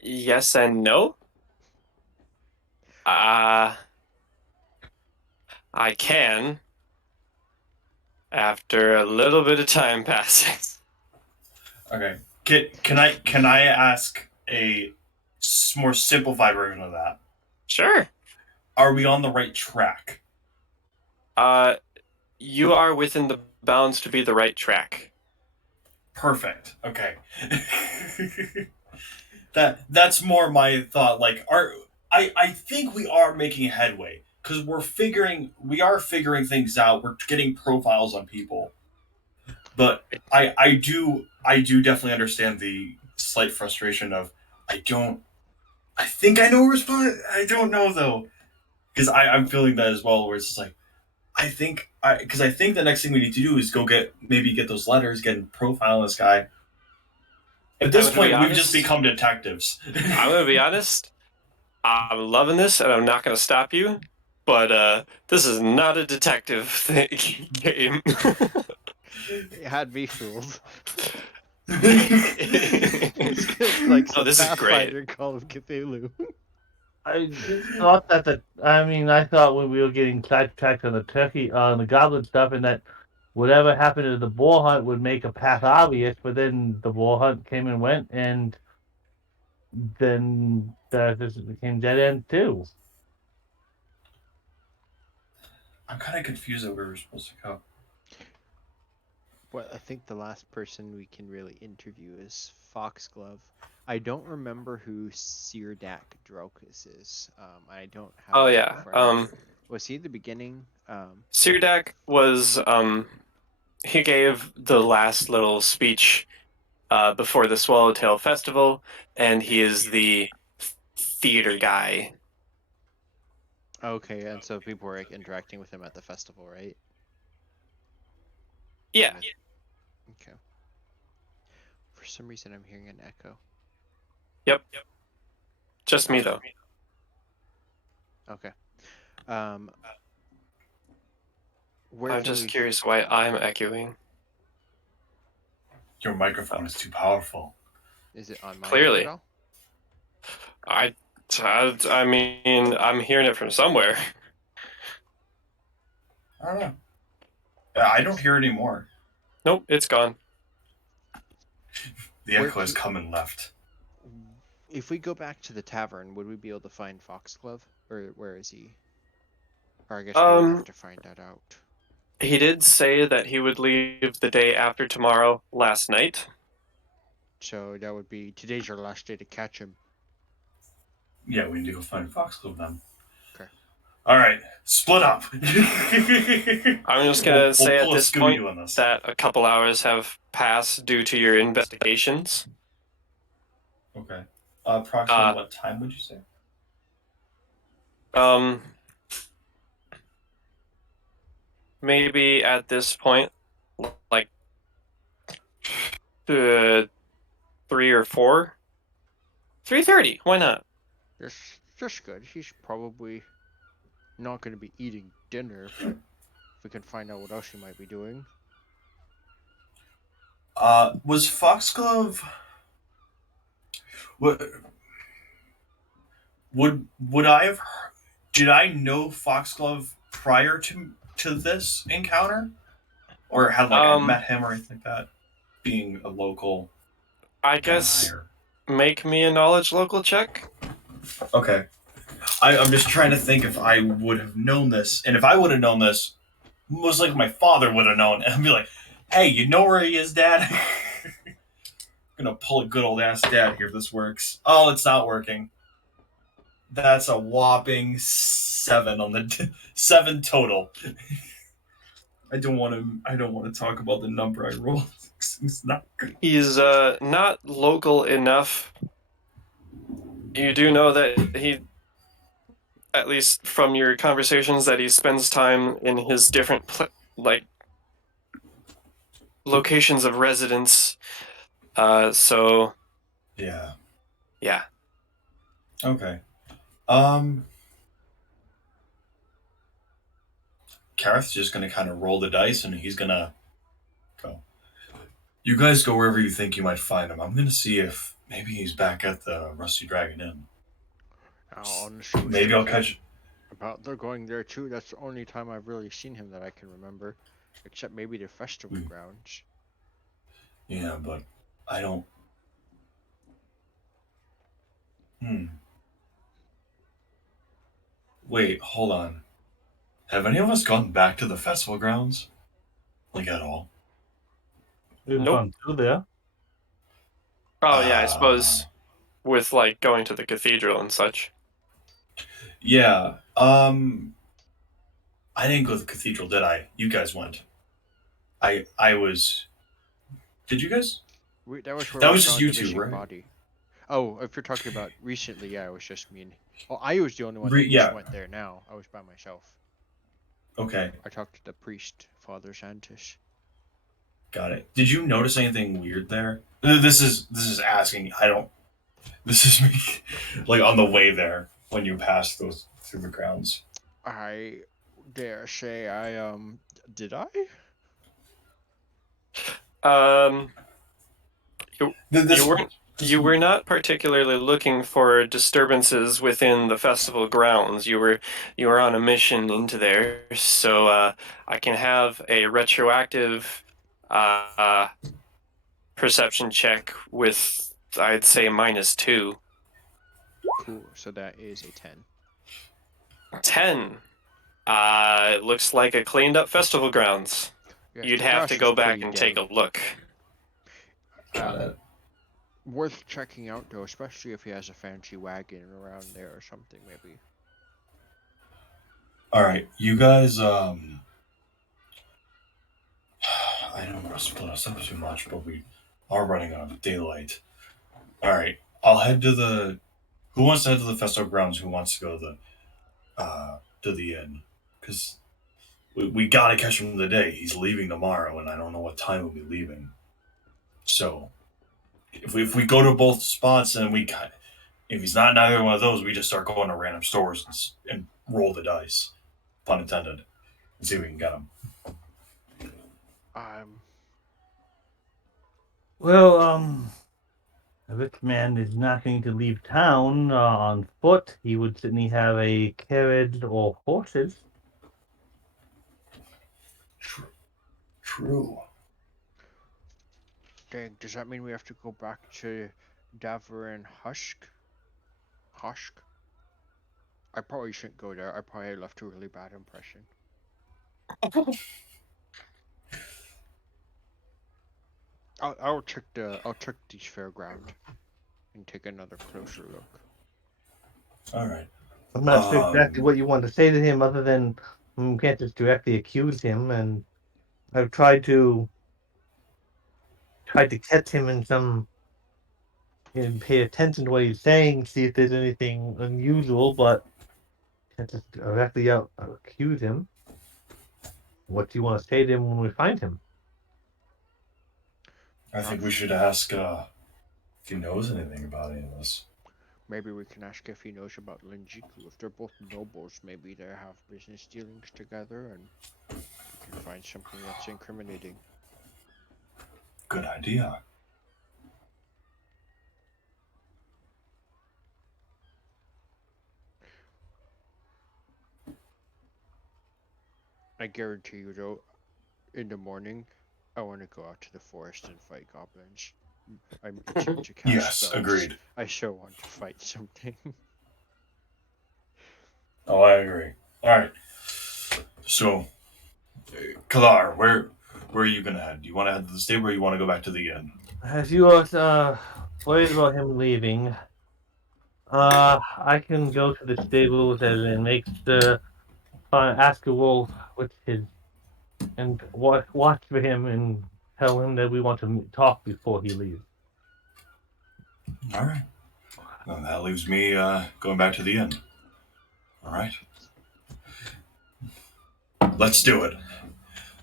yes and no. Uh, I can after a little bit of time passing. Okay. Can I ask a more simplified version of that? Sure. Are we on the right track? Uh, you are within the bounds to be the right track. Perfect. Okay. That's more my thought. Like, I think we are making headway because we are figuring things out. We're getting profiles on people, but I do definitely understand the slight frustration of I don't. I think I know a response. I don't know though because I'm feeling that as well. Where it's just like I think the next thing we need to do is maybe get those letters, get a profile on this guy. At this I'm gonna be point, we've just honest. become detectives. I'm gonna be honest. I'm loving this, and I'm not gonna stop you. But this is not a detective game. It had me fooled. Oh, It's just like some this is great. Pathfinder Call of Cthulhu. I just thought that I thought when we were getting sidetracked on the goblin stuff, and that whatever happened to the boar hunt would make a path obvious. But then the boar hunt came and went, and then this became dead end too. I'm kind of confused at where we're supposed to go. Well, I think the last person we can really interview is Foxglove. I don't remember who Sirdak Drokus is. I don't have. Oh it in yeah. front of me. Was he at the beginning? Sirdak was he gave the last little speech before the Swallowtail Festival, and he is the theater guy. Okay, and so people were like, interacting with him at the festival, right? Yeah. Okay. For some reason, I'm hearing an echo. Yep. Just me though. Okay. Where I'm can just we? curious why I'm echoing. Your microphone is too powerful. Is it on my Clearly. end at all? I mean, I'm hearing it from somewhere. I don't know. I don't hear it anymore. Nope, it's gone. The echo has come and left. If we go back to the tavern, would we be able to find Foxglove? Or where is he? Or I guess we would have to find that out. He did say that he would leave the day after tomorrow last night. So that would be today's your last day to catch him. Yeah, we need to go find Foxglove then. Okay. All right, split up. I'm just gonna say pull at a this point Scooby-Doo on this. that a couple hours have passed due to your investigations. Okay. Approximately what time would you say? maybe at this point, like 3 or 4. 3:30. Why not? Just good. He's probably not going to be eating dinner, but if we can find out what else he might be doing. Was Foxglove? What would I have? Did I know Foxglove prior to this encounter, or had like I met him or anything like that? Being a local I kind of guess hire. make me a knowledge local check. Okay. I'm just trying to think if I would have known this, and if I would have known this, most like my father would have known, and I'd be like, "Hey, you know where he is, Dad?" Gonna pull a good old ass dad here if this works. Oh, it's not working. That's a whopping 7 on the 7 total. I don't want to. I don't want to talk about the number I rolled. It's not good. He's not local enough. You do know that he, at least from your conversations, that he spends time in his different like locations of residence. So Yeah. yeah. Okay. Kareth's just gonna kind of roll the dice, and he's gonna go. You guys go wherever you think you might find him. I'm gonna see if maybe he's back at the Rusty Dragon Inn. Honestly, was Maybe I'll thinking catch. about they're going there too. That's the only time I've really seen him that I can remember, except maybe the festival grounds. Yeah, but I don't. Hmm. Wait, hold on. Have any of us gone back to the festival grounds? Like at all? We've Nope. gone through there. Oh yeah, I suppose with like going to the cathedral and such. Yeah. I didn't go to the cathedral, did I? You guys went. I was. Did you guys? That was where That we was saw just the you two, missing right? body. Oh, if you're talking about recently, yeah, it was just me and. Oh, I was the only one that Yeah. just went there now. I was by myself. Okay, I talked to the priest, Father Santos. got it. Did you notice anything weird there? This is asking. I don't. This is me, like on the way there when you passed those through the grounds. I dare say I did I? Um, you This. weren't. You were not particularly looking for disturbances within the festival grounds. You were on a mission into there, so I can have a retroactive uh, perception check with, I'd say, -2. Cool. So that is a 10. 10. It looks like a cleaned up festival grounds. Yes, You'd the have grass to is go back pretty and dead. take a look. Got it. Worth checking out though, especially if he has a fancy wagon around there or something, maybe. All right, you guys. I don't want to split us up too much, but we are running out of daylight. All right, I'll head to the. Who wants to head to the festival grounds? Who wants to go to the inn? Because we gotta catch him today. He's leaving tomorrow, and I don't know what time he'll be leaving. So if we go to both spots and if he's not in either one of those, we just start going to random stores and roll the dice, pun intended, and see if we can get him. Well, this man is not going to leave town on foot. He would certainly have a carriage or horses. True. Dang, does that mean we have to go back to Daver and Husk? I probably shouldn't go there. I probably left a really bad impression. I'll check these fairground and take another closer look. All right. I'm not sure exactly what you want to say to him, other than you can't just directly accuse him. And I've tried to catch him in some and pay attention to what he's saying, see if there's anything unusual, but can't just directly out accuse him. what do you want to say to him when we find him? I think we should ask if he knows anything about any of this. Maybe we can ask if he knows about Linjiku. If they're both nobles, maybe they have business dealings together, and we can find something that's incriminating. Good idea. I guarantee you, though, in the morning, I want to go out to the forest and fight goblins. I'm itching to cast Yes, spells. agreed. I sure want to fight something. Oh, I agree. All right. So, Kalar, where are you gonna head? Do you want to head to the stable, or you want to go back to the inn? As you are worried about him leaving, I can go to the stables and make the ask a wolf what's his and watch for him and tell him that we want to talk before he leaves. All right. Well, that leaves me going back to the inn. All right. Let's do it.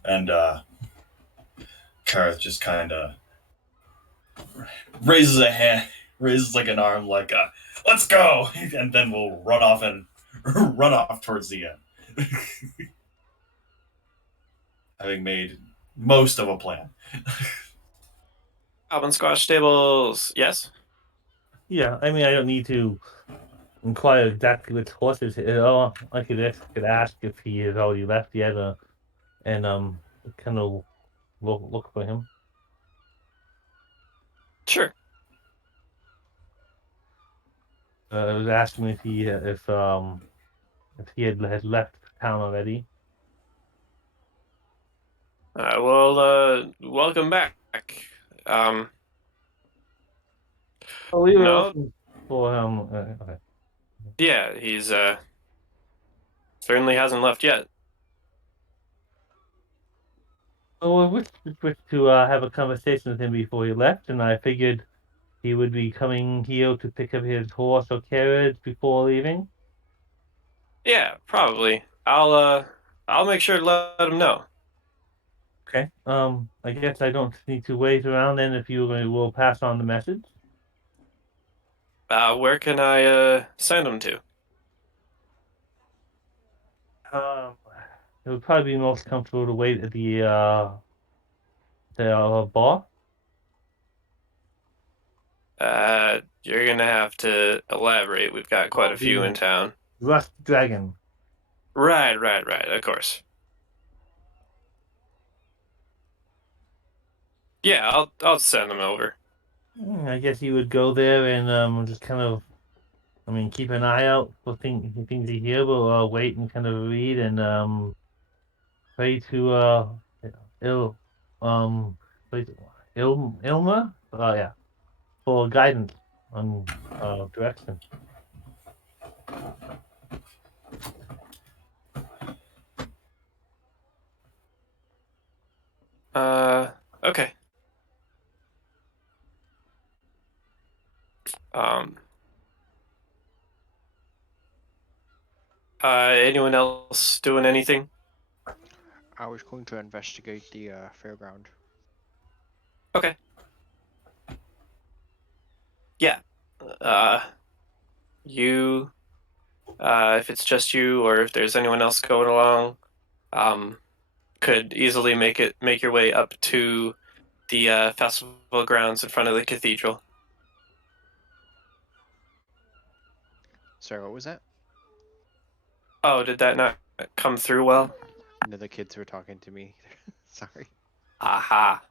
And Kareth just kind of raises a hand, raises like an arm, like "Let's go!" And then we'll run off and run off towards the inn, having made most of a plan. Goblin Squash Stables, yes? Yeah, I mean, I don't need to inquire exactly which horses. I could ask if he has already left yet, and kind of look for him. Sure. I was asking if he had left town already. Well, welcome back. Um, Oh, we were no, looking for him. Okay. yeah, he's certainly hasn't left yet. Oh, we wished to have a conversation with him before he left, and I figured he would be coming here to pick up his horse or carriage before leaving. Yeah, probably. I'll make sure to let him know. Okay. I guess I don't need to wait around then if you will pass on the message. Where can I send him to? Um, it would probably be most comfortable to wait at the bar. You're gonna have to elaborate. We've got quite a few in town. Rust Dragon. Right. Of course. Yeah, I'll send him over. I guess he would go there and just kind of, I mean, keep an eye out for things he hear, but wait and kind of read and pray to Il pray to Ilma. Yeah, for guidance on direction. Okay. Um, anyone else doing anything? I was going to investigate the fairground. Okay. Yeah. Uh, you, if it's just you or if there's anyone else going along, could easily make your way up to the festival grounds in front of the cathedral. Sorry, what was that? Oh, did that not come through well? No, the kids were talking to me. Sorry. Aha.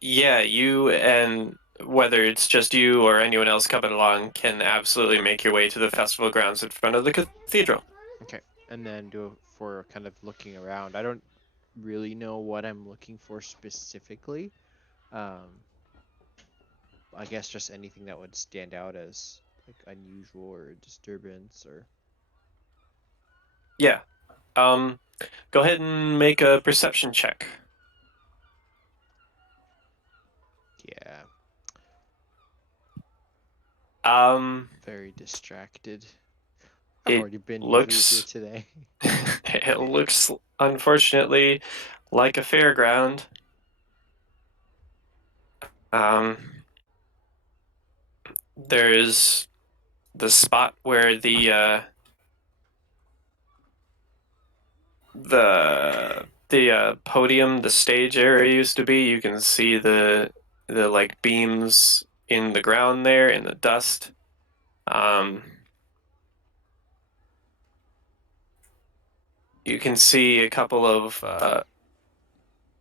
Yeah, you and whether it's just you or anyone else coming along can absolutely make your way to the festival grounds in front of the cathedral. Okay, and then do for kind of looking around. I don't really know what I'm looking for specifically. Um, I guess just anything that would stand out as like unusual or a disturbance or. Yeah. Go ahead and make a perception check. Yeah, Um, very distracted. It already been viewed here looks today. it looks unfortunately like a fairground. Um, there's the spot where the podium, the stage area used to be. You can see the like beams in the ground there in the dust. Um, you can see a couple of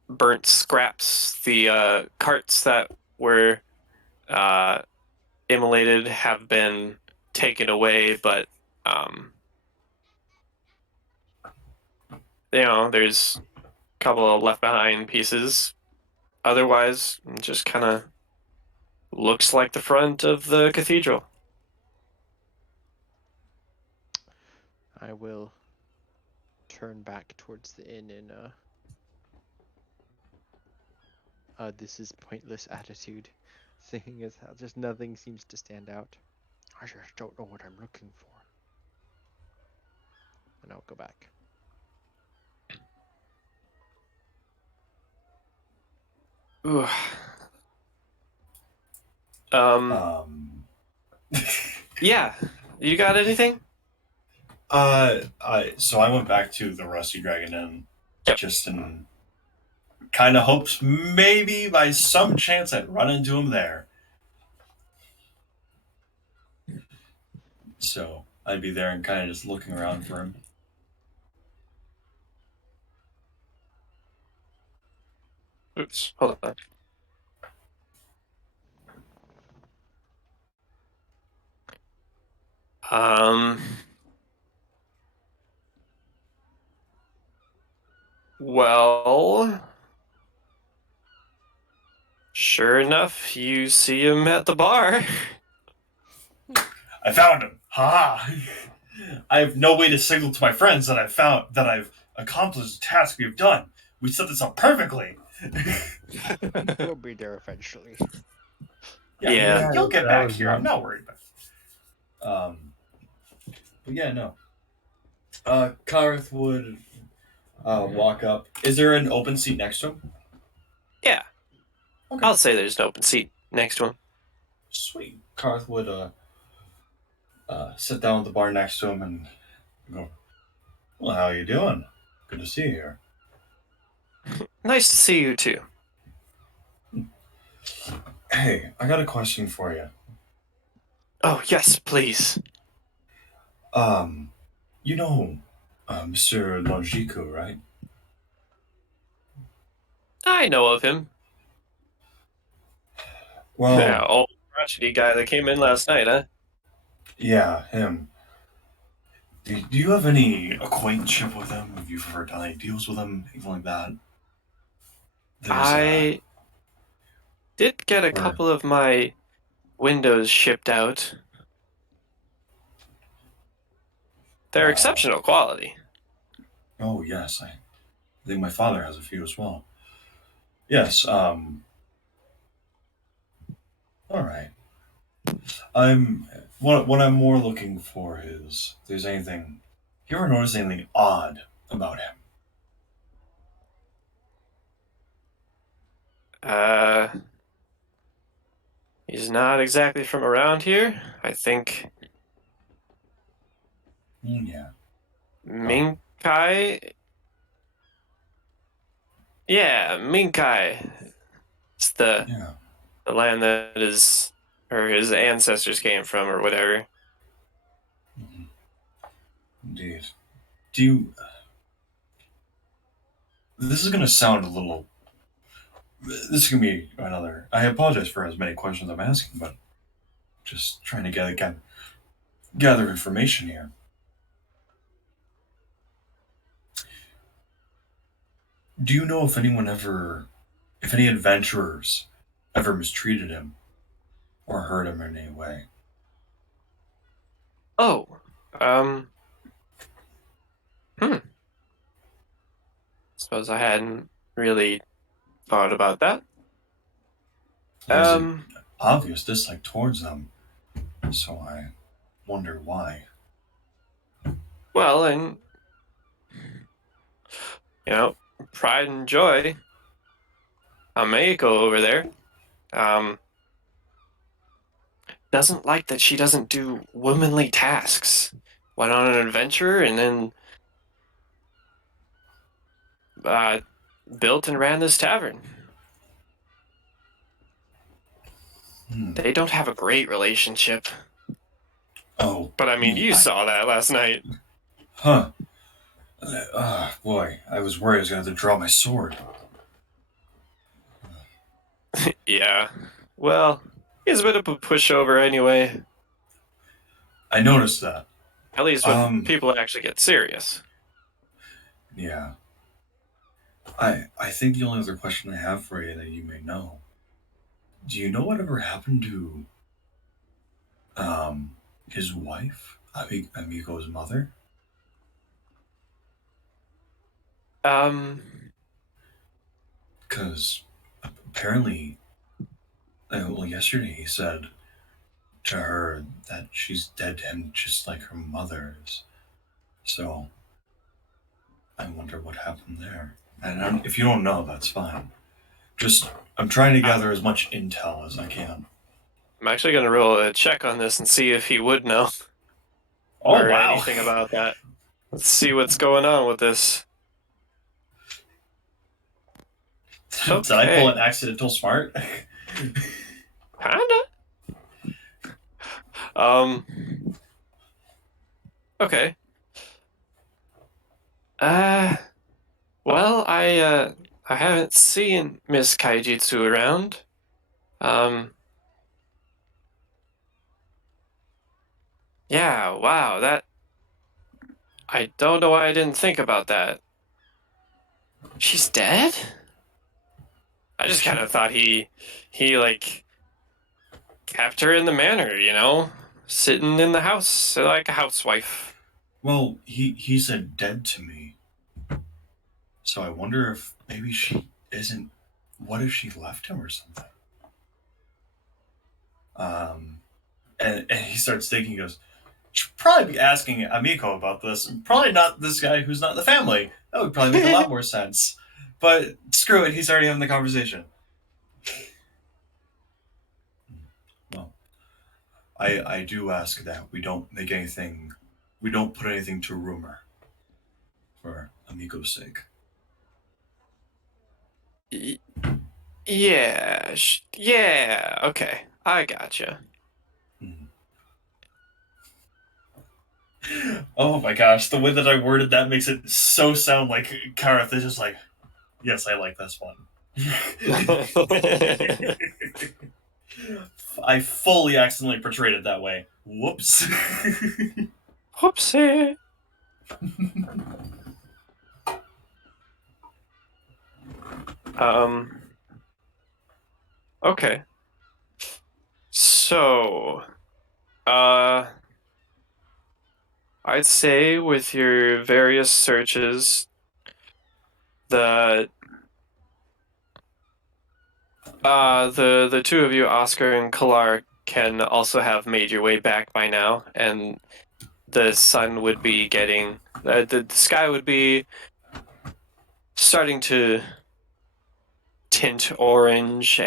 burnt scraps. The carts that were uh, immolated have been taken away, but um, there's a couple of left behind pieces. Otherwise, it just kind of looks like the front of the cathedral. I will turn back towards the inn and this is pointless attitude. Seeing as how just nothing seems to stand out. I just don't know what I'm looking for. And I'll go back. Ooh. Yeah. You got anything? So I went back to the Rusty Dragon Inn, Yep. just in kind of hopes maybe by some chance I'd run into him there. So I'd be there and kind of just looking around for him. Oops. Hold on. Um. Well, sure enough, you see him at the bar. I found him! Ha! I have no way to signal to my friends that I've accomplished the task we have done. We set this up perfectly. We'll be there eventually. Yeah. You'll get that back was here. I'm nice. not worried about it. But yeah, no. Karth would walk up. Is there an open seat next to him? Yeah. Okay. I'll say there's an open seat next to him. Sweet. Karth would sit down at the bar next to him and go, "Well, how you doing? Good to see you here." Nice to see you too. Hey, I got a question for you. Oh, yes, please. Um, you know, Mr. Longiku, right? I know of him. Well, Yeah, old crotchety guy that came in last night, huh? yeah, him. Do you have any acquaintanceship with him? Have you ever done any deals with him? Anything like that? There's, I did get a or, couple of my windows shipped out. They're uh, exceptional quality. oh, yes, I think my father has a few as well. Yes, all right. What I'm more looking for is if there's anything. You ever notice anything odd about him? Uh, he's not exactly from around here. I think Yeah. Minkai. Yeah, Minkai. It's Yeah. the land that his ancestors came from, or whatever. Mhm. Indeed. Do you? This is gonna sound a little. This is gonna be another. I apologize for as many questions I'm asking, but just trying to gather information here. Do you know if any adventurers ever mistreated him or hurt him in any way? Oh, um, hmm. Suppose I hadn't really thought about that. There's an Um, obvious dislike towards them, so I wonder why. Well, and you know, pride and joy. Meiko over there, um, doesn't like that she doesn't do womanly tasks. Went on an adventure and then uh, built and ran this tavern. Hmm. They don't have a great relationship. Oh, But I mean, you saw that last night. huh. Boy, I was worried I was going to have to draw my sword. Yeah. Well, he's a bit of a pushover anyway. I noticed that. At least when people actually get serious. Yeah. I think the only other question I have for you that you may know. Do you know whatever happened to his wife? Amigo's mother? Um, Because apparently, well, yesterday he said to her that she's dead to him just like her mother is. So I wonder what happened there. And if you don't know, that's fine. Just, I'm trying to gather as much intel as I can. I'm actually going to roll a check on this and see if he would know Oh, or wow. anything about that. Let's see what's going on with this. Did I pull an accidental smart? Kinda. Okay. Well, I haven't seen Miss Kaijitsu around. Yeah, wow, that I don't know why I didn't think about that. She's dead? I just kind of thought he like kept her in the manor, you know, sitting in the house like a housewife. Well, he said dead to me. So I wonder if maybe she isn't. What if she left him or something? And he starts thinking, he goes, should probably be asking Amico about this. And probably not this guy who's not in the family. That would probably make a lot more sense. But screw it, he's already having the conversation. Well, I do ask that we don't put anything to rumor for Amico's sake. Y- Yeah, yeah, okay, I gotcha. Oh my gosh, the way that I worded that makes it so sound like Kareth is just like, yes, I like this one. I fully accidentally portrayed it that way. Whoops. Whoopsie. Okay. So, I'd say with your various searches, the the two of you, Oscar and Kalar, can also have made your way back by now, and the sun would be getting the sky would be starting to tint orange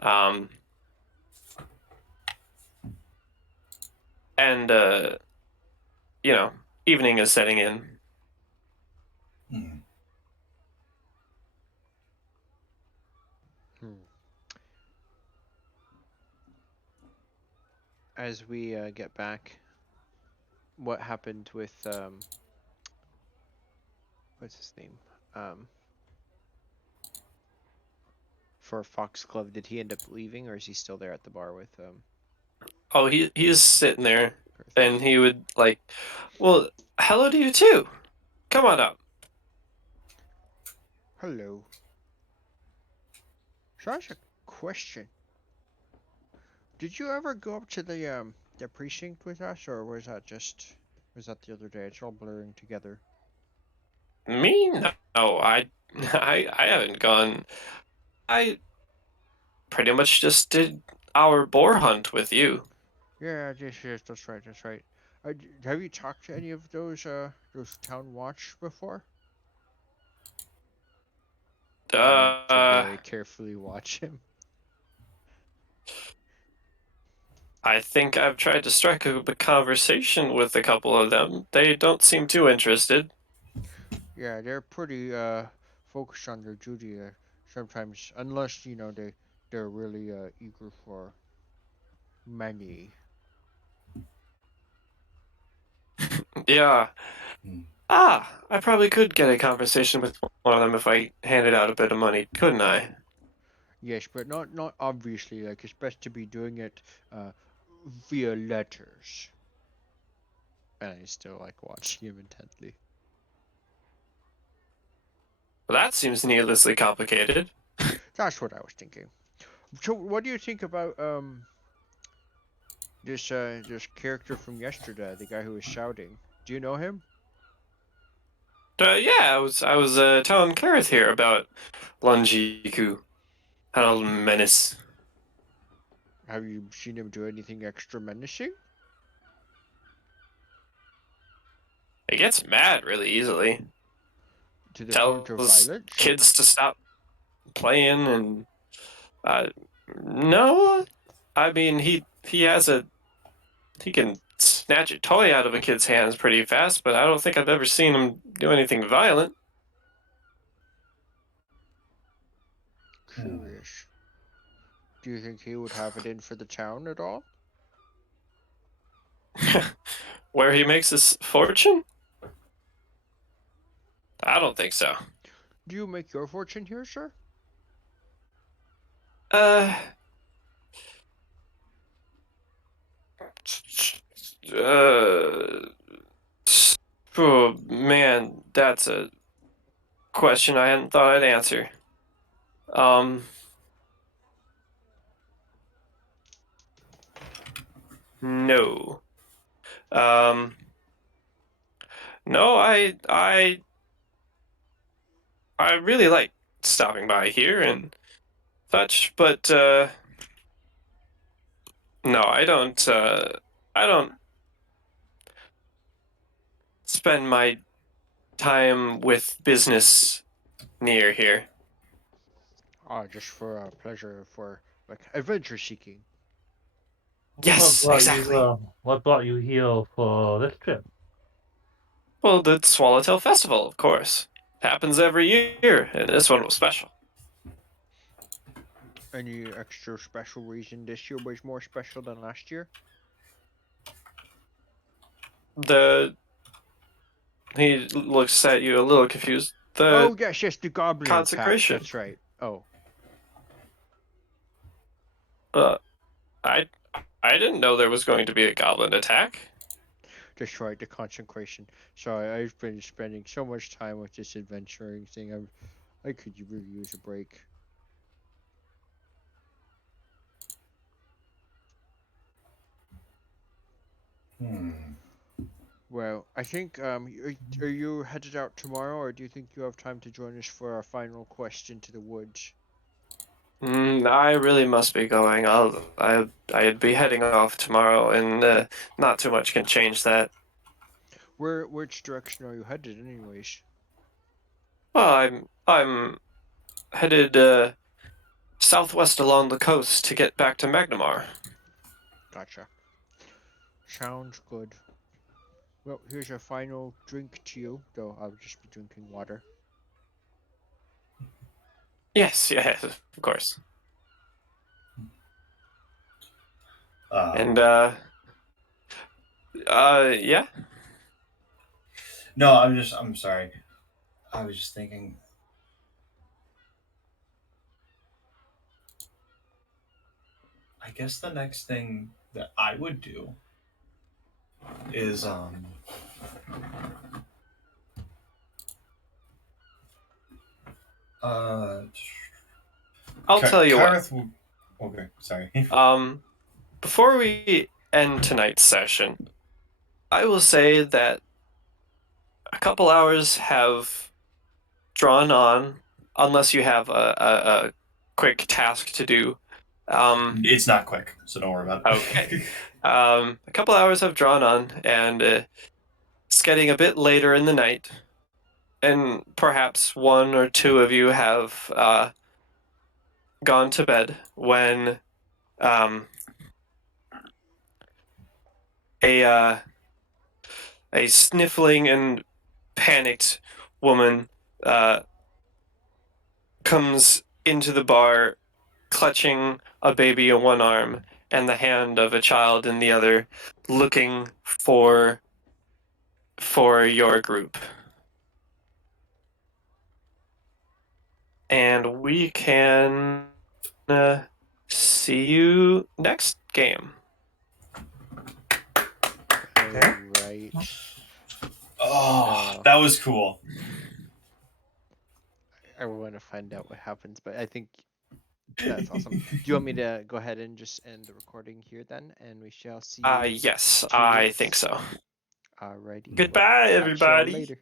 um and you know, evening is setting in. Hmm. As we get back, what happened with what's his name? For Foxglove, did he end up leaving, or is he still there at the bar with Oh, he's sitting there, Perth? and he would like, well, hello to you too. Come on up. Hello. So I ask a question. Did you ever go up to the precinct with us, or was that the other day? It's all blurring together. Me? No, I haven't gone. I pretty much just did our boar hunt with you. Yeah, yes, that's right, that's right. Have you talked to any of those town watch before? I need to Uh, very carefully watch him. I think I've tried to strike up a conversation with a couple of them. They don't seem too interested. Yeah, they're pretty focused on their duty sometimes, unless they're really eager for money. Yeah. Hmm. I probably could get a conversation with one of them if I handed out a bit of money, couldn't I? Yes, but not obviously. Like it's best to be doing it uh, via letters. And I still like watching him intently. Well, that seems needlessly complicated. That's what I was thinking. So, what do you think about this character from yesterday, the guy who was shouting? Do you know him? Yeah, I was telling Kareth here about Lungiku, had a little menace. Have you seen him do anything extra menacing? He gets mad really easily. To the point of Tells violence? kids to stop playing and uh, no, I mean he can snatch a toy out of a kid's hands pretty fast, but I don't think I've ever seen him do anything violent. Hmm. Curious. Do you think he would have it in for the town at all? Where he makes his fortune? I don't think so. Do you make your fortune here, sir? Uh, uh, oh man, that's a question I hadn't thought I'd answer. Um, no. Um, no, I really like stopping by here and such, but no, I don't spend my time with business near here. Just for pleasure, for like adventure seeking. Yes, exactly. What brought you here for this trip? Well, the Swallowtail Festival, of course. Happens every year, and this one was special. Any extra special reason this year was more special than last year? The he looks at you a little confused. Oh The yes, the Goblin attack. consecration. That's right. Oh, Uh, I I didn't know there was going to be a goblin attack. that's right, the consecration. Sorry, I've been spending so much time with this adventuring thing. I could really use a break. Hmm. Well, I think are you headed out tomorrow, or do you think you have time to join us for our final quest into the woods? I really must be going. I'd be heading off tomorrow, and not too much can change that. Which direction are you headed, anyways? Well, I'm headed southwest along the coast to get back to Magnamar. Gotcha. Sounds good. Well, here's a final drink to you, though I'll just be drinking water. Yes, yes, of course. And Um, yeah. no, I'm sorry. I was just thinking. I guess the next thing that I would do is uh I'll tell you what. Kareth. Okay, sorry. Um, before we end tonight's session, I will say that a couple hours have drawn on, unless you have a quick task to do. It's not quick, so don't worry about it. Okay. A couple hours have drawn on, and it's getting a bit later in the night, and perhaps one or two of you have gone to bed when um, a a sniffling and panicked woman comes into the bar, clutching a baby in one arm and the hand of a child in the other, looking for your group. And we can see you next game. Alright. Oh, that was cool. I want to find out what happens, but I think that's awesome. Do you want me to go ahead and just end the recording here then, and we shall see you? Yes, 2 I weeks? think so. Alrighty. Goodbye, Catch y'all everybody. later.